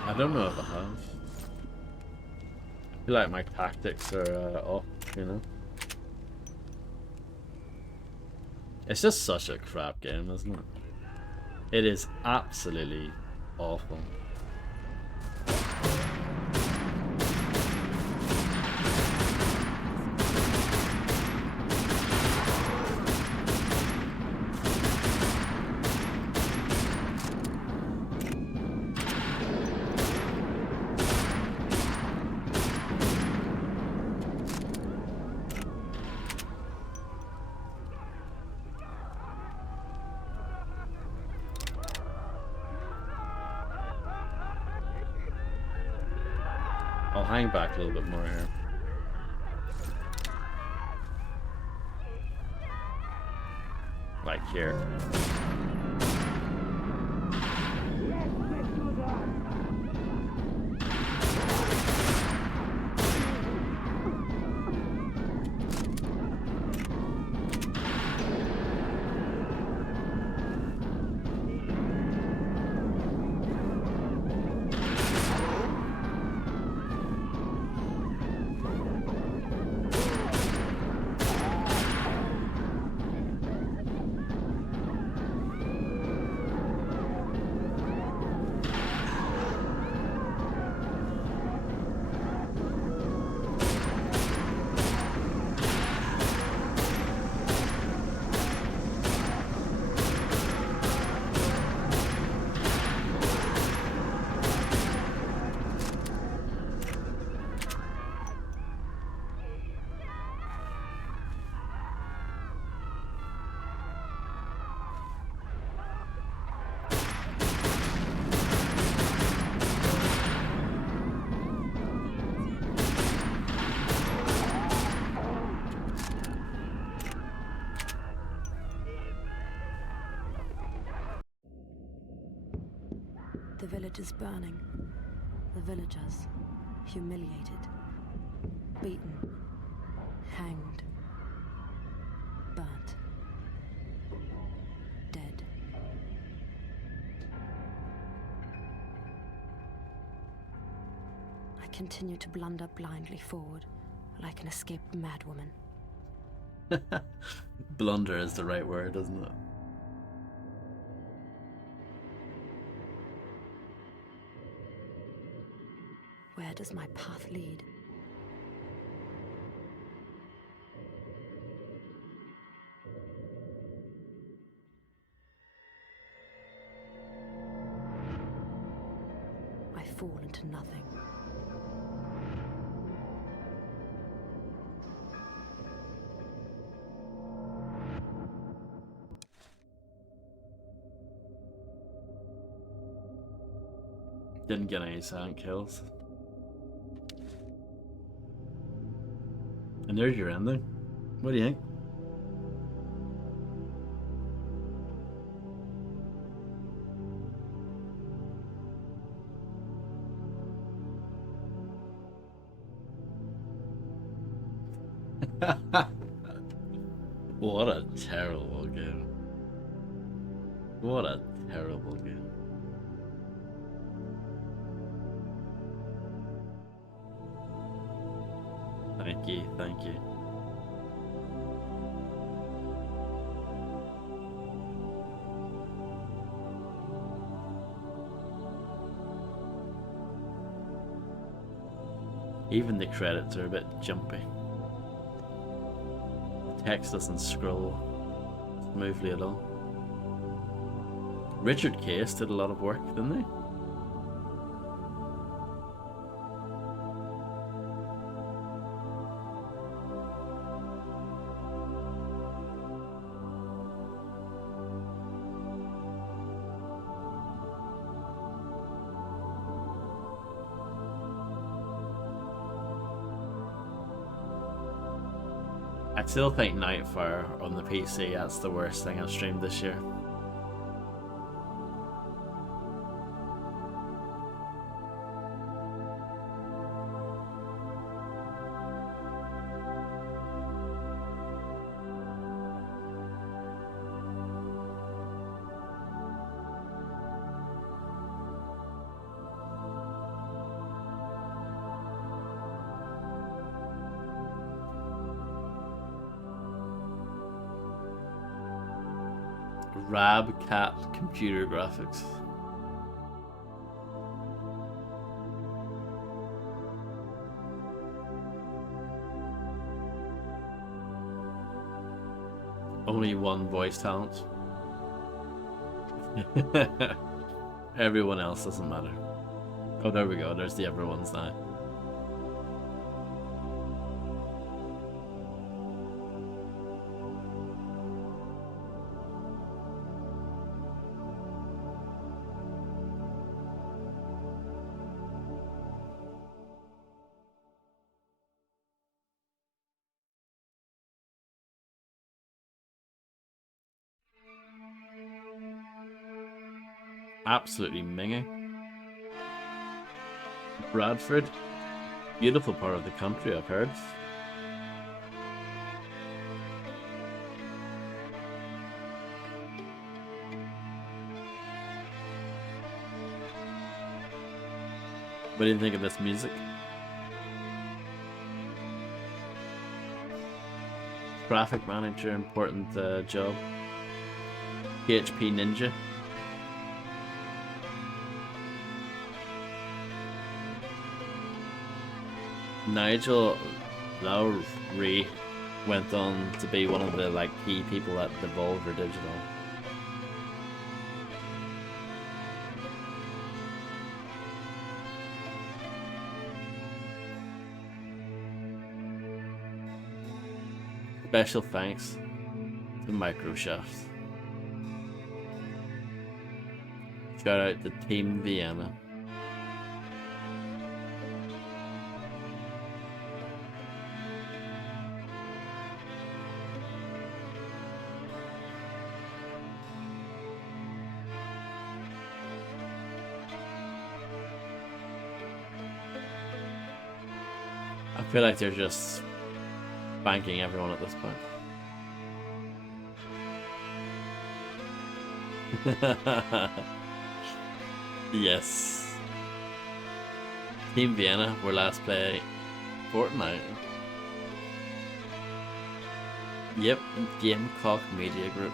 I don't know if I have. I feel like my tactics are off, you know? It's just such a crap game, isn't it? It is absolutely awful. I'll hang back a little bit more here. Like here. The village is burning. The villagers, humiliated, beaten, hanged, burnt, dead. I continue to blunder blindly forward, like an escaped madwoman. Blunder is the right word, isn't it? Where does my path lead? I fall into nothing. Didn't get any silent kills. And there's your ending. What do you think? What a terrible game. What a terrible game. Thank you, thank you. Even the credits are a bit jumpy. The text doesn't scroll smoothly at all. Richard Case did a lot of work, didn't he? I still think Nightfire on the PC, that's the worst thing I've streamed this year. Rabcat computer graphics. Only one voice talent. Everyone else doesn't matter. Oh, there we go. There's the everyone's now. Absolutely minging. Bradford, beautiful part of the country, I've heard. What do you think of this music? Traffic manager, important job. PHP Ninja. Nigel Lowry went on to be one of the key people at Devolver Digital. Special thanks to Microsoft. Shout out to Team Vienna. I feel like they're just banking everyone at this point. Yes. Team Vienna were last play Fortnite. Yep, Gamecock Media Group.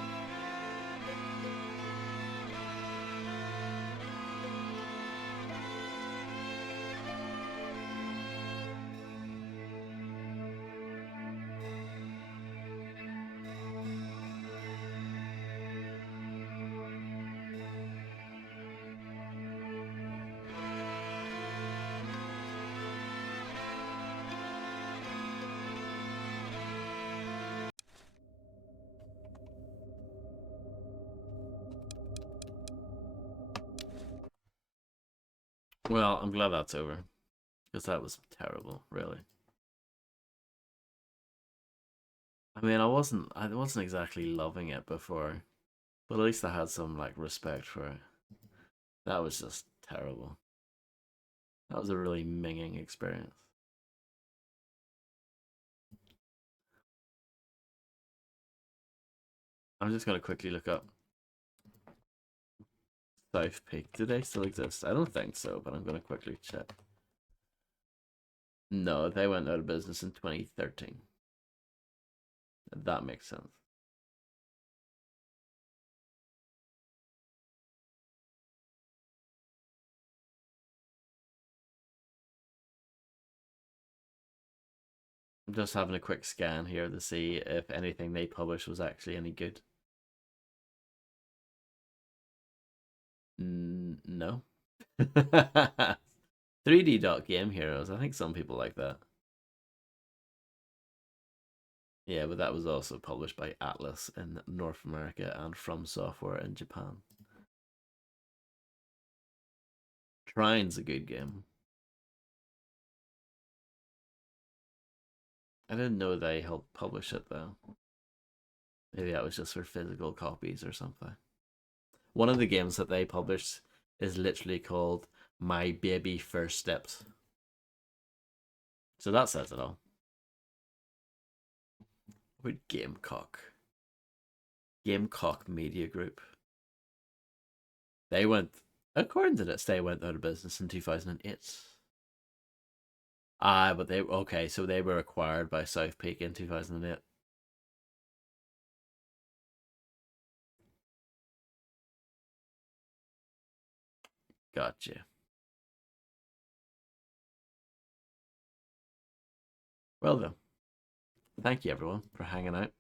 Well, I'm glad that's over, because that was terrible, really. I mean, I wasn't exactly loving it before, but at least I had some respect for it. That was just terrible. That was a really minging experience. I'm just gonna quickly look up South Peak. Do they still exist? I don't think so, but I'm gonna quickly check. No, they went out of business in 2013. That makes sense. I'm just having a quick scan here to see if anything they published was actually any good. No. 3D Game Heroes. I think some people like that. Yeah, but that was also published by Atlas in North America and From Software in Japan. Trine's a good game. I didn't know they helped publish it though. Maybe that was just for physical copies or something. One of the games that they published is literally called My Baby First Steps. So that says it all. With Gamecock Media Group. They went, according to this, they went out of business in 2008. But so they were acquired by South Peak in 2008. Gotcha. Well then, thank you everyone for hanging out.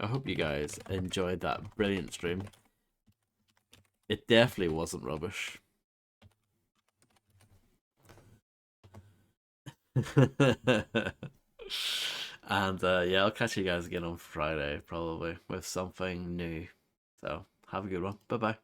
I hope you guys enjoyed that brilliant stream. It definitely wasn't rubbish. And yeah, I'll catch you guys again on Friday probably with something new. So have a good one. Bye bye.